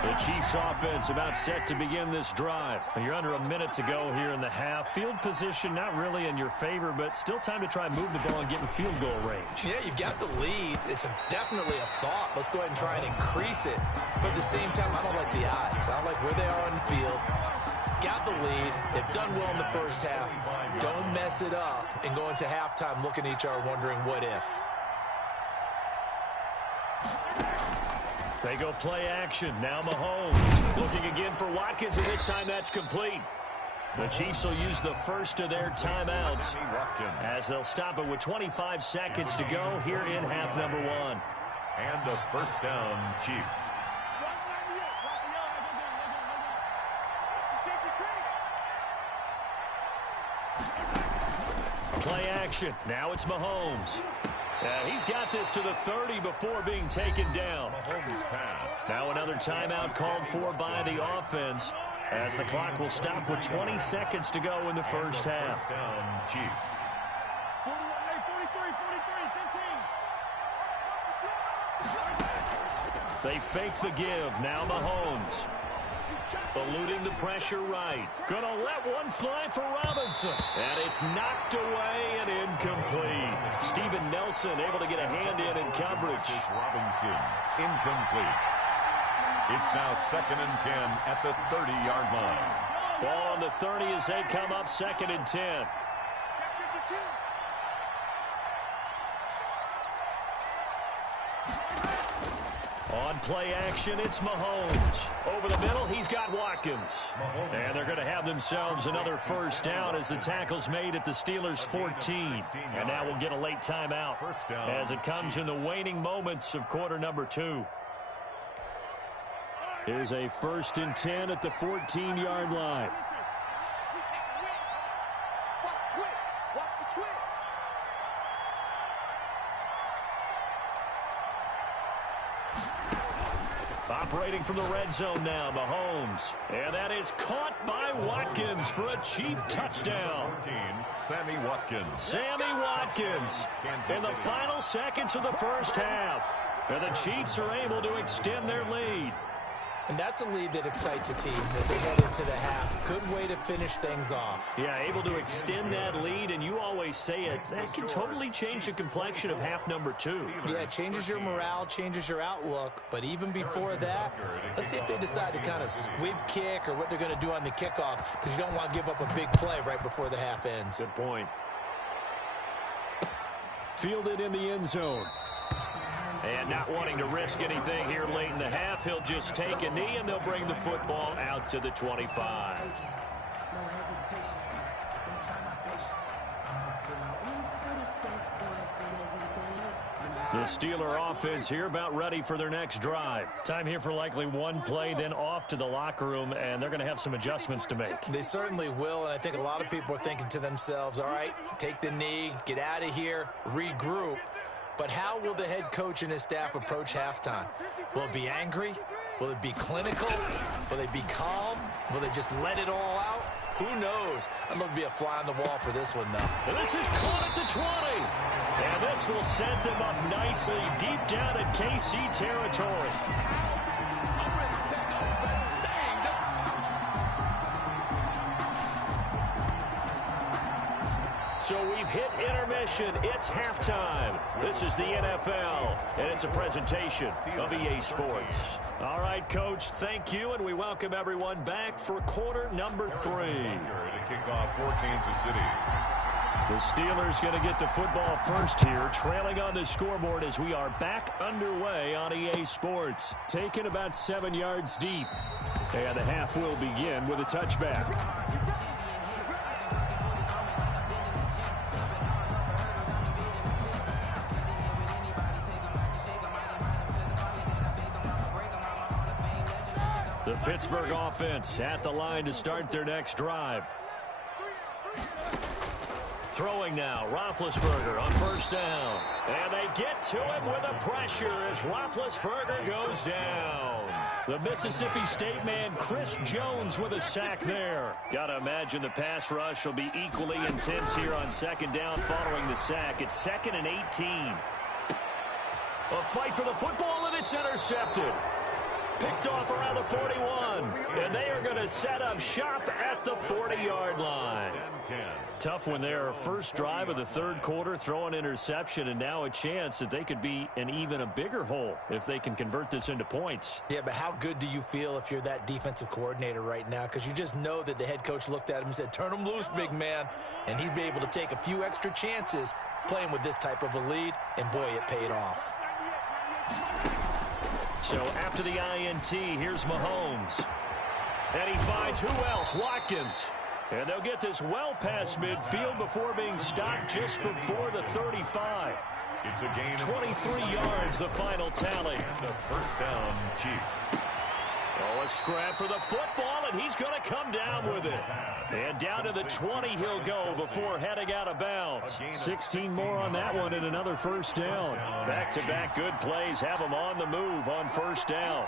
The Chiefs offense about set to begin this drive. You're under a minute to go here in the half. Field position not really in your favor, but still time to try and move the ball and get in field goal range. Yeah, you've got the lead. It's definitely a thought. Let's go ahead and try and increase it. But at the same time, I don't like the odds. I don't like where they are on the field. Got the lead. They've done well in the first half. Don't mess it up and go into halftime looking at each other wondering what if. They go play action. Now Mahomes looking again for Watkins, and this time that's complete. The Chiefs will use the first of their timeouts as they'll stop it with 25 seconds to go here in half number one. And a first down, Chiefs. Play action. Now it's Mahomes. He's got this to the 30 before being taken down. Mahomes pass. Now another timeout called for by the offense as the clock will stop with 20 seconds to go in the first half. First down, Chiefs. 43, 43, 15. They fake the give. Now Mahomes. Eluding the pressure right. Gonna let one fly for Robinson. And it's knocked away and incomplete. Steven Nelson able to get a hand in coverage. Robinson, incomplete. It's now 2nd and 10 at the 30-yard line. Ball on the 30 as they come up 2nd and 10. On play action, it's Mahomes. Over the middle, he's got Watkins. And they're going to have themselves another first down as the tackle's made at the Steelers' 14. And now we'll get a late timeout as it comes in the waning moments of quarter number 2. Here's a 1st and 10 at the 14-yard line. Operating from the red zone now, Mahomes. And that is caught by Watkins for a Chief touchdown. Sammy Watkins. Sammy Watkins in the final seconds of the first half. And the Chiefs are able to extend their lead. And that's a lead that excites a team as they head into the half. Good way to finish things off. Yeah, able to extend that lead, and you always say it, that can totally change the complexion of half number 2. Yeah, it changes your morale, changes your outlook. But even before that, let's see if they decide to kind of squib kick or what they're going to do on the kickoff, because you don't want to give up a big play right before the half ends. Good point. Fielded in the end zone. And not wanting to risk anything here late in the half, he'll just take a knee, and they'll bring the football out to the 25. The Steeler offense here about ready for their next drive. Time here for likely one play, then off to the locker room, and they're going to have some adjustments to make. They certainly will, and I think a lot of people are thinking to themselves, all right, take the knee, get out of here, regroup. But how will the head coach and his staff approach halftime? Will it be angry? Will it be clinical? Will they be calm? Will they just let it all out? Who knows? I'd love to be a fly on the wall for this one, though. And this is caught at the 20. And this will set them up nicely deep down in KC territory. So we've hit intermission. It's halftime. This is the NFL, and it's a presentation of EA Sports. All right, Coach, thank you, and we welcome everyone back for quarter number 3. To kick off for Kansas City. The Steelers going to get the football first here, trailing on the scoreboard as we are back underway on EA Sports. Taken about 7 yards deep. And the half will begin with a touchback. The Pittsburgh offense at the line to start their next drive. Throwing now, Roethlisberger on first down. And they get to him with the pressure as Roethlisberger goes down. The Mississippi State man, Chris Jones, with a sack there. Got to imagine the pass rush will be equally intense here on second down following the sack. It's 2nd and 18. A fight for the football, and it's intercepted. Picked off around the 41, and they are going to set up shop at the 40-yard line. Tough when their first drive of the third quarter, throw an interception, and now a chance that they could be in even a bigger hole if they can convert this into points. Yeah, but how good do you feel if you're that defensive coordinator right now? Because you just know that the head coach looked at him and said, turn him loose, big man. And he'd be able to take a few extra chances playing with this type of a lead, and boy, it paid off. So after the INT, here's Mahomes. And he finds who else? Watkins. And they'll get this well past midfield before being stopped just before the 35. It's a gain 23 yards, the final tally. The first down, Chiefs. Oh, a scrap for the football, and he's going to come down with it. And down to the 20 he'll go before heading out of bounds. 16 more on that one and another first down. Back-to-back good plays have him on the move on first down.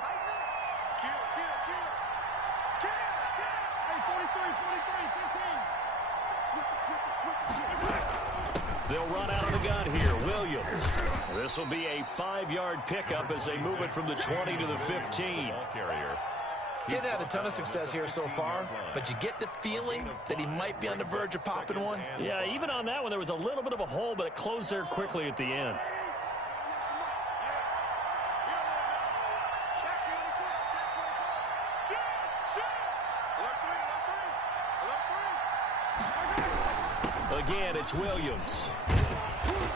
They'll run out of the gun here. Williams. This will be a 5-yard pickup as they move it from the 20 to the 15. He's had a ton of success here so far, but you get the feeling that he might be on the verge of popping one. Yeah, even on that one, there was a little bit of a hole, but it closed there quickly at the end. Again, it's Williams.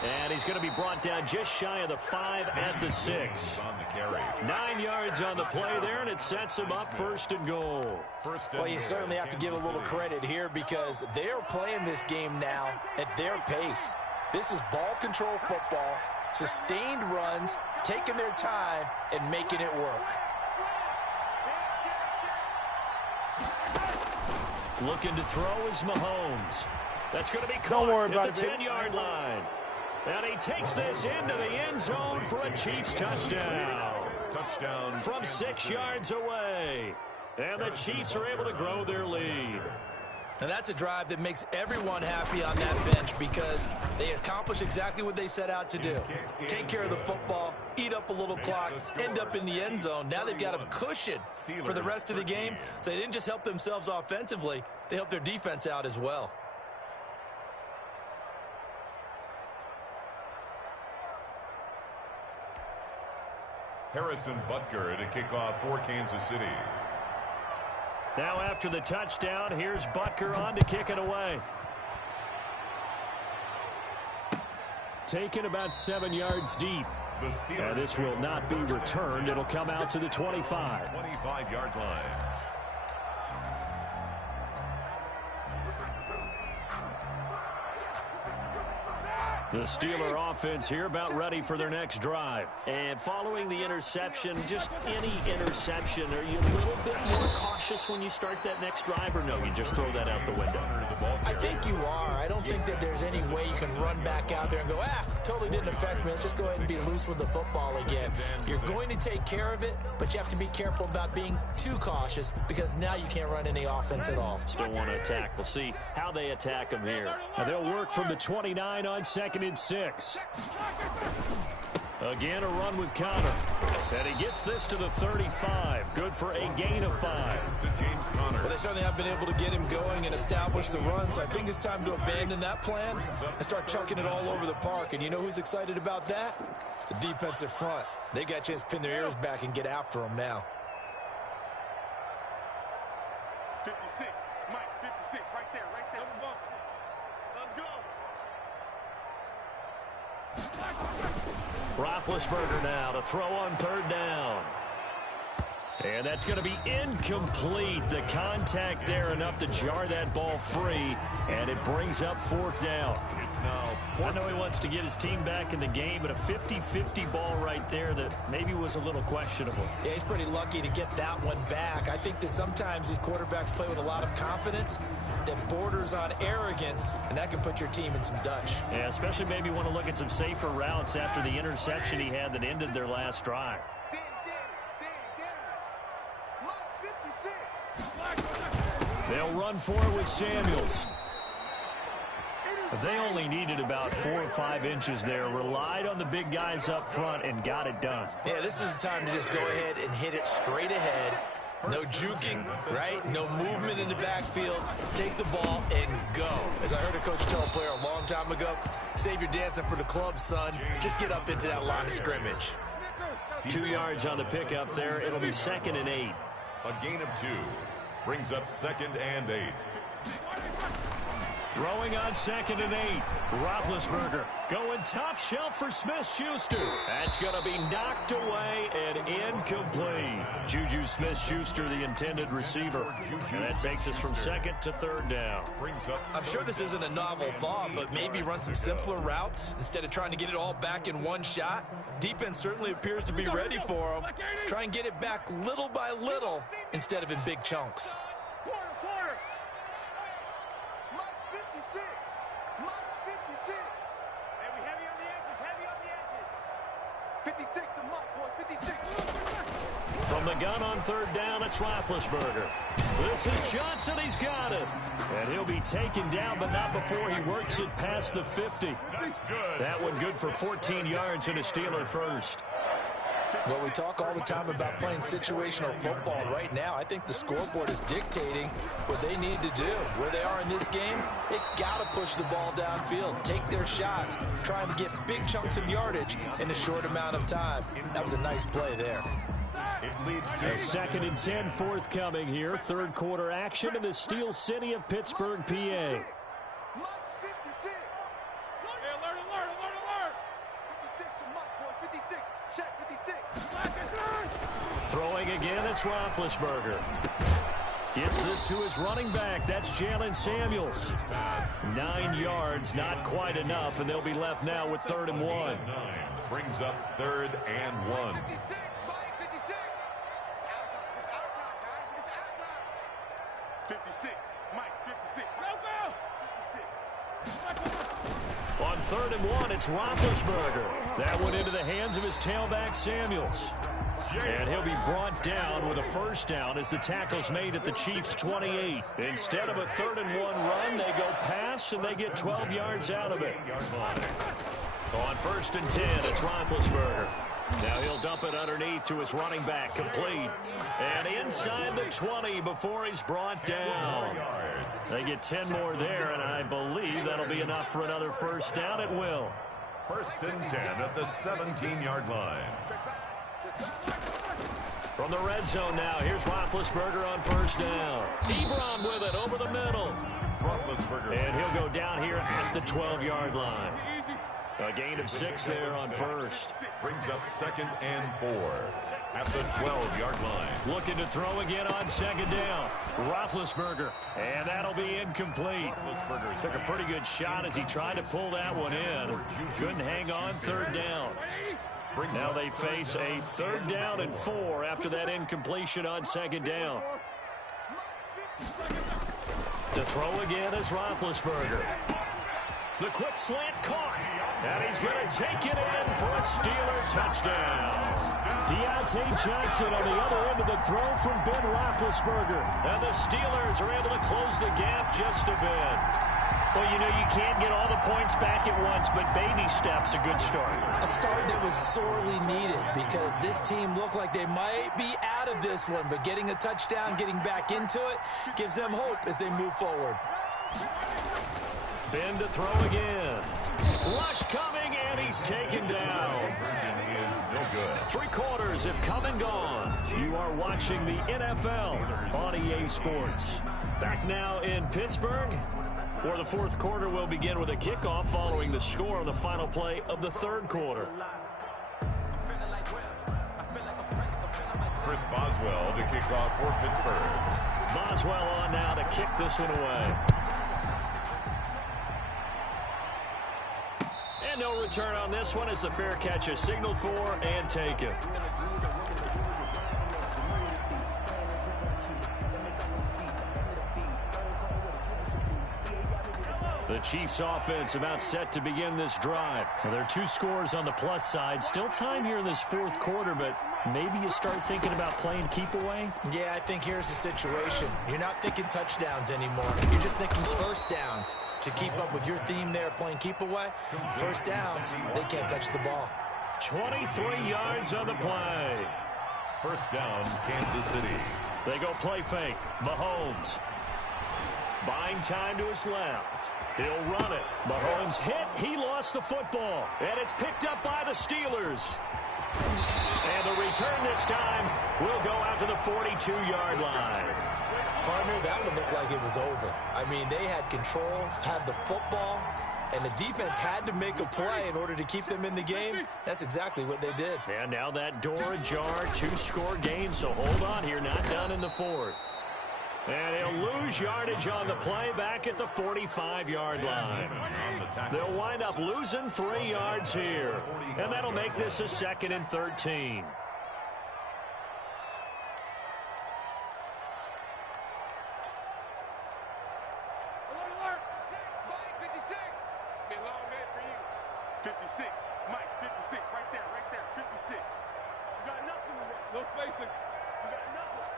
And he's going to be brought down just shy of the 5 at the 6. 9 yards on the play there, and it sets him up 1st and goal. Well, you certainly have to give a little credit here because they're playing this game now at their pace. This is ball control football, sustained runs, taking their time, and making it work. Looking to throw is Mahomes. That's going to be caught at the 10-yard line. And he takes this into the end zone for a Chiefs touchdown. Touchdown. From 6 yards away. And the Chiefs are able to grow their lead. And that's a drive that makes everyone happy on that bench because they accomplish exactly what they set out to do. Take care of the football, eat up a little clock, end up in the end zone. Now they've got a cushion for the rest of the game. So they didn't just help themselves offensively, they helped their defense out as well. Harrison Butker to kick off for Kansas City. Now after the touchdown, here's Butker on to kick it away. Taken about 7 yards deep. And this will not be returned. It'll come out to the 25. 25-yard line. The Steeler offense here about ready for their next drive. And following the interception, just any interception, are you a little bit more cautious when you start that next drive, or no, you just throw that out the window? I think you are. I don't think that there's any way you can run back out there and go, totally didn't affect me. Let's just go ahead and be loose with the football again. You're going to take care of it, but you have to be careful about being too cautious because now you can't run any offense at all. Still want to attack. We'll see how they attack them here. Now they'll work from the 29 on 2nd and 6. Again, a run with Connor. And he gets this to the 35. Good for a gain of 5. To James Conner. Well, they certainly have been able to get him going and establish the run, so I think it's time to abandon that plan and start chucking it all over the park. And you know who's excited about that? The defensive front. They got a chance to pin their ears back and get after him now. 56, Mike, 56, right there, right there. Let's go. Roethlisberger now to throw on 3rd down. And that's going to be incomplete. The contact there enough to jar that ball free, and it brings up 4th down. It's now. I know he wants to get his team back in the game, but a 50-50 ball right there that maybe was a little questionable. Yeah, he's pretty lucky to get that one back. I think that sometimes these quarterbacks play with a lot of confidence that borders on arrogance, and that can put your team in some Dutch. Yeah, especially maybe want to look at some safer routes after the interception he had that ended their last drive. They'll run for it with Samuels. They only needed about 4 or 5 inches there, relied on the big guys up front, and got it done. Yeah, this is the time to just go ahead and hit it straight ahead. No juking, right? No movement in the backfield. Take the ball and go. As I heard a coach tell a player a long time ago, save your dancing for the club, son. Just get up into that line of scrimmage. 2 yards on the pickup there. It'll be 2nd and 8. A gain of 2. Brings up 2nd and 8. Throwing on 2nd and 8. Roethlisberger going top shelf for Smith-Schuster. That's going to be knocked away and incomplete. Juju Smith-Schuster, the intended receiver. And that takes us from 2nd to 3rd down. I'm sure this isn't a novel thought, but maybe run some simpler routes instead of trying to get it all back in one shot. Defense certainly appears to be ready for them. Try and get it back little by little instead of in big chunks. From the gun on 3rd down, it's Roethlisberger. This is Johnson. He's got it. And he'll be taken down, but not before he works it past the 50. That's good. That one good for 14 yards and a Steeler first. Well, we talk all the time about playing situational football. Right now, I think the scoreboard is dictating what they need to do. Where they are in this game, they got to push the ball downfield, take their shots, try and get big chunks of yardage in a short amount of time. That was a nice play there. It leads to A 2nd and 10 forthcoming here. 3rd quarter action in the Steel City of Pittsburgh, PA. Throwing again, it's Roethlisberger. Gets this to his running back. That's Jalen Samuels. 9 yards, not quite enough, and they'll be left now with 3rd and 1. brings up 3rd and 1. 56, Mike, 56. Go, go! 56. On 3rd and 1, it's Roethlisberger. That went into the hands of his tailback, Samuels. And he'll be brought down with a first down as the tackle's made at the Chiefs' 28. Instead of a 3rd and 1 run, they go pass, and they get 12 yards out of it. On 1st and 10, it's Roethlisberger. Now he'll dump it underneath to his running back, complete. And inside the 20 before he's brought down. They get 10 more there, and I believe that'll be enough for another first down. It will. 1st and 10 at the 17-yard line. From the red zone now, here's Roethlisberger on first down. Ebron with it over the middle. And he'll go down here at the 12-yard line. A gain of 6 there on first. Brings up 2nd and 4 at the 12-yard line. Looking to throw again on 2nd down. Roethlisberger, and that'll be incomplete. Took a pretty good shot as he tried to pull that one in. Couldn't hang on 3rd down. Now they face a 3rd down and 4 after that incompletion on 2nd down. To throw again is Roethlisberger. The quick slant caught. And he's going to take it in for a Steeler touchdown. Deontay Johnson on the other end of the throw from Ben Roethlisberger. And the Steelers are able to close the gap just a bit. Well, you know, you can't get all the points back at once, but baby steps a good start. A start that was sorely needed because this team looked like they might be out of this one, but getting a touchdown, getting back into it, gives them hope as they move forward. Ben to throw again. Rush coming, and he's taken down. Conversion is no good. 3 quarters have come and gone. You are watching the NFL on EA Sports. Back now in Pittsburgh, where the 4th quarter will begin with a kickoff following the score on the final play of the 3rd quarter. Chris Boswell to kick off for Pittsburgh. Boswell on now to kick this one away. And no return on this one as the fair catch is signaled for and taken. The Chiefs offense about set to begin this drive. Well, there are 2 scores on the plus side. Still time here in this 4th quarter, but maybe you start thinking about playing keep away? Yeah, I think here's the situation. You're not thinking touchdowns anymore. You're just thinking first downs. To keep up with your theme there, playing keep away, first downs, they can't touch the ball. 23 yards on the play. First down, Kansas City. They go play fake. Mahomes. Buying time to his left. He'll run it. Mahomes hit. He lost the football. And it's picked up by the Steelers. And the return this time will go out to the 42-yard line. Partner, that one looked like it was over. I mean, they had control, had the football, and the defense had to make a play in order to keep them in the game. That's exactly what they did. And now that door ajar, 2-score game, so hold on here, not done in the 4th. And he'll lose yardage on the play back at the 45-yard line. They'll wind up losing 3 yards here. And that'll make this a 2nd and 13. Alert! 56, Mike, 56. It's been a long day for you. 56, Mike, 56, right there, 56. You got nothing today. No spacing. You got nothing.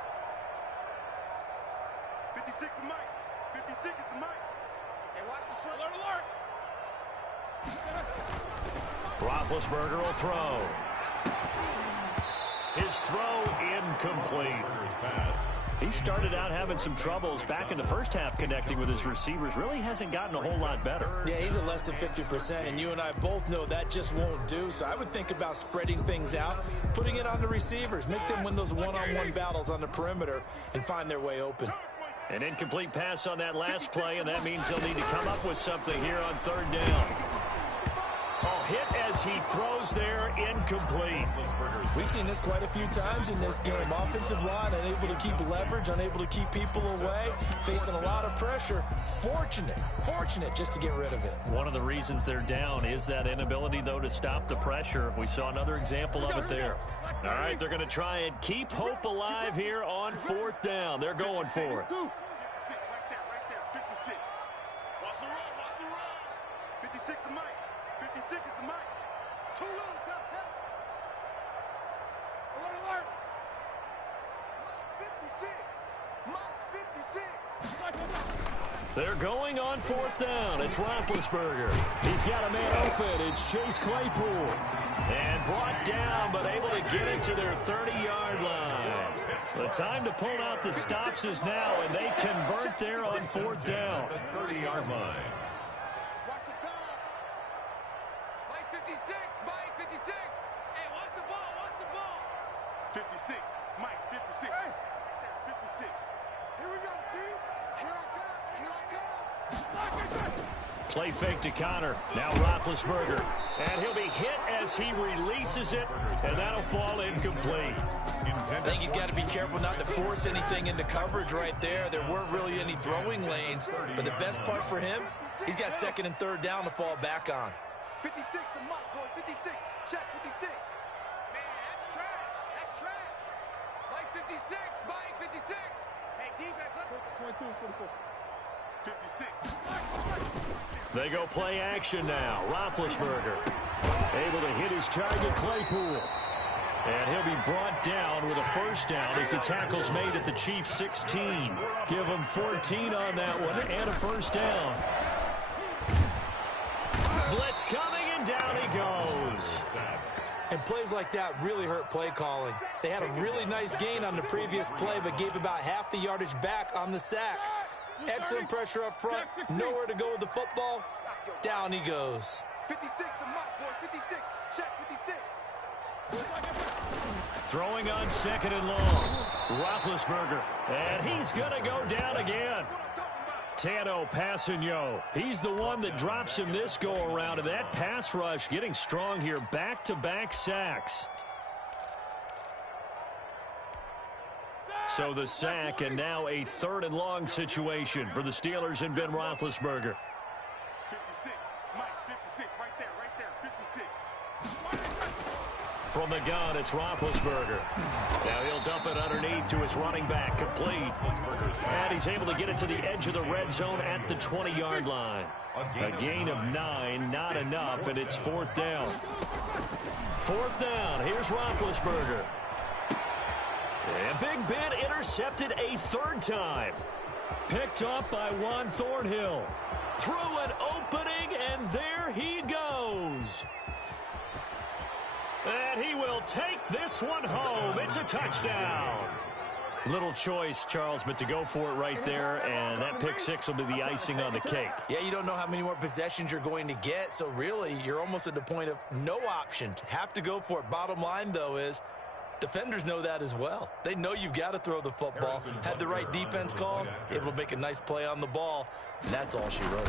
56 is Mike. 56 is the Mike. Hey, watch the slip. Alert! Roethlisberger will throw. His throw incomplete. He started out having some troubles back in the first half connecting with his receivers. Really hasn't gotten a whole lot better. Yeah, he's at less than 50%, and you and I both know that just won't do. So I would think about spreading things out, putting it on the receivers, make them win those one-on-one battles on the perimeter and find their way open. An incomplete pass on that last play, and that means they'll need to come up with something here on 3rd down. Oh, hit as he throws there, incomplete. We've seen this quite a few times in this game. Offensive line unable to keep leverage, unable to keep people away, facing a lot of pressure. Fortunate just to get rid of it. One of the reasons they're down is that inability, though, to stop the pressure. We saw another example of it there. All right, they're going to try and keep hope alive here on 4th down. They're going for it. 56, right there, 56. Watch the run, watch the run. 56 is Mike. 56 is the Mike. Too little, tap. Alert. Mike's 56. They're going on fourth down. It's Roethlisberger. He's got a man open. It's Chase Claypool. And brought down, but able to get it to their 30-yard line. The time to pull out the stops is now, and they convert there on fourth down. 30-yard line. Watch the pass. Mike 56. Mike 56. Hey, watch the ball. 56. Mike 56. Hey. 56. Here we go, D. Here I come. Play fake to Connor. Now Roethlisberger. And he'll be hit as he releases it, and that'll fall incomplete. I think he's got to be careful not to force anything into coverage right there. There weren't really any throwing lanes, but the best part for him, he's got second and third down to fall back on. 56 to Mike, boys. 56. Check 56. Man, that's trash. Mike 56. Mike 56. Hey, defense, let's 22, 44. 56. They go play action now. Roethlisberger able to hit his target, Claypool. And he'll be brought down with a first down as the tackle's made at the Chiefs' 16. Give him 14 on that one and a first down. Blitz coming, and down he goes. And plays like that really hurt play calling. They had a really nice gain on the previous play, but gave about half the yardage back on the sack. Excellent pressure up front. Nowhere to go with the football. Down he goes. 56 to Mike, boys. 56. Check 56. Throwing on second and long. Roethlisberger. And he's going to go down again. Tano Passanio. He's the one that drops him this go-around. And that pass rush getting strong here. Back-to-back sacks. So the sack, and now a third and long situation for the Steelers and Ben Roethlisberger. 56. Mike, 56. Right there. 56. From the gun, it's Roethlisberger. Now he'll dump it underneath to his running back, complete. And he's able to get it to the edge of the red zone at the 20-yard line. A gain of 9, not enough, and it's fourth down. Fourth down, here's Roethlisberger. And Big Ben intercepted a third time. Picked up by Juan Thornhill. Through an opening, and there he goes. And he will take this one home. It's a touchdown. Little choice, Charles, but to go for it right there, and that pick six will be the icing on the cake. Yeah, you don't know how many more possessions you're going to get, so really you're almost at the point of no option. Have to go for it. Bottom line, though, is defenders know that as well. They know you've got to throw the football. Had the right defense called, able to make a nice play on the ball, and that's all she wrote.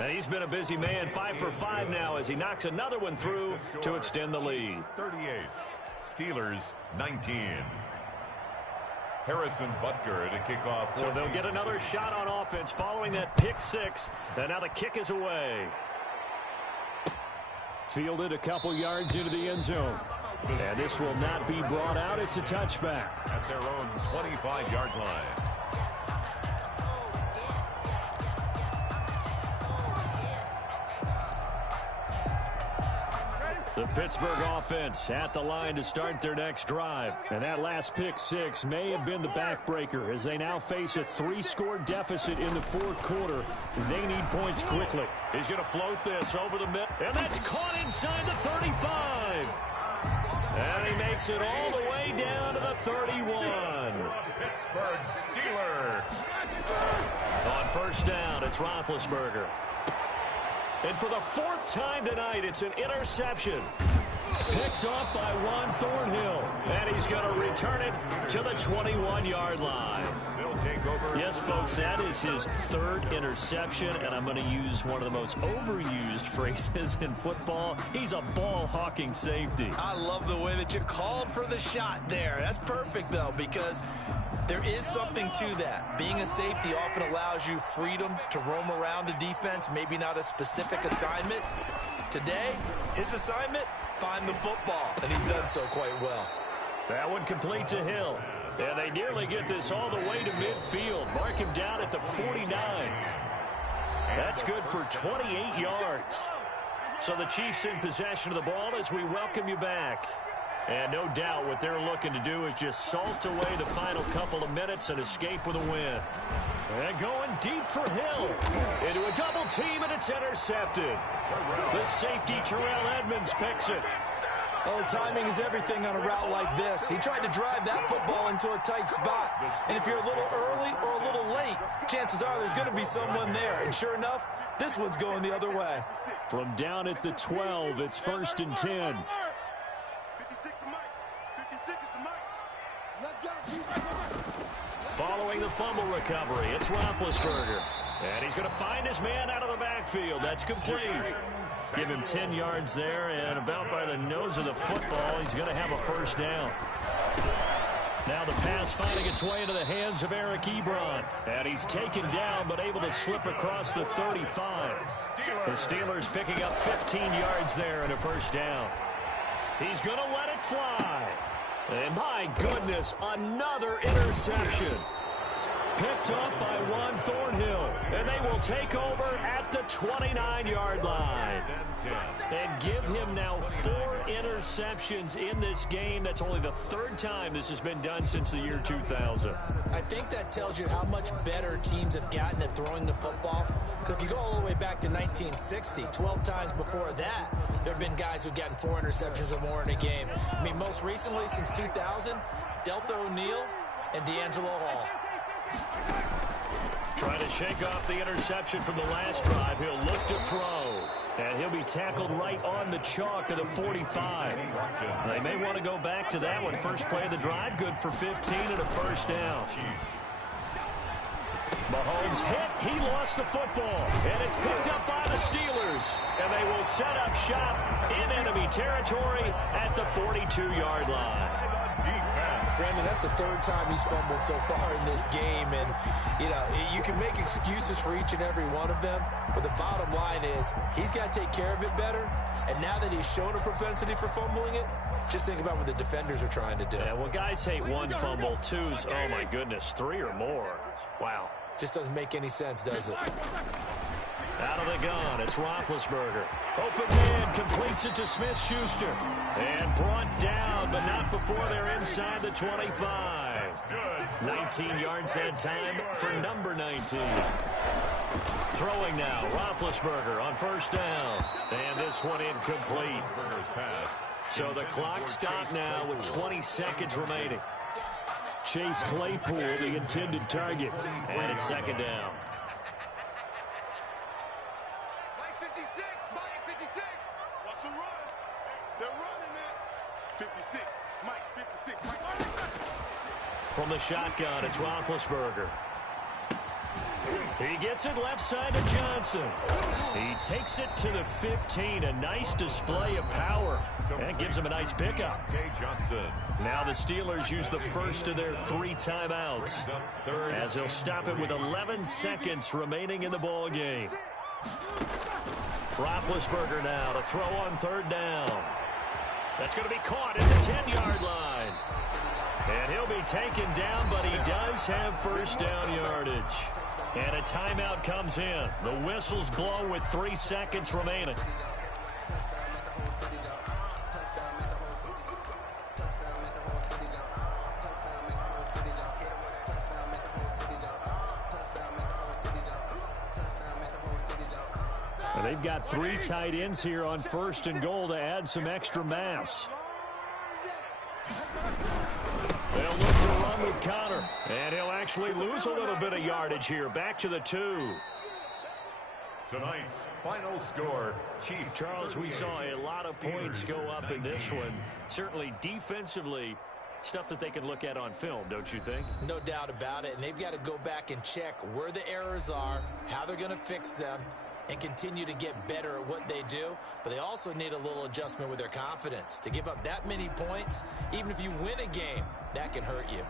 And he's been a busy man, 5 for 5 now as he knocks another one through to extend the lead. 38, Steelers 19. Harrison Butker to kick off. So they'll get another shot on offense following that pick six. And now the kick is away. Fielded a couple yards into the end zone. And this will not be brought out. It's a touchback. At their own 25-yard line. The Pittsburgh offense at the line to start their next drive. And that last pick six may have been the backbreaker as they now face a 3-score deficit in the fourth quarter. They need points quickly. He's going to float this over the middle. And that's caught inside the 35. And he makes it all the way down to the 31. Pittsburgh Steelers. On first down, it's Roethlisberger. And for the fourth time tonight, it's an interception. Picked up by Juan Thornhill. And he's going to return it to the 21-yard line. Yes, folks, that is his third interception. And I'm going to use one of the most overused phrases in football. He's a ball-hawking safety. I love the way that you called for the shot there. That's perfect, though, because there is something to that. Being a safety often allows you freedom to roam around a defense, maybe not a specific assignment. Today, his assignment, find the football, and he's done so quite well. That one complete to Hill. And they nearly get this all the way to midfield. Mark him down at the 49. That's good for 28 yards. So the Chiefs in possession of the ball as we welcome you back. And no doubt what they're looking to do is just salt away the final couple of minutes and escape with a win. And going deep for Hill. Into a double team, and it's intercepted. The safety, Terrell Edmonds, picks it. Well, the timing is everything on a route like this. He tried to drive that football into a tight spot. And if you're a little early or a little late, chances are there's going to be someone there. And sure enough, this one's going the other way. From down at the 12, it's 1st and 10. Following the fumble recovery, it's Roethlisberger. And he's going to find his man out of the backfield. That's complete. Give him 10 yards there, and about by the nose of the football, he's going to have a first down. Now the pass finding its way into the hands of Eric Ebron. And he's taken down, but able to slip across the 35. The Steelers picking up 15 yards there and a first down. He's going to let it fly. And my goodness, another interception. Picked up by Juan Thornhill. And they will take over at the 29-yard line. And give him now 4 interceptions in this game. That's only the 3rd time this has been done since the year 2000. I think that tells you how much better teams have gotten at throwing the football. Because if you go all the way back to 1960, 12 times before that, there have been guys who've gotten 4 interceptions or more in a game. I mean, most recently, since 2000, Delta O'Neal and D'Angelo Hall. Trying to shake off the interception from the last drive. He'll look to throw. And he'll be tackled right on the chalk of the 45. They may want to go back to that one. First play of the drive, good for 15 and a first down. Mahomes hit. He lost the football. And it's picked up by the Steelers. And they will set up shop in enemy territory at the 42-yard line. Brandon, that's the 3rd time he's fumbled so far in this game. And, you know, you can make excuses for each and every one of them. But the bottom line is he's got to take care of it better. And now that he's shown a propensity for fumbling it, just think about what the defenders are trying to do. Yeah, well, guys hate 1 fumble, 2's, oh, my goodness, 3 or more. Wow. Just doesn't make any sense, does it? Out of the gun, it's Roethlisberger. Open man, completes it to Smith-Schuster. And brought down, but not before they're inside the 25. 19 yards that time for number 19. Throwing now, Roethlisberger on first down. And this one incomplete. So the clock stopped now with 20 seconds remaining. Chase Claypool, the intended target. And it's 2nd down. Mike 56, Mike 56. Watch them run. They're running it. 56, Mike 56, Mike. From the shotgun, it's Roethlisberger. He gets it left side to Johnson. He takes it to the 15. A nice display of power. That gives him a nice pickup. Now the Steelers use the first of their 3 timeouts, as they'll stop it with 11 seconds remaining in the ball game. Roethlisberger now to throw on 3rd down. That's going to be caught at the 10-yard line. And he'll be taken down, but he does have first down yardage. And a timeout comes in. The whistles blow with 3 seconds remaining. They've got 3 tight ends here on 1st and goal to add some extra mass. They'll look to run with Connor. And he'll actually lose a little bit of yardage here. Back to the 2. Tonight's final score, Chiefs. Charles, we saw a lot of points go up in this one. Certainly defensively, stuff that they can look at on film, don't you think? No doubt about it. And they've got to go back and check where the errors are, how they're going to fix them, and continue to get better at what they do. But they also need a little adjustment with their confidence. To give up that many points, even if you win a game, that can hurt you.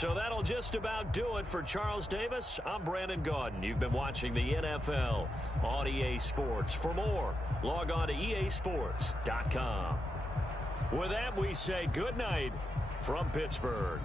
So that'll just about do it for Charles Davis. I'm Brandon Gaudin. You've been watching the NFL on EA Sports. For more, log on to easports.com. With that, we say good night from Pittsburgh.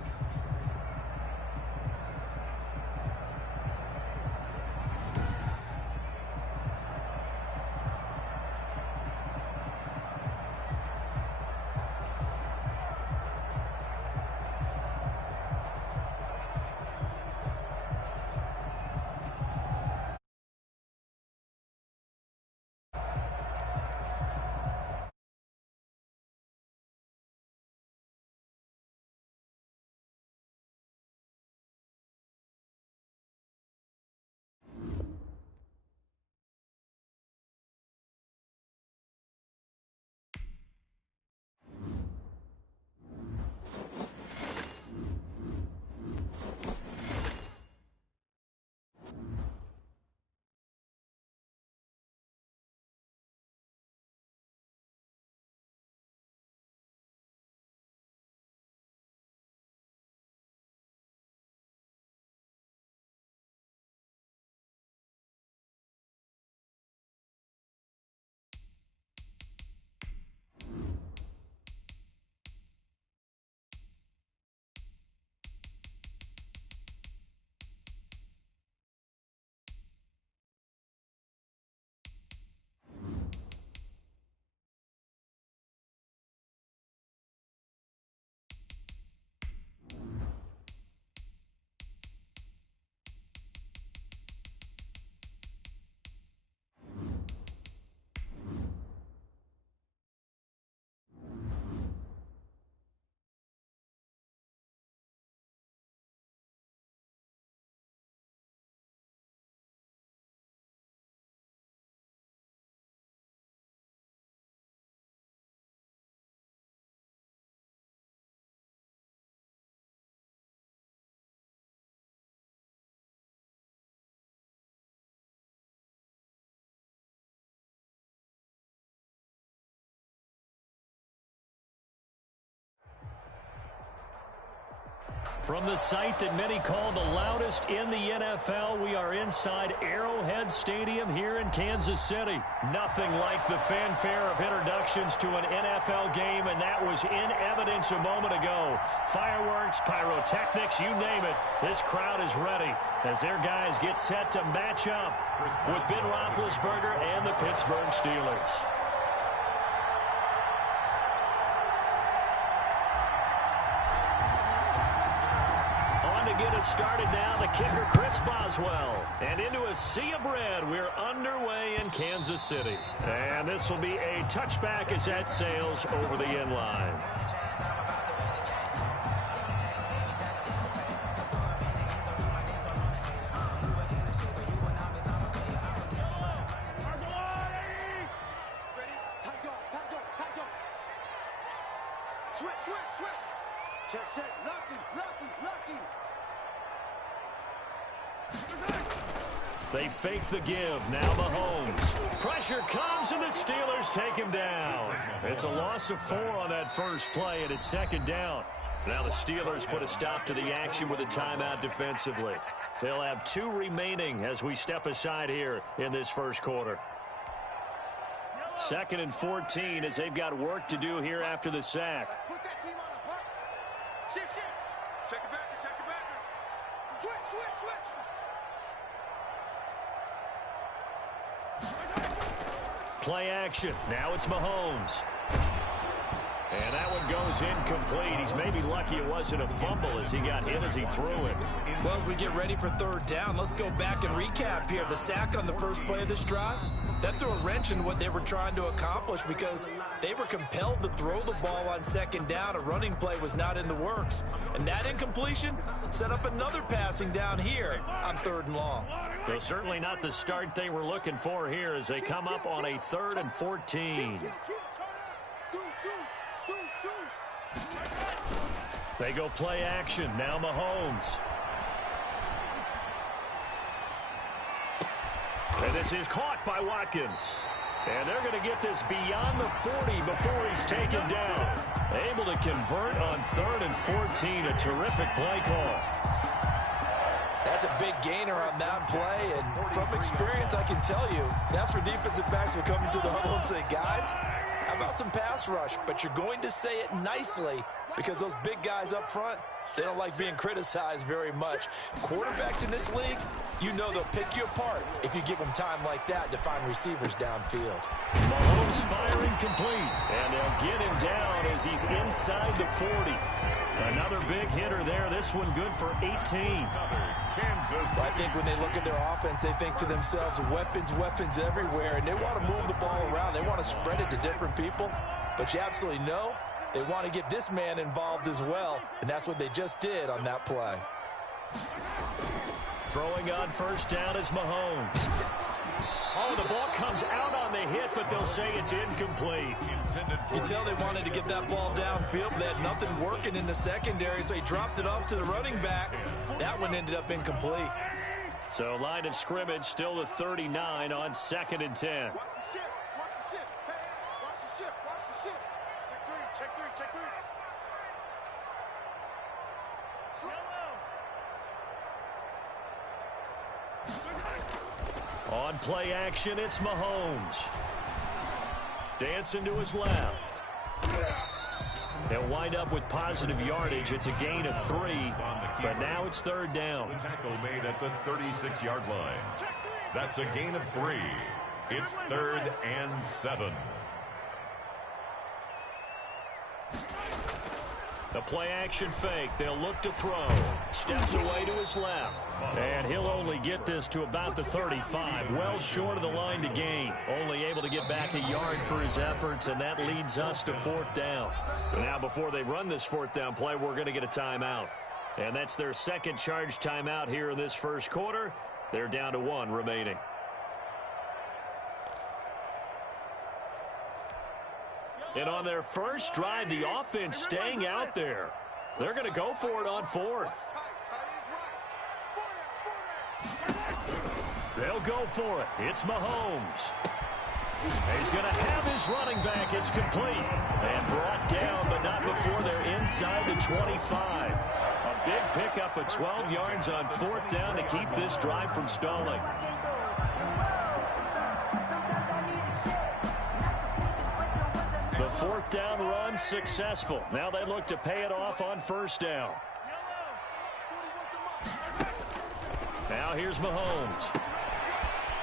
From the site that many call the loudest in the NFL, we are inside Arrowhead Stadium here in Kansas City. Nothing like the fanfare of introductions to an NFL game, and that was in evidence a moment ago. Fireworks, pyrotechnics, you name it. This crowd is ready as their guys get set to match up with Ben Roethlisberger and the Pittsburgh Steelers. Get it started now, the kicker Chris Boswell, and into a sea of red. We're underway in Kansas City, and this will be a touchback as that sails over the end line. They fake the give. Now Mahomes. Pressure comes, and the Steelers take him down. It's a loss of 4 on that first play, and it's second down. Now the Steelers put a stop to the action with a timeout defensively. They'll have 2 remaining as we step aside here in this first quarter. 2nd and 14 as they've got work to do here after the sack. Put that team on the butt. Shift. Check it back. Switch. Play action. Now it's Mahomes. And that one goes incomplete. He's maybe lucky it wasn't a fumble as he got hit as he threw it. Well, as we get ready for third down, let's go back and recap here. The sack on the first play of this drive, that threw a wrench in what they were trying to accomplish because they were compelled to throw the ball on second down. A running play was not in the works. And that incompletion set up another passing down here on 3rd and long. Well, certainly not the start they were looking for here as they come up on a 3rd and 14. They go play action. Now Mahomes. And this is caught by Watkins. And they're going to get this beyond the 40 before he's taken down. Able to convert on 3rd and 14. A terrific play call. That's a big gainer on that play, and from experience, I can tell you, that's where defensive backs will come into the huddle and say, guys, how about some pass rush? But you're going to say it nicely because those big guys up front, they don't like being criticized very much. Quarterbacks in this league, you know they'll pick you apart if you give them time like that to find receivers downfield. Mahomes firing complete, and they'll get him down as he's inside the 40. Another big hitter there. This one good for 18. I think when they look at their offense, they think to themselves, weapons, weapons everywhere, and they want to move the ball around. They want to spread it to different people, but you absolutely know they want to get this man involved as well, and that's what they just did on that play. Throwing on first down is Mahomes. Oh, the ball comes out on the hit, but they'll say it's incomplete. You tell they wanted to get that ball downfield, but they had nothing working in the secondary, so he dropped it off to the running back. That one ended up incomplete. So line of scrimmage still the 39 on 2nd and 10. Watch the ship. Watch the ship. Hey, watch the ship. Watch the ship. Check three. Check three. Check three. On play action, it's Mahomes. Dancing to his left. They'll wind up with positive yardage. It's a gain of 3, but now it's 3rd down. The tackle made at the 36-yard line. That's a gain of 3. It's 3rd and 7. The play action fake. They'll look to throw. Steps away to his left. And he'll only get this to about the 35. Well short of the line to gain. Only able to get back a yard for his efforts, and that leads us to 4th down. Now, before they run this 4th down play, we're going to get a timeout. And that's their second charge timeout here in this first quarter. They're down to 1 remaining. And on their first drive, the offense staying out there. They're going to go for it on 4th. They'll go for it. It's Mahomes. He's going to have his running back. It's complete. And brought down, but not before they're inside the 25. A big pickup of 12 yards on 4th down to keep this drive from stalling. The 4th down run successful. Now they look to pay it off on 1st down. Now here's Mahomes.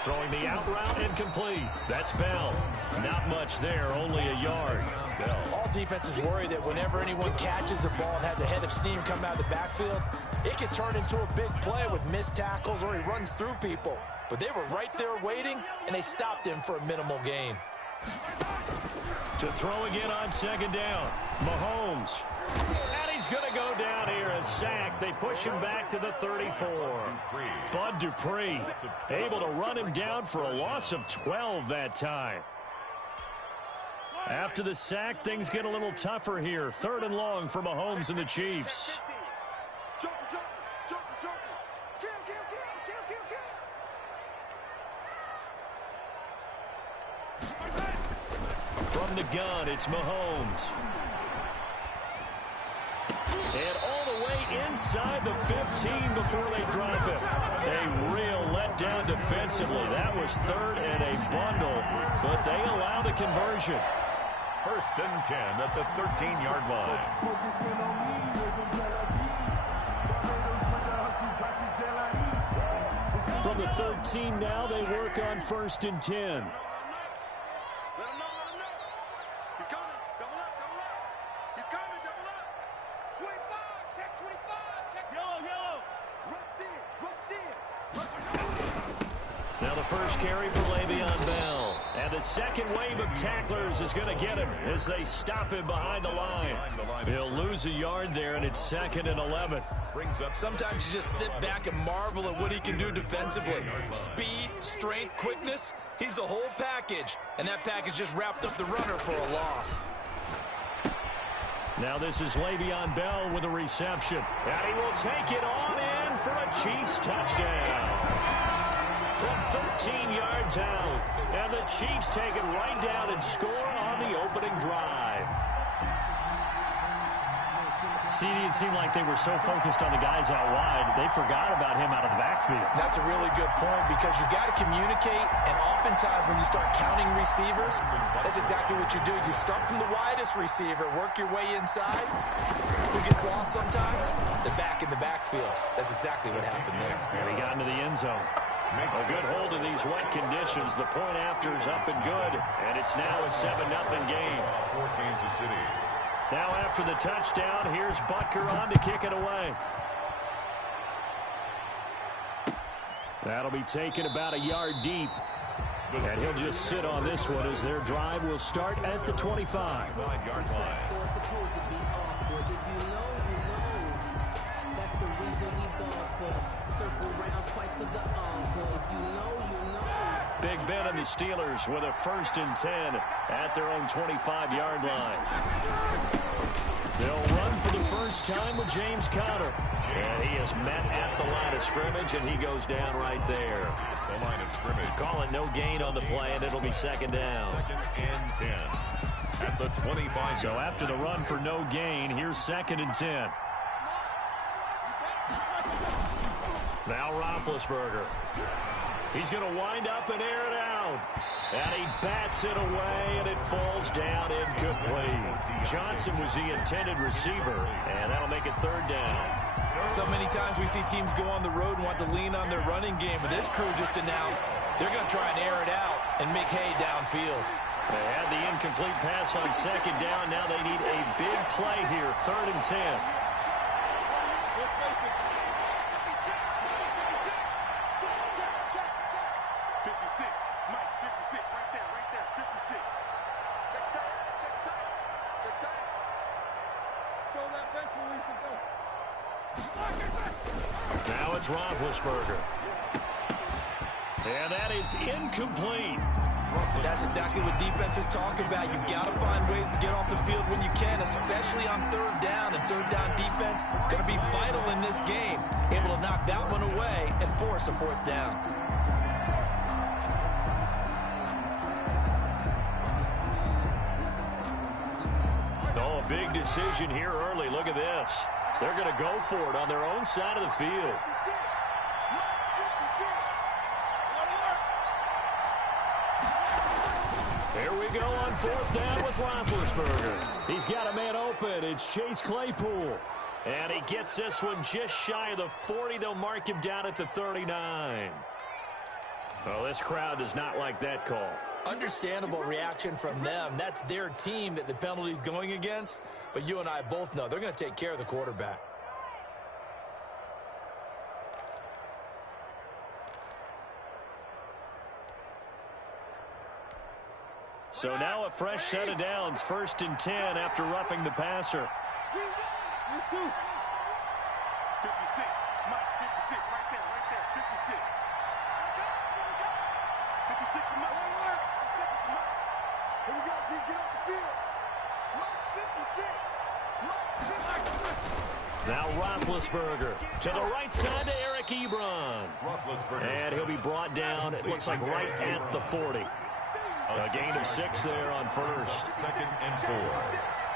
Throwing the out route incomplete. That's Bell. Not much there, only a yard. Bell. All defenses worry that whenever anyone catches the ball and has a head of steam come out of the backfield, it can turn into a big play with missed tackles or he runs through people. But they were right there waiting, and they stopped him for a minimal gain. To throw again on 2nd down. Mahomes. And he's going to go down here. A sack. They push him back to the 34. Bud Dupree able to run him down for a loss of 12 that time. After the sack, things get a little tougher here. 3rd and long for Mahomes and the Chiefs. From the gun, it's Mahomes. And all the way inside the 15 before they drop him. A real letdown defensively. That was 3rd and a bundle, but they allow the conversion. 1st and 10 at the 13-yard line. From the 13 now, they work on 1st and 10. Now the first carry for Le'Veon Bell. And the second wave of tacklers is going to get him as they stop him behind the line. He'll lose a yard there, and it's 2nd and 11. Sometimes you just sit back and marvel at what he can do defensively. Speed, strength, quickness. He's the whole package. And that package just wrapped up the runner for a loss. Now this is Le'Veon Bell with a reception. And he will take it on in for a Chiefs touchdown. From 13 yards out. And the Chiefs take it right down and score on the opening drive. See, it seemed like they were so focused on the guys out wide, they forgot about him out of the backfield. That's a really good point because you got to communicate, and oftentimes when you start counting receivers, that's exactly what you do. You start from the widest receiver, work your way inside. Who gets lost sometimes? The back in the backfield. That's exactly what happened there. And he got into the end zone. A good hold in these wet conditions. The point after is up and good, and it's now a 7-0 game. For Kansas City. Now after the touchdown, here's Butker on to kick it away. That'll be taken about a yard deep. And he'll just sit on this one as their drive will start at the 25. 5-yard line. Big Ben and the Steelers with a 1st and 10 at their own 25-yard line. They'll run for the first time with James Conner. And he is met at the line of scrimmage, and he goes down right there. The line of scrimmage. Call it no gain on the play, and it'll be 2nd down. 2nd and 10 at the 25. So after the run for no gain, here's 2nd and 10. Now Roethlisberger. He's going to wind up and air it out. And he bats it away, and it falls down incomplete. Johnson was the intended receiver, and that'll make it 3rd down. So many times we see teams go on the road and want to lean on their running game, but this crew just announced they're going to try and air it out and make hay downfield. They had the incomplete pass on 2nd down. Now they need a big play here, 3rd and 10. 56. Check tight. Show that bench release and go. Now it's Roethlisberger. And that is incomplete. That's exactly what defenses talk about. You've got to find ways to get off the field when you can, especially on 3rd down. And 3rd down defense going to be vital in this game. Able to knock that one away and force a 4th down. Oh, a big decision here early. Look at this. They're going to go for it on their own side of the field. Here we go on 4th down with Roethlisberger. He's got a man open. It's Chase Claypool. And he gets this one just shy of the 40. They'll mark him down at the 39. Well, this crowd does not like that call. Understandable reaction from them. That's their team that the penalty's going against. But you and I both know they're going to take care of the quarterback. So now a fresh set of downs, 1st and 10 after roughing the passer. 56. Mike, 56, right there, 56. 56 to Mike. Here we go, D, get off the field. Mike, 56. Now Roethlisberger to the right side to Eric Ebron. And he'll be brought down, it looks like right at the 40. A gain of 6 there on 1st. 2nd and 4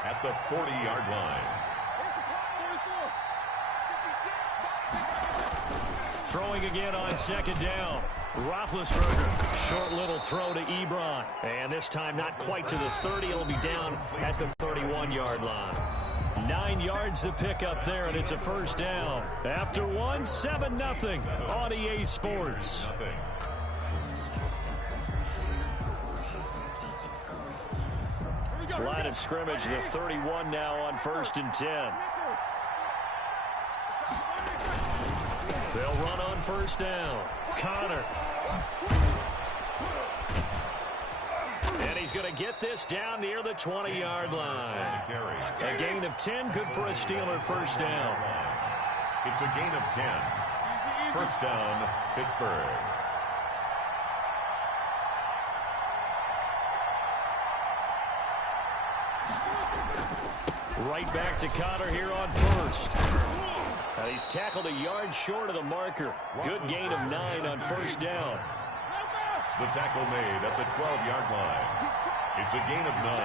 at the 40-yard line. Throwing again on 2nd down. Roethlisberger, short little throw to Ebron. And this time not quite to the 30. It'll be down at the 31-yard line. 9 yards to pick up there, and it's a 1st down. After 1, 7-0 on EA Sports. Line of scrimmage, the 31 now on 1st and 10. They'll run on 1st down. Conner. And he's going to get this down near the 20-yard line. A gain of 10, good for a Steeler 1st down. It's a gain of 10. 1st down, Pittsburgh. Right back to Conner here on 1st. He's tackled a yard short of the marker. Good gain of 9 on 1st down. The tackle made at the 12-yard line. It's a gain of 9.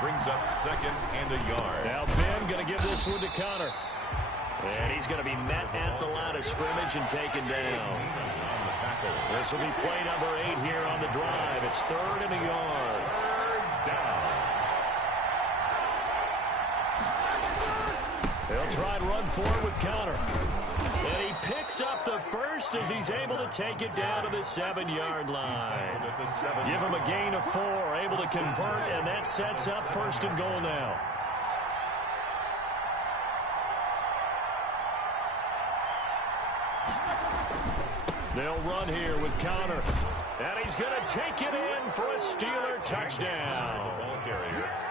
Brings up second and a yard. Now Ben going to give this one to Connor. And he's going to be met at the line of scrimmage and taken down. This will be play number 8 here on the drive. It's third and a yard. Third down. They'll try and run forward with Connor. And he picks up the first as he's able to take it down to the 7-yard line. Give him a gain of 4, able to convert, and that sets up first and goal now. They'll run here with Connor. And he's going to take it in for a Steeler touchdown.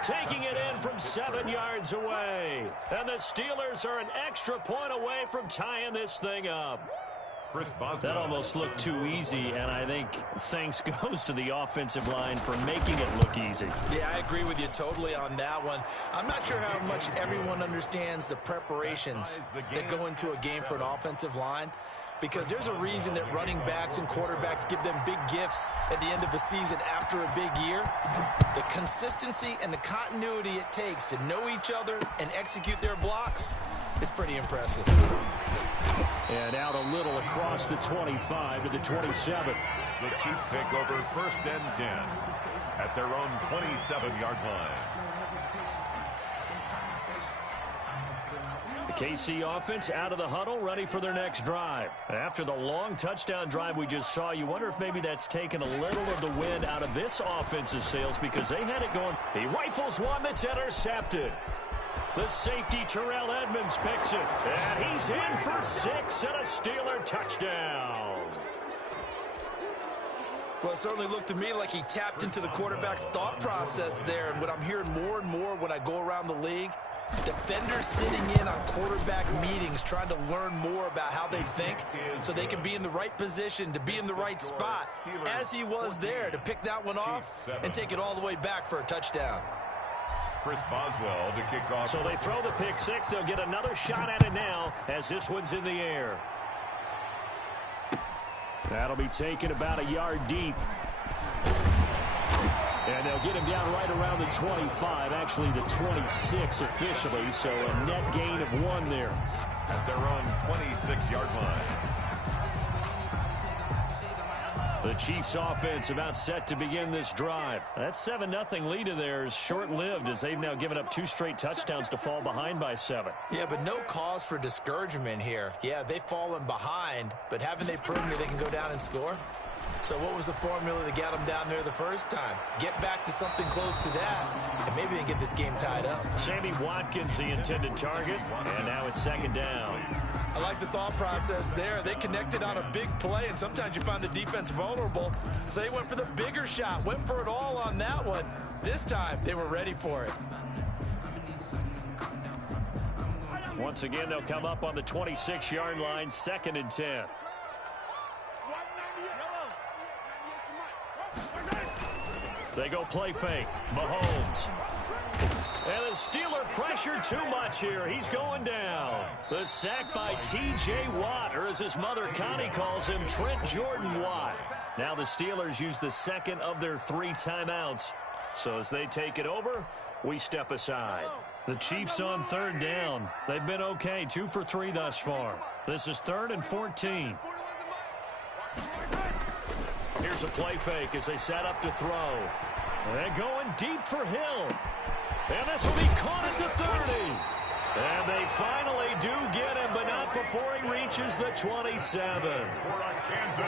Taking it in from 7 yards away. And the Steelers are an extra point away from tying this thing up. That almost looked too easy, and I think thanks goes to the offensive line for making it look easy. Yeah, I agree with you totally on that one. I'm not sure how much everyone understands the preparations that go into a game for an offensive line, because there's a reason that running backs and quarterbacks give them big gifts at the end of the season after a big year. The consistency and the continuity it takes to know each other and execute their blocks is pretty impressive. And out a little across the 25 to the 27. The Chiefs take over first and 10 at their own 27-yard line. The KC offense out of the huddle, ready for their next drive. After the long touchdown drive we just saw, you wonder if maybe that's taken a little of the wind out of this offense's sails, because they had it going. He rifles one that's intercepted. The safety, Terrell Edmonds, picks it. And he's in for 6 and a Steeler touchdown. Well, it certainly looked to me like he tapped into the quarterback's thought process there. And what I'm hearing more and more when I go around the league, defenders sitting in on quarterback meetings trying to learn more about how they think so they can be in the right position to be in the right spot, as he was there to pick that one off and take it all the way back for a touchdown. Chris Boswell to kick off. So they throw the pick six. They'll get another shot at it now as this one's in the air. That'll be taken about a yard deep. And they'll get him down right around the 25, actually the 26 officially, so a net gain of 1 there. At their own 26-yard line. The Chiefs offense about set to begin this drive. That 7-0 lead of theirs short-lived as they've now given up 2 straight touchdowns to fall behind by 7. Yeah, but no cause for discouragement here. Yeah, they've fallen behind, but haven't they proven that they can go down and score? So what was the formula that got them down there the first time? Get back to something close to that, and maybe they can get this game tied up. Sammy Watkins, the intended target, and now it's 2nd down. I like the thought process there. They connected on a big play, and sometimes you find the defense vulnerable. So they went for the bigger shot, went for it all on that one. This time, they were ready for it. Once again, they'll come up on the 26-yard line, 2nd and 10. They go play fake. Mahomes. And the Steeler pressure too much here. He's going down. The sack by T.J. Watt, or as his mother Connie calls him, Trent Jordan Watt. Now the Steelers use the 2nd of their 3 timeouts. So as they take it over, we step aside. The Chiefs on 3rd down. They've been okay, 2 for 3 thus far. This is 3rd and 14. Here's a play fake as they set up to throw. They're going deep for Hill. And this will be caught at the 30. And they finally do get him, but not before he reaches the 27.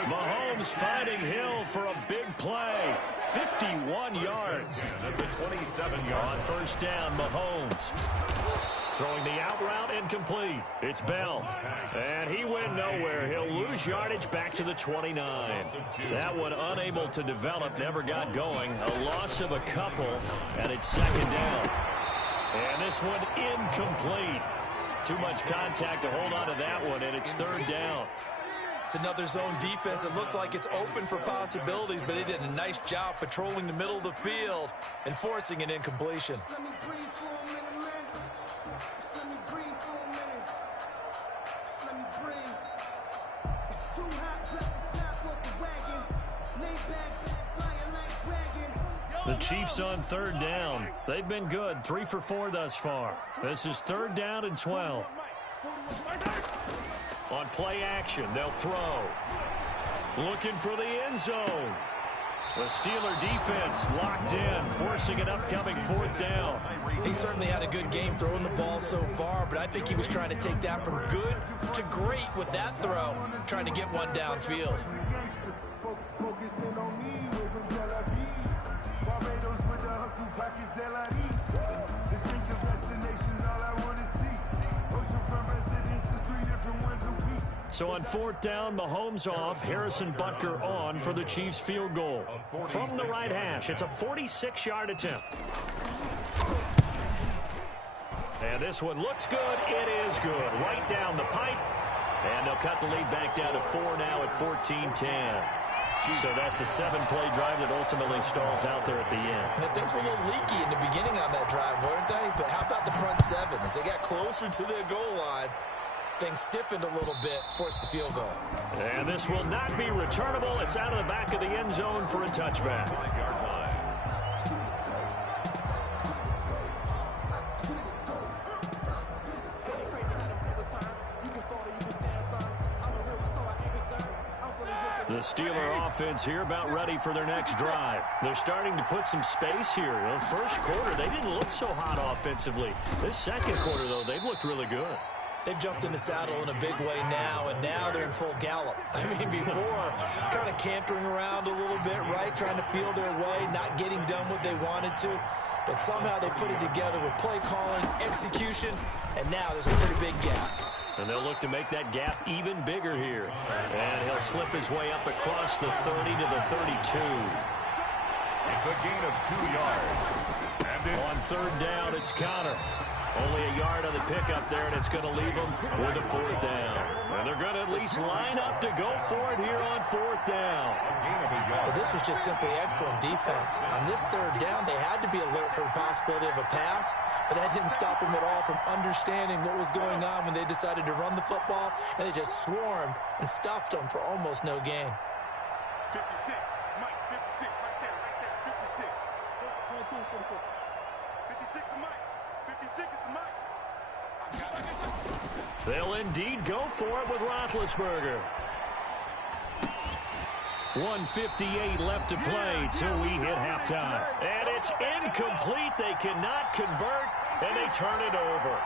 Mahomes finding Hill for a big play. 51 yards. On 1st down, Mahomes. Throwing the out route incomplete. It's Bell. And he went nowhere. He'll lose yardage back to the 29. That one unable to develop, never got going. A loss of a couple, and it's 2nd down. And this one incomplete. Too much contact to hold on to that one, and it's 3rd down. It's another zone defense. It looks like it's open for possibilities, but they did a nice job patrolling the middle of the field and forcing an incompletion. The Chiefs on third down. They've been good, 3 for 4 thus far. This is third down and 12. On play action, they'll throw. Looking for the end zone. The Steeler defense locked in, forcing an upcoming fourth down. He certainly had a good game throwing the ball so far, but I think he was trying to take that from good to great with that throw, trying to get one downfield. So on fourth down, Mahomes off, Harrison Butker on for the Chiefs field goal. From the right hash, it's a 46-yard attempt. And this one looks good. It is good. Right down the pipe. And they'll cut the lead back down to 4 now at 14-10. So that's a 7-play drive that ultimately stalls out there at the end. And things were a little leaky in the beginning on that drive, weren't they? But how about the front 7? As they got closer to their goal line, things stiffened a little bit, forced the field goal. And this will not be returnable. It's out of the back of the end zone for a touchback. The Steeler offense here about ready for their next drive. They're starting to put some space here. The first quarter, they didn't look so hot offensively. This second quarter, though, they've looked really good. They've jumped in the saddle in a big way now, and now they're in full gallop. I mean, before, kind of cantering around a little bit, right, trying to feel their way, not getting done what they wanted to. But somehow they put it together with play calling, execution, and now there's a pretty big gap. And they'll look to make that gap even bigger here. And he'll slip his way up across the 30 to the 32. It's a gain of 2 yards. And on third down, it's Connor. Only a yard on the pickup there, and it's going to leave them with a fourth down. And they're going to at least line up to go for it here on fourth down. Well, this was just simply excellent defense. On this third down, they had to be alert for the possibility of a pass, but that didn't stop them at all from understanding what was going on when they decided to run the football, and they just swarmed and stuffed them for almost no gain. 56, Mike, 56, right there, 56. 56 to Mike. 56 is the Mike. They'll indeed go for it with Roethlisberger. 1:58 left to play till we hit halftime. And it's incomplete. They cannot convert, and they turn it over.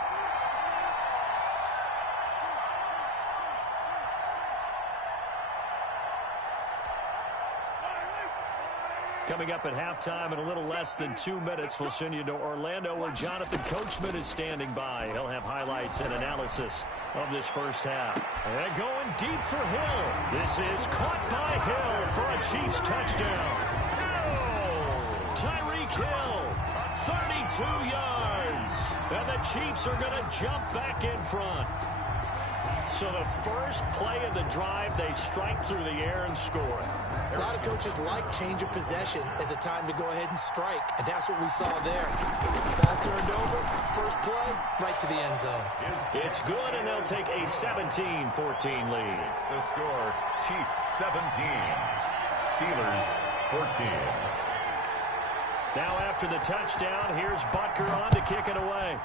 Coming up at halftime in a little less than 2 minutes, we'll send you to Orlando where Jonathan Coachman is standing by. He'll have highlights and analysis of this first half. And going deep for Hill. This is caught by Hill for a Chiefs touchdown. Oh, Tyreek Hill, 32 yards. And the Chiefs are going to jump back in front. So the first play of the drive, they strike through the air and score. A lot of coaches like change of possession as a time to go ahead and strike, and that's what we saw there. Ball turned over, first play, right to the end zone. It's good, and they'll take a 17-14 lead. The score, Chiefs 17, Steelers 14. Now after the touchdown, here's Butker on to kick it away.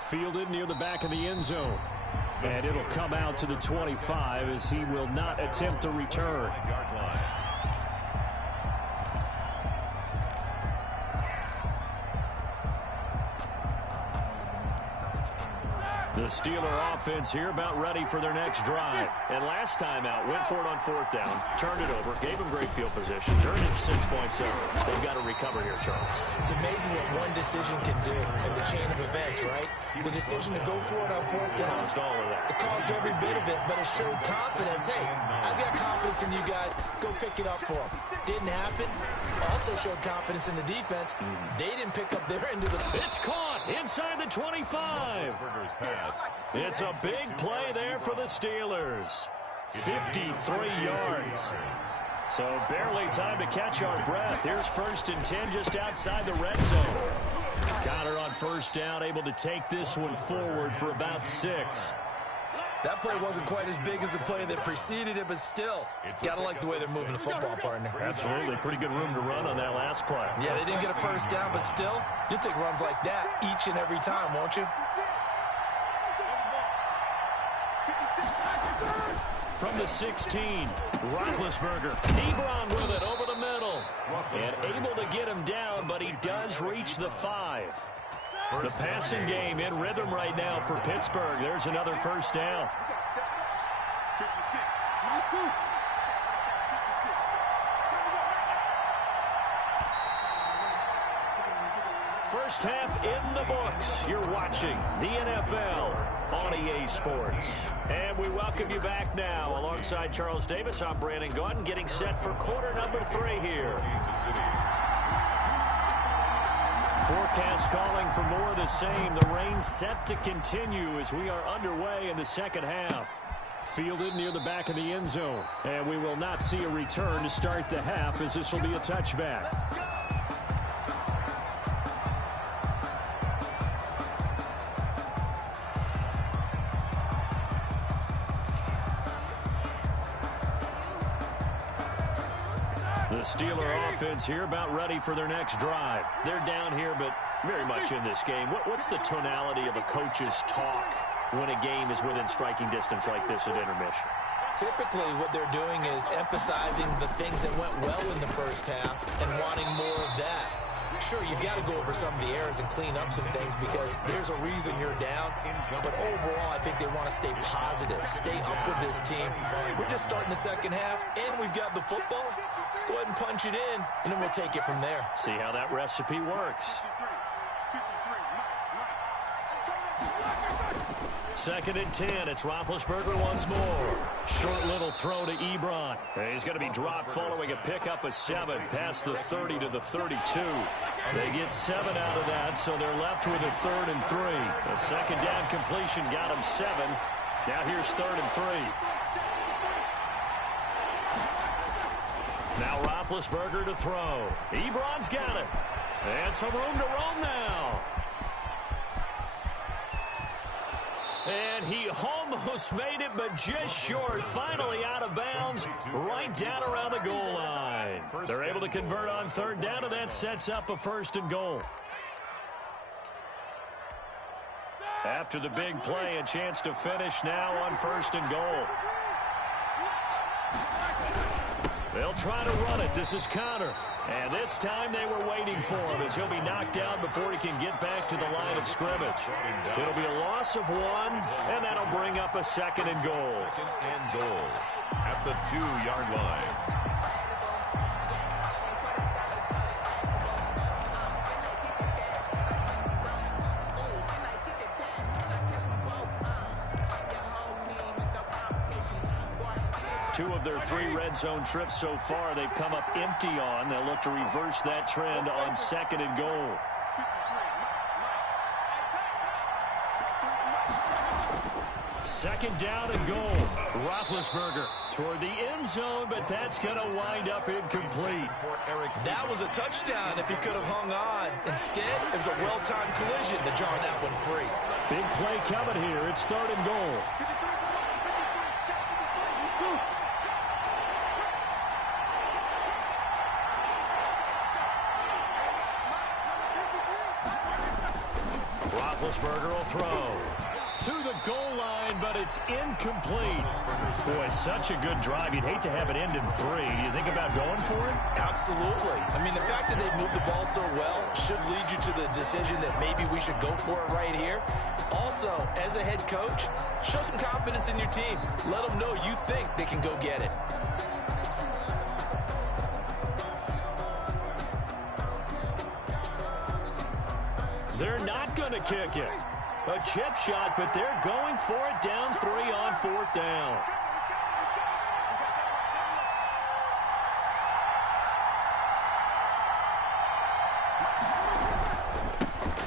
Fielded near the back of the end zone. And it'll come out to the 25 as he will not attempt to return. The Steeler offense here about ready for their next drive. And last time out, went for it on fourth down, turned it over, gave them great field position, turned it 6-point seven. They've got to recover here, Charles. It's amazing what one decision can do in the chain of events, right? The decision to go for it on fourth down. Caused all of that. It caused every bit of it, but it showed confidence. Hey, I've got confidence in you guys. Go pick it up for them. Didn't happen. Also showed confidence in the defense. They didn't pick up their end of the... It's caught inside the 25. It's a big play there for the Steelers. 53 yards. So barely time to catch our breath. Here's 1st and 10 just outside the red zone. Connor on first down, able to take this one forward for about 6. That play wasn't quite as big as the play that preceded it, but still, got to like the way they're moving the football, partner. Absolutely. Pretty good room to run on that last play. Yeah, they didn't get a first down, but still, you'll take runs like that each and every time, won't you? From the 16, Roethlisberger. Ebron with it over the middle. And able to get him down, but he does reach the 5. The passing game in rhythm right now for Pittsburgh. There's another first down. 56. First half in the books. You're watching the NFL on EA Sports. And we welcome you back now. Alongside Charles Davis, I'm Brandon Gunn, getting set for quarter number 3 here. Forecast calling for more of the same. The rain set to continue as we are underway in the second half. Fielded near the back of the end zone. And we will not see a return to start the half, as this will be a touchback. The Steeler offense here about ready for their next drive. They're down here, but very much in this game. What's the tonality of a coach's talk when a game is within striking distance like this at intermission? Typically, what they're doing is emphasizing the things that went well in the first half and wanting more of that. Sure, you've got to go over some of the errors and clean up some things because there's a reason you're down. But overall, I think they want to stay positive, stay up with this team. We're just starting the second half, and we've got the football. Let's go ahead and punch it in, and then we'll take it from there. See how that recipe works. Second and 10. It's Roethlisberger once more. Short little throw to Ebron. He's going to be dropped following a pickup of 7 past the 30 to the 32. They get 7 out of that, so they're left with a 3rd and 3. A second down completion got him 7. Now here's 3rd and 3. Now Roethlisberger to throw. Ebron's got it. And some room to roam now. And he almost made it, but just short. Finally out of bounds, right down around the goal line. They're able to convert on 3rd down, and that sets up a 1st and goal. After the big play, a chance to finish now on 1st and goal. They'll try to run it. This is Connor. And this time they were waiting for him as he'll be knocked down before he can get back to the line of scrimmage. It'll be a loss of 1, and that'll bring up a 2nd and goal. 2nd and goal at the 2-yard line. Two of their 3 red zone trips so far, they've come up empty on. They'll look to reverse that trend on 2nd and goal. Second down and goal. Roethlisberger toward the end zone, but that's going to wind up incomplete. That was a touchdown if he could have hung on. Instead, it was a well-timed collision to jar that one free. Big play coming here. It's 3rd and goal. Roethlisberger will throw to the goal line, but it's incomplete. Boy, such a good drive. You'd hate to have it end in 3. Do you think about going for it? Absolutely. I mean, the fact that they've moved the ball so well should lead you to the decision that maybe we should go for it right here. Also, as a head coach, show some confidence in your team. Let them know you think they can go get it. They're not going to kick it. A chip shot, but they're going for it down 3 on 4th down.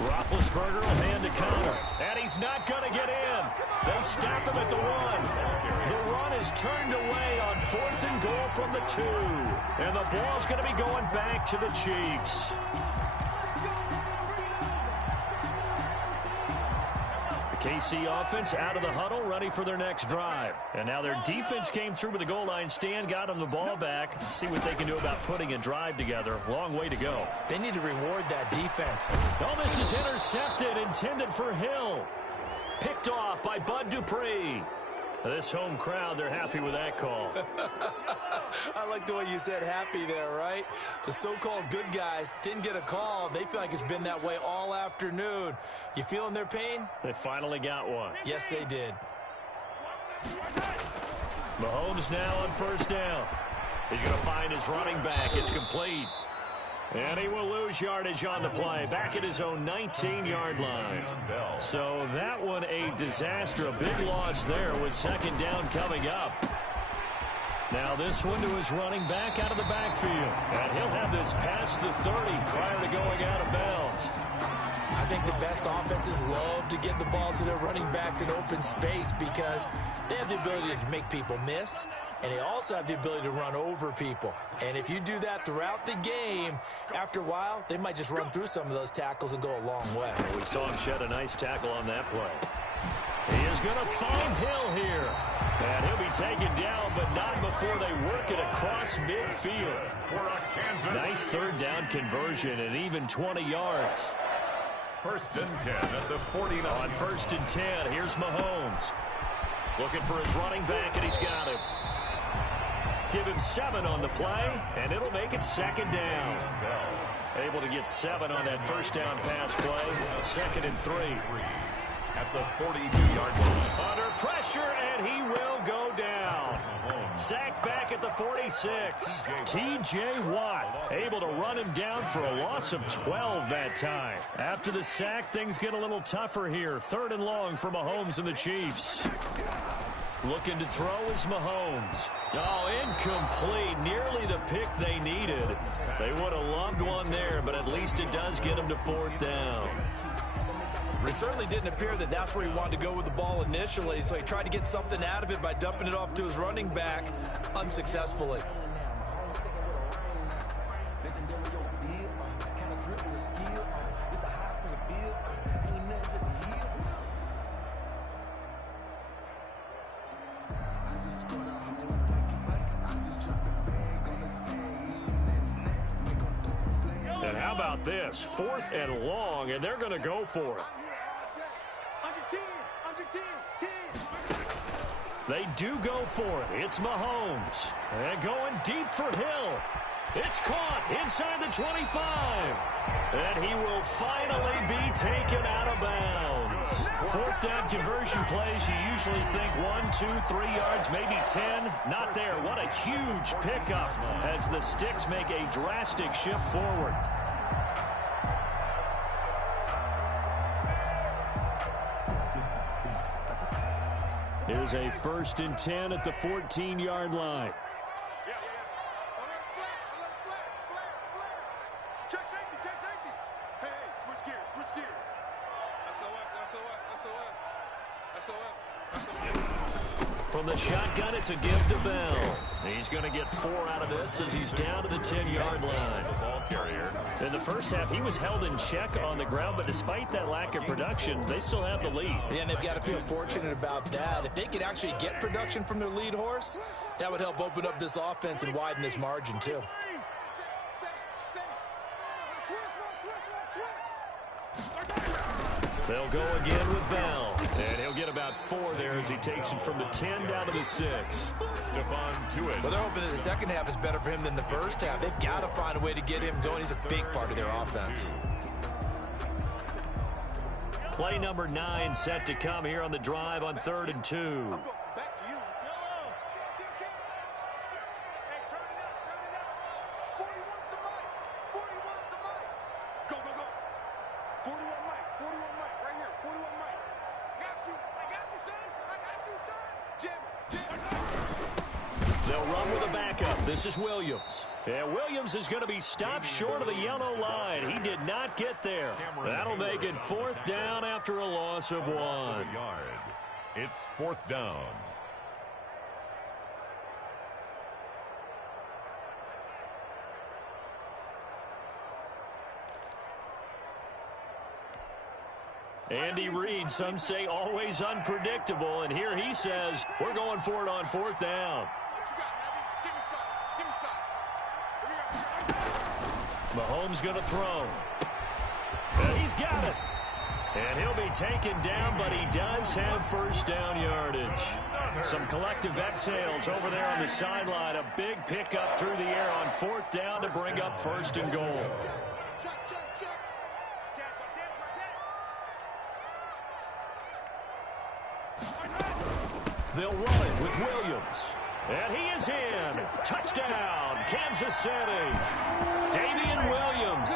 Roethlisberger will hand to Connor, and he's not going to get in. They stop him at the 1. The run is turned away on 4th and goal from the 2. And the ball's going to be going back to the Chiefs. KC offense out of the huddle, ready for their next drive. And now their defense came through with the goal line stand, got them the ball back. See what they can do about putting a drive together. Long way to go. They need to reward that defense. Oh, this is intercepted, intended for Hill. Picked off by Bud Dupree. This home crowd, they're happy with that call. I like the way you said happy there, right? The so-called good guys didn't get a call. They feel like it's been that way all afternoon. You feeling their pain? They finally got one. Yes, they did. Mahomes now on first down. He's going to find his running back. It's complete. And he will lose yardage on the play. Back at his own 19-yard line. So that one a disaster. A big loss there with second down coming up. Now this one to his running back out of the backfield. And he'll have this past the 30 prior to going out of bounds. I think the best offenses love to get the ball to their running backs in open space because they have the ability to make people miss, and they also have the ability to run over people. And if you do that throughout the game, after a while, they might just run through some of those tackles and go a long way. We saw him shed a nice tackle on that play. He is going to find Hill here. And he'll be taken down, but not before they work it across midfield. Nice third down conversion and even 20 yards. First and 10 at the 49. On first and 10, here's Mahomes. Looking for his running back, and he's got him. Give him 7 on the play, and it'll make it second down. Able to get 7 on that first down pass play. Second and 3. At the 42-yard line. Under pressure, and he will go down. Sacked back at the 46. T.J. Watt able to run him down for a loss of 12 that time. After the sack, things get a little tougher here. Third and long for Mahomes and the Chiefs. Looking to throw is Mahomes. Oh, incomplete. Nearly the pick they needed. They would have loved one there, but at least it does get them to fourth down. It certainly didn't appear that that's where he wanted to go with the ball initially, so he tried to get something out of it by dumping it off to his running back unsuccessfully. And how about this? Fourth and long, and they're going to go for it. They do go for it. It's Mahomes. And going deep for Hill. It's caught inside the 25. And he will finally be taken out of bounds. Fourth down conversion plays, you usually think 1, 2, 3 yards, maybe 10. Not there. What a huge pickup as the Sticks make a drastic shift forward. Here's a first and 10 at the 14-yard line. Check safety. Hey, switch gears. SOS. From the shotgun, it's a give to Bell. He's going to get 4 out of this as he's down to the 10-yard line. Ball carrier. In the first half, he was held in check on the ground, but despite that lack of production, they still have the lead. Yeah, and they've got to feel fortunate about that. If they could actually get production from their lead horse, that would help open up this offense and widen this margin, too. They'll go again with Bell, and he'll get about 4 there as he takes it from the 10 down to the 6. Stephon Tuitt. Well, they're hoping that the second half is better for him than the first half. They've got to find a way to get him going. He's a big part of their offense. Play number 9 set to come here on the drive on 3rd and 2. I'm going back to you. Hey, turn it up. 41's the mic. 41's the mic. Go. 41 mic. Right here. 41 mic. I got you, son. Jim. They'll run with a backup. This is Williams. And Williams is going to be stopped short of the yellow line. He did not get there. That'll make it 4th down after a loss of 1. It's 4th down. Andy Reid, some say always unpredictable, and here he says, we're going for it on fourth down. Mahomes going to throw. And he's got it. And he'll be taken down, but he does have first down yardage. Some collective exhales over there on the sideline. A big pickup through the air on fourth down to bring up first and goal. They'll run it with Williams. And he is in. Touchdown, Kansas City. Damian Williams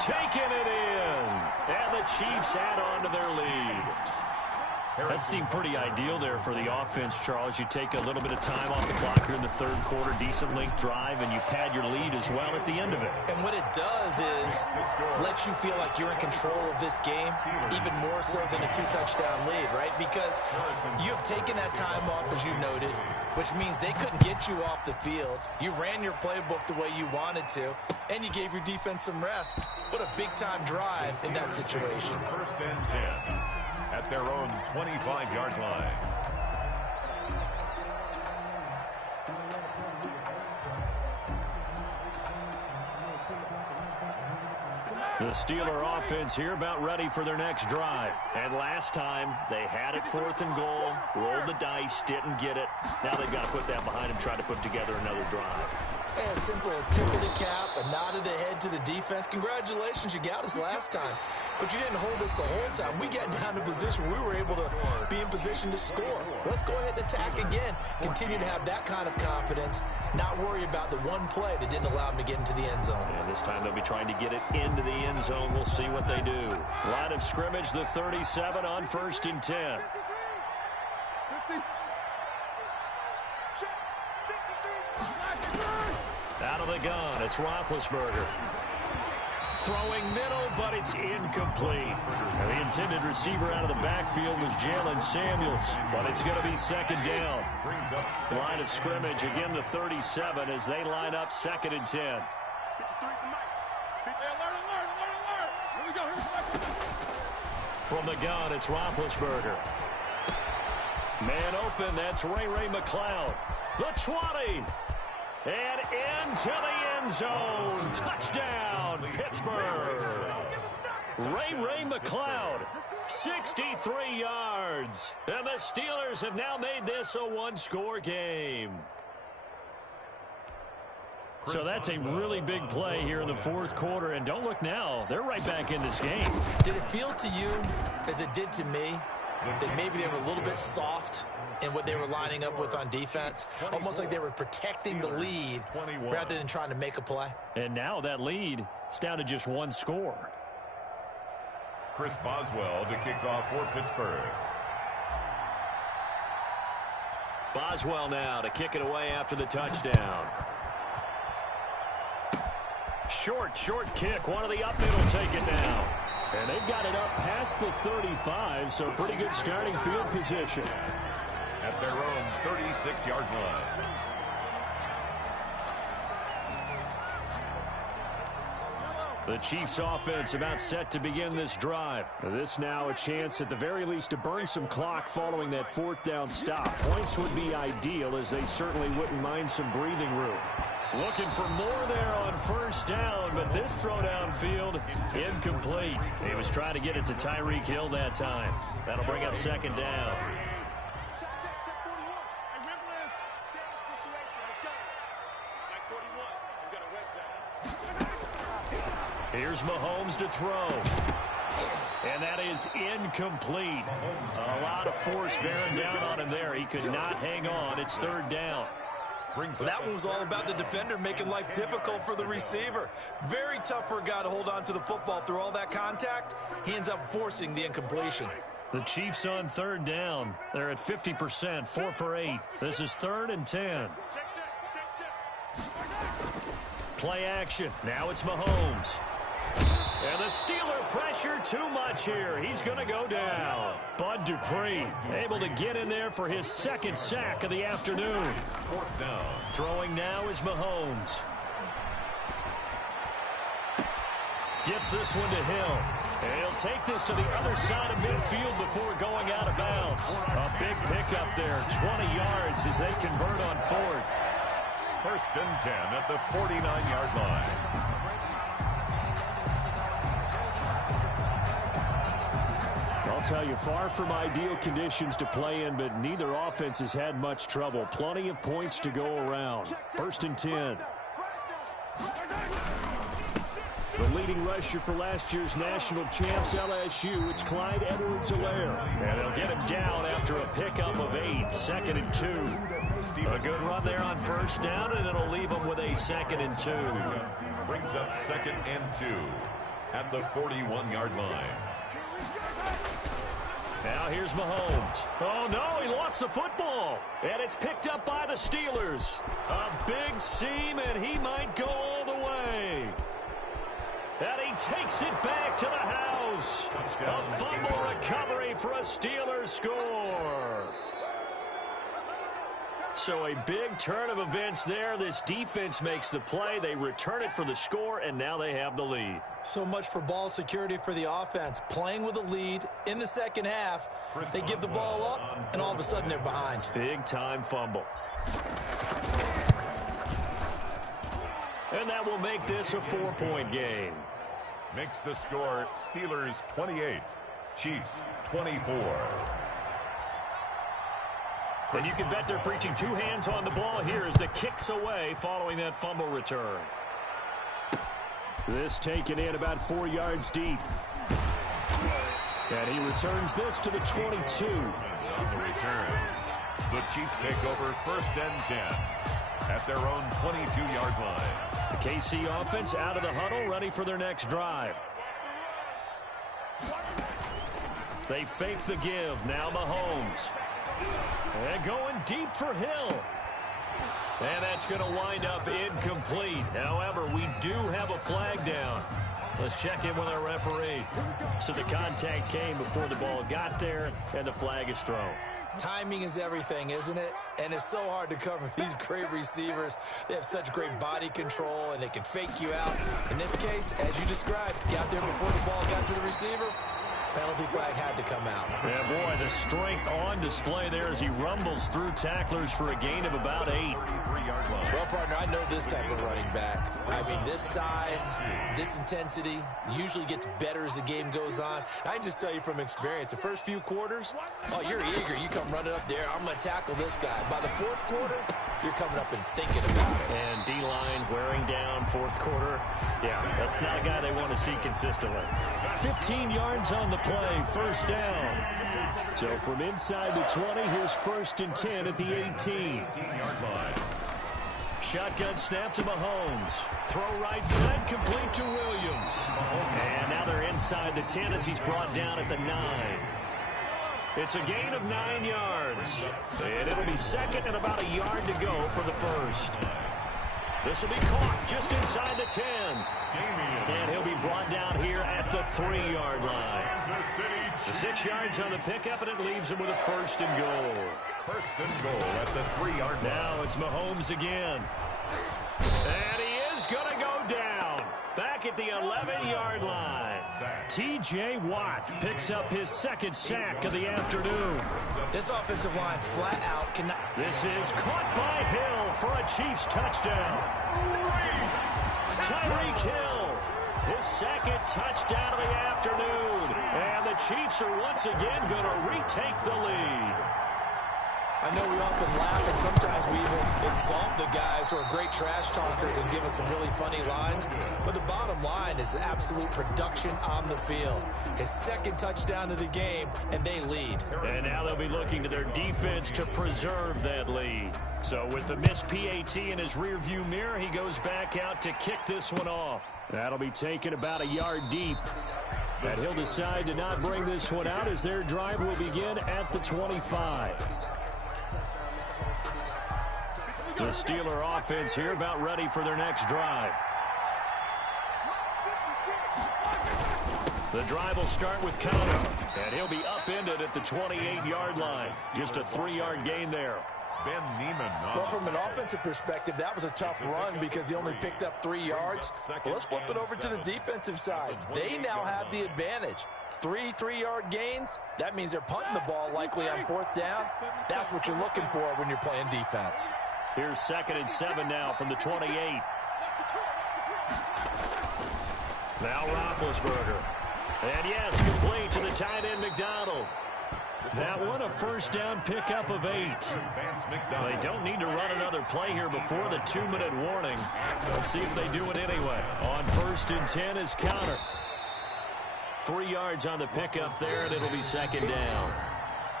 taking it in. And the Chiefs add on to their lead. That seemed pretty ideal there for the offense, Charles. You take a little bit of time off the clock here in the third quarter, decent length drive, and you pad your lead as well at the end of it. And what it does is let you feel like you're in control of this game, even more so than a two-touchdown lead, right? Because you have taken that time off, as you noted, which means they couldn't get you off the field. You ran your playbook the way you wanted to, and you gave your defense some rest. What a big-time drive in that situation. First and 10 at their own 25-yard line. The Steeler offense here about ready for their next drive. And last time, they had it fourth and goal, rolled the dice, didn't get it. Now they've got to put that behind them, try to put together another drive. A simple tip of the cap, a nod of the head to the defense. Congratulations, you got us last time. But you didn't hold us the whole time. We got down to position where we were able to be in position to score. Let's go ahead and attack again. Continue to have that kind of confidence. Not worry about the one play that didn't allow them to get into the end zone. And this time they'll be trying to get it into the end zone. We'll see what they do. Line of scrimmage, the 37 on first and 10. Out of the gun, it's Roethlisberger. Throwing middle, but it's incomplete. The intended receiver out of the backfield was Jalen Samuels, but it's going to be second down. Line of scrimmage, again the 37 as they line up second and 10. From the gun, it's Roethlisberger. Man open, that's Ray McLeod. The 20. And into the end zone. Touchdown, Pittsburgh. Ray McLeod, 63 yards. And the Steelers have now made this a one-score game. So that's a really big play here in the fourth quarter. And don't look now, they're right back in this game. Did it feel to you, as it did to me, that maybe they were a little bit soft in what they were lining up with on defense? Almost like they were protecting the lead rather than trying to make a play. And now that lead is down to just one score. Chris Boswell to kick off for Pittsburgh. Boswell now to kick it away after the touchdown. Short kick. One of the up middle take it now. And they've got it up past the 35, so pretty good starting field position. At their own 36-yard line. The Chiefs offense about set to begin this drive. This now a chance at the very least to burn some clock following that fourth down stop. Points would be ideal as they certainly wouldn't mind some breathing room. Looking for more there on first down, but this throw downfield incomplete. He was trying to get it to Tyreek Hill that time. That'll bring up second down. Here's Mahomes to throw. And that is incomplete. A lot of force bearing down on him there. He could not hang on. It's third down. That one was all about the defender making life difficult for the receiver. Very tough for a guy to hold on to the football through all that contact. He ends up forcing the incompletion. The Chiefs on third down. They're at 50%, 4 for 8. This is third and 10. Play action. Now it's Mahomes. And the Steeler pressure too much here. He's going to go down. Bud Dupree able to get in there for his second sack of the afternoon. Fourth down. Throwing now is Mahomes. Gets this one to Hill. And he'll take this to the other side of midfield before going out of bounds. A big pickup there, 20 yards as they convert on fourth. First and 10 at the 49-yard line. I'll tell you, far from ideal conditions to play in, but neither offense has had much trouble. Plenty of points to go around. First and 10. The leading rusher for last year's national champs, LSU, it's Clyde Edwards-Helaire. And they'll get him down after a pickup of 8, second and 2. A good run there on first down, and it'll leave them with a second and 2. Brings up second and 2 at the 41-yard line. Now here's Mahomes. Oh, no, he lost the football. And it's picked up by the Steelers. A big seam, and he might go all the way. And he takes it back to the house. A fumble recovery for a Steelers score. So a big turn of events there. This defense makes the play. They return it for the score, and now they have the lead. So much for ball security for the offense. Playing with a lead in the second half. They give the ball up, and all of a sudden they're behind. Big-time fumble. And that will make this a 4-point game. Makes the score Steelers 28, Chiefs 24. And you can bet they're preaching two hands on the ball here as the kick's away following that fumble return. This taken in about 4 yards deep. And he returns this to the 22. On the return, the Chiefs take over first and 10 at their own 22-yard line. The KC offense out of the huddle, ready for their next drive. They fake the give. Now Mahomes. And going deep for Hill. And that's going to wind up incomplete. However, we do have a flag down. Let's check in with our referee. So the contact came before the ball got there, and the flag is thrown. Timing is everything, isn't it? And it's so hard to cover these great receivers. They have such great body control, and they can fake you out. In this case, as you described, got there before the ball got to the receiver. Penalty flag had to come out. Yeah, boy, the strength on display there as he rumbles through tacklers for a gain of about 8. Well, partner, I know this type of running back. I mean, this size, this intensity usually gets better as the game goes on. I can just tell you from experience, the first few quarters, oh, you're eager. You come running up there, I'm going to tackle this guy. By the fourth quarter, you're coming up and thinking about it. And D-line wearing down fourth quarter. Yeah, that's not a guy they want to see consistently. 15 yards on the play, first down. So from inside the 20, here's first and 10 at the 18-yard line. Shotgun snap to Mahomes. Throw right side, complete to Williams. And now they're inside the 10 as he's brought down at the 9. It's a gain of 9 yards. And it'll be second and about a yard to go for the first. This will be caught just inside the 10. And he'll be brought down here at the 3-yard line. The 6 yards on the pickup, and it leaves him with a first and goal. First and goal at the 3-yard line. Now it's Mahomes again. And he is going to go down. Back at the 11-yard line. T.J. Watt picks up his second sack of the afternoon. This offensive line flat out cannot. This is caught by Hill for a Chiefs touchdown. Tyreek Hill, his second touchdown of the afternoon. And the Chiefs are once again going to retake the lead. I know we often laugh, and sometimes we even insult the guys who are great trash talkers and give us some really funny lines. But the bottom line is absolute production on the field. His second touchdown of the game, and they lead. And now they'll be looking to their defense to preserve that lead. So with the missed PAT in his rearview mirror, he goes back out to kick this one off. That'll be taken about a yard deep. And he'll decide to not bring this one out as their drive will begin at the 25. The Steeler offense here about ready for their next drive. The drive will start with Conner, and he'll be upended at the 28-yard line. Just a 3-yard gain there. Ben Neiman. Well, from an offensive perspective, that was a tough run because he only picked up 3 yards. Well, let's flip it over to the defensive side. They now have the advantage. 3 3-yard gains, that means they're punting the ball likely on 4th down. That's what you're looking for when you're playing defense. Here's 2nd and 7 now from the 28. Now Roethlisberger. And yes, complete to the tight end McDonald. That one a first down pickup of 8. They don't need to run another play here before the 2-minute warning. Let's see if they do it anyway. On 1st and 10 is Connor. 3 yards on the pickup there, and it'll be 2nd down.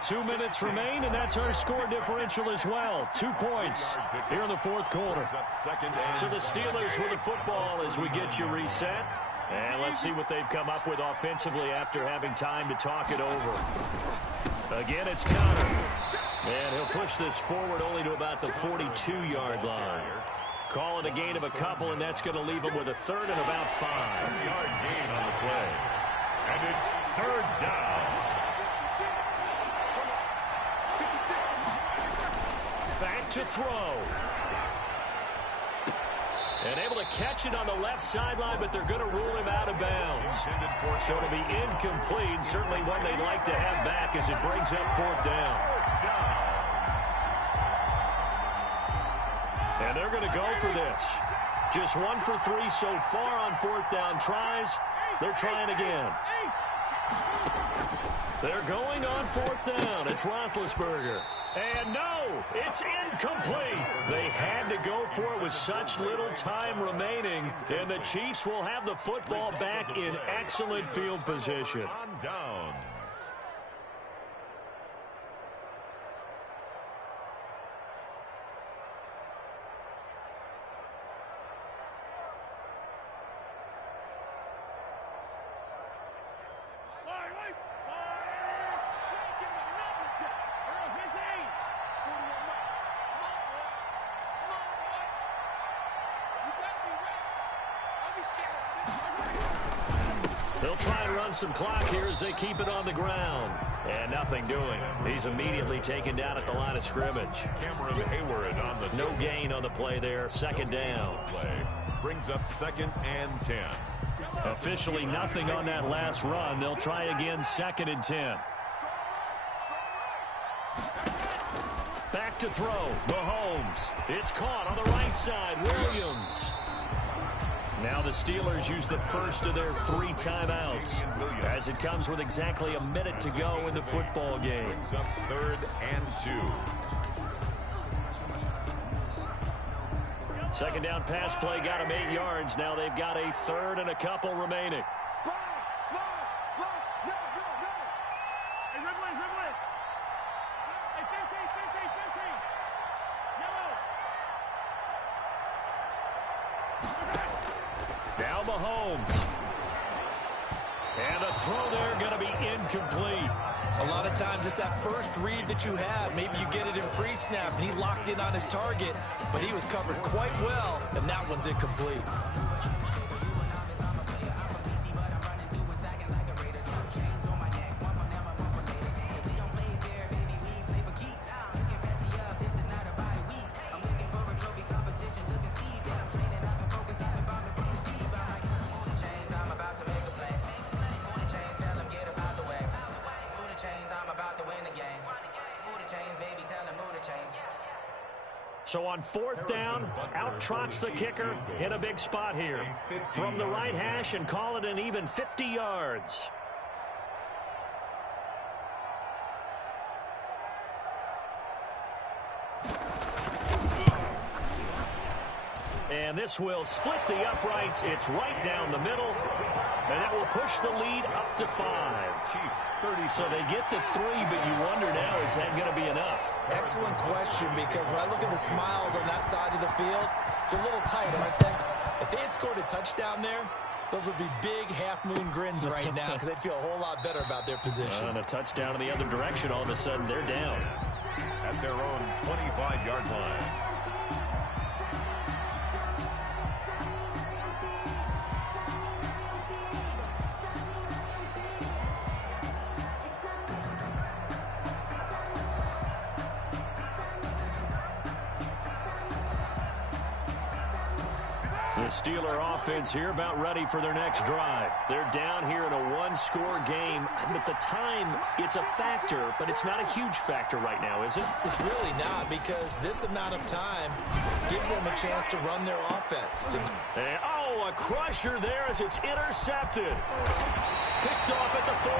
2 minutes remain, and that's our score differential as well. 2 points here in the 4th quarter. So the Steelers with the football as we get you reset. And let's see what they've come up with offensively after having time to talk it over. Again, it's Connor. And he'll push this forward only to about the 42-yard line. Call it a gain of a couple, and that's going to leave him with a 3rd and about 5. 2-yard gain on the play. And it's 3rd down. Back to throw. And able to catch it on the left sideline, but they're going to rule him out of bounds. So it'll be incomplete. Certainly one they'd like to have back as it brings up 4th down. And they're going to go for this. Just 1 for 3 so far on 4th down tries. They're trying again. They're going on 4th down. It's Roethlisberger. And no, it's incomplete. They had to go for it with such little time remaining. And the Chiefs will have the football back in excellent field position. On downs. They'll try and run some clock here as they keep it on the ground. And nothing doing. He's immediately taken down at the line of scrimmage. Cameron Hayward on the no gain on the play there. 2nd down. Play brings up 2nd and 10. Officially nothing on that last run. They'll try again 2nd and 10. Back to throw. Mahomes. It's caught on the right side. Williams. Now the Steelers use the first of their 3 timeouts as it comes with exactly a minute to go in the football game. Brings up 3rd and 2. 2nd down pass play got him 8 yards. Now they've got a 3rd and a couple remaining. Now Mahomes. And a throw there going to be incomplete. A lot of times it's that first read that you have. Maybe you get it in pre-snap, and he locked in on his target, but he was covered quite well, and that one's incomplete. So on 4th down, out trots the kicker in a big spot here. From the right hash and call it an even 50 yards. And this will split the uprights. It's right down the middle. And that will push the lead up to 5. So they get to 3, but you wonder now, is that going to be enough? Excellent question, because when I look at the smiles on that side of the field, it's a little tight, aren't they? If they had scored a touchdown there, those would be big half-moon grins right now because they'd feel a whole lot better about their position. And a touchdown in the other direction, all of a sudden they're down. At their own 25-yard line. The Steeler offense here about ready for their next drive. They're down here in a one-score game. At the time, it's a factor, but it's not a huge factor right now, is it? It's really not, because this amount of time gives them a chance to run their offense. And, oh, a crusher there as it's intercepted. Picked off at the 40.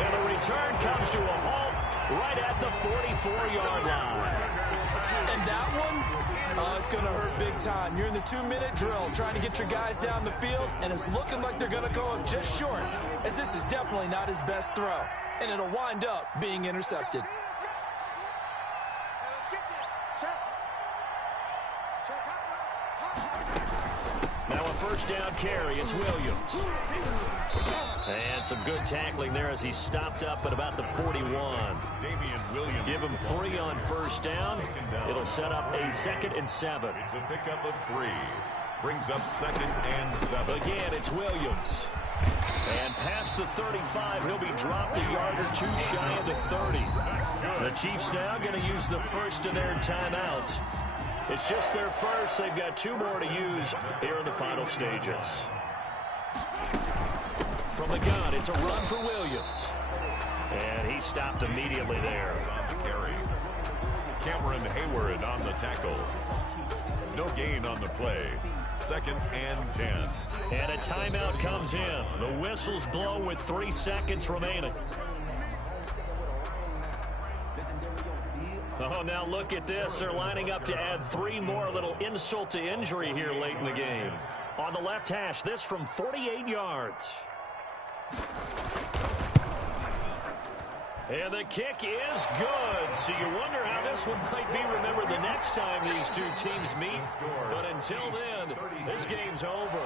And the return comes to a halt right at the 44-yard line. And that one, it's going to hurt big time. You're in the 2-minute drill trying to get your guys down the field, and it's looking like they're going to go up just short, as this is definitely not his best throw. And it'll wind up being intercepted. Now a first down carry. It's Williams. And some good tackling there as he stopped up at about the 41. Give him 3 on first down. It'll set up a 2nd and 7. It's a pickup of 3. Brings up 2nd and 7. Again, it's Williams. And past the 35, he'll be dropped a yard or 2 shy of the 30. The Chiefs now going to use the first of their timeouts. It's just their first. They've got 2 more to use here in the final stages. From the gun, it's a run for Williams. And he stopped immediately there. On the carry. Cameron Hayward on the tackle. No gain on the play. 2nd and 10. And a timeout comes in. The whistles blow with 3 seconds remaining. Oh, now look at this. They're lining up to add 3 more. A little insult to injury here late in the game. On the left hash, this from 48 yards. And the kick is good. So you wonder how this one might be remembered the next time these 2 teams meet. But until then, this game's over.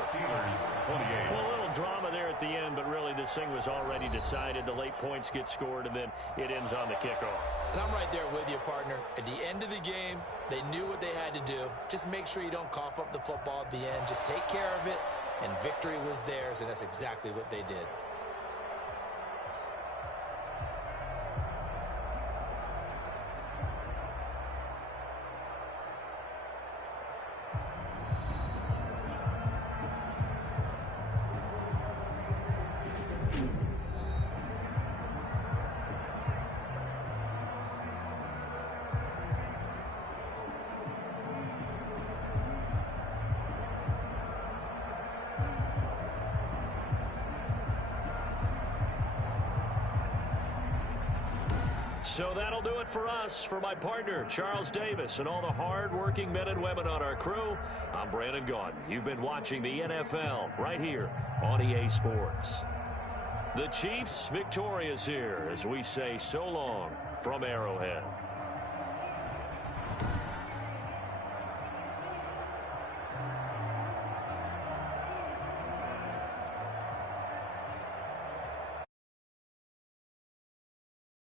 Well, a little drama there at the end, but really this thing was already decided. The late points get scored, and then it ends on the kickoff. And I'm right there with you, partner. At the end of the game, they knew what they had to do. Just make sure you don't cough up the football at the end. Just take care of it, and victory was theirs, and that's exactly what they did. So that'll do it for us. For my partner, Charles Davis, and all the hard-working men and women on our crew, I'm Brandon Gaudin. You've been watching the NFL right here on EA Sports. The Chiefs victorious here as we say so long from Arrowhead.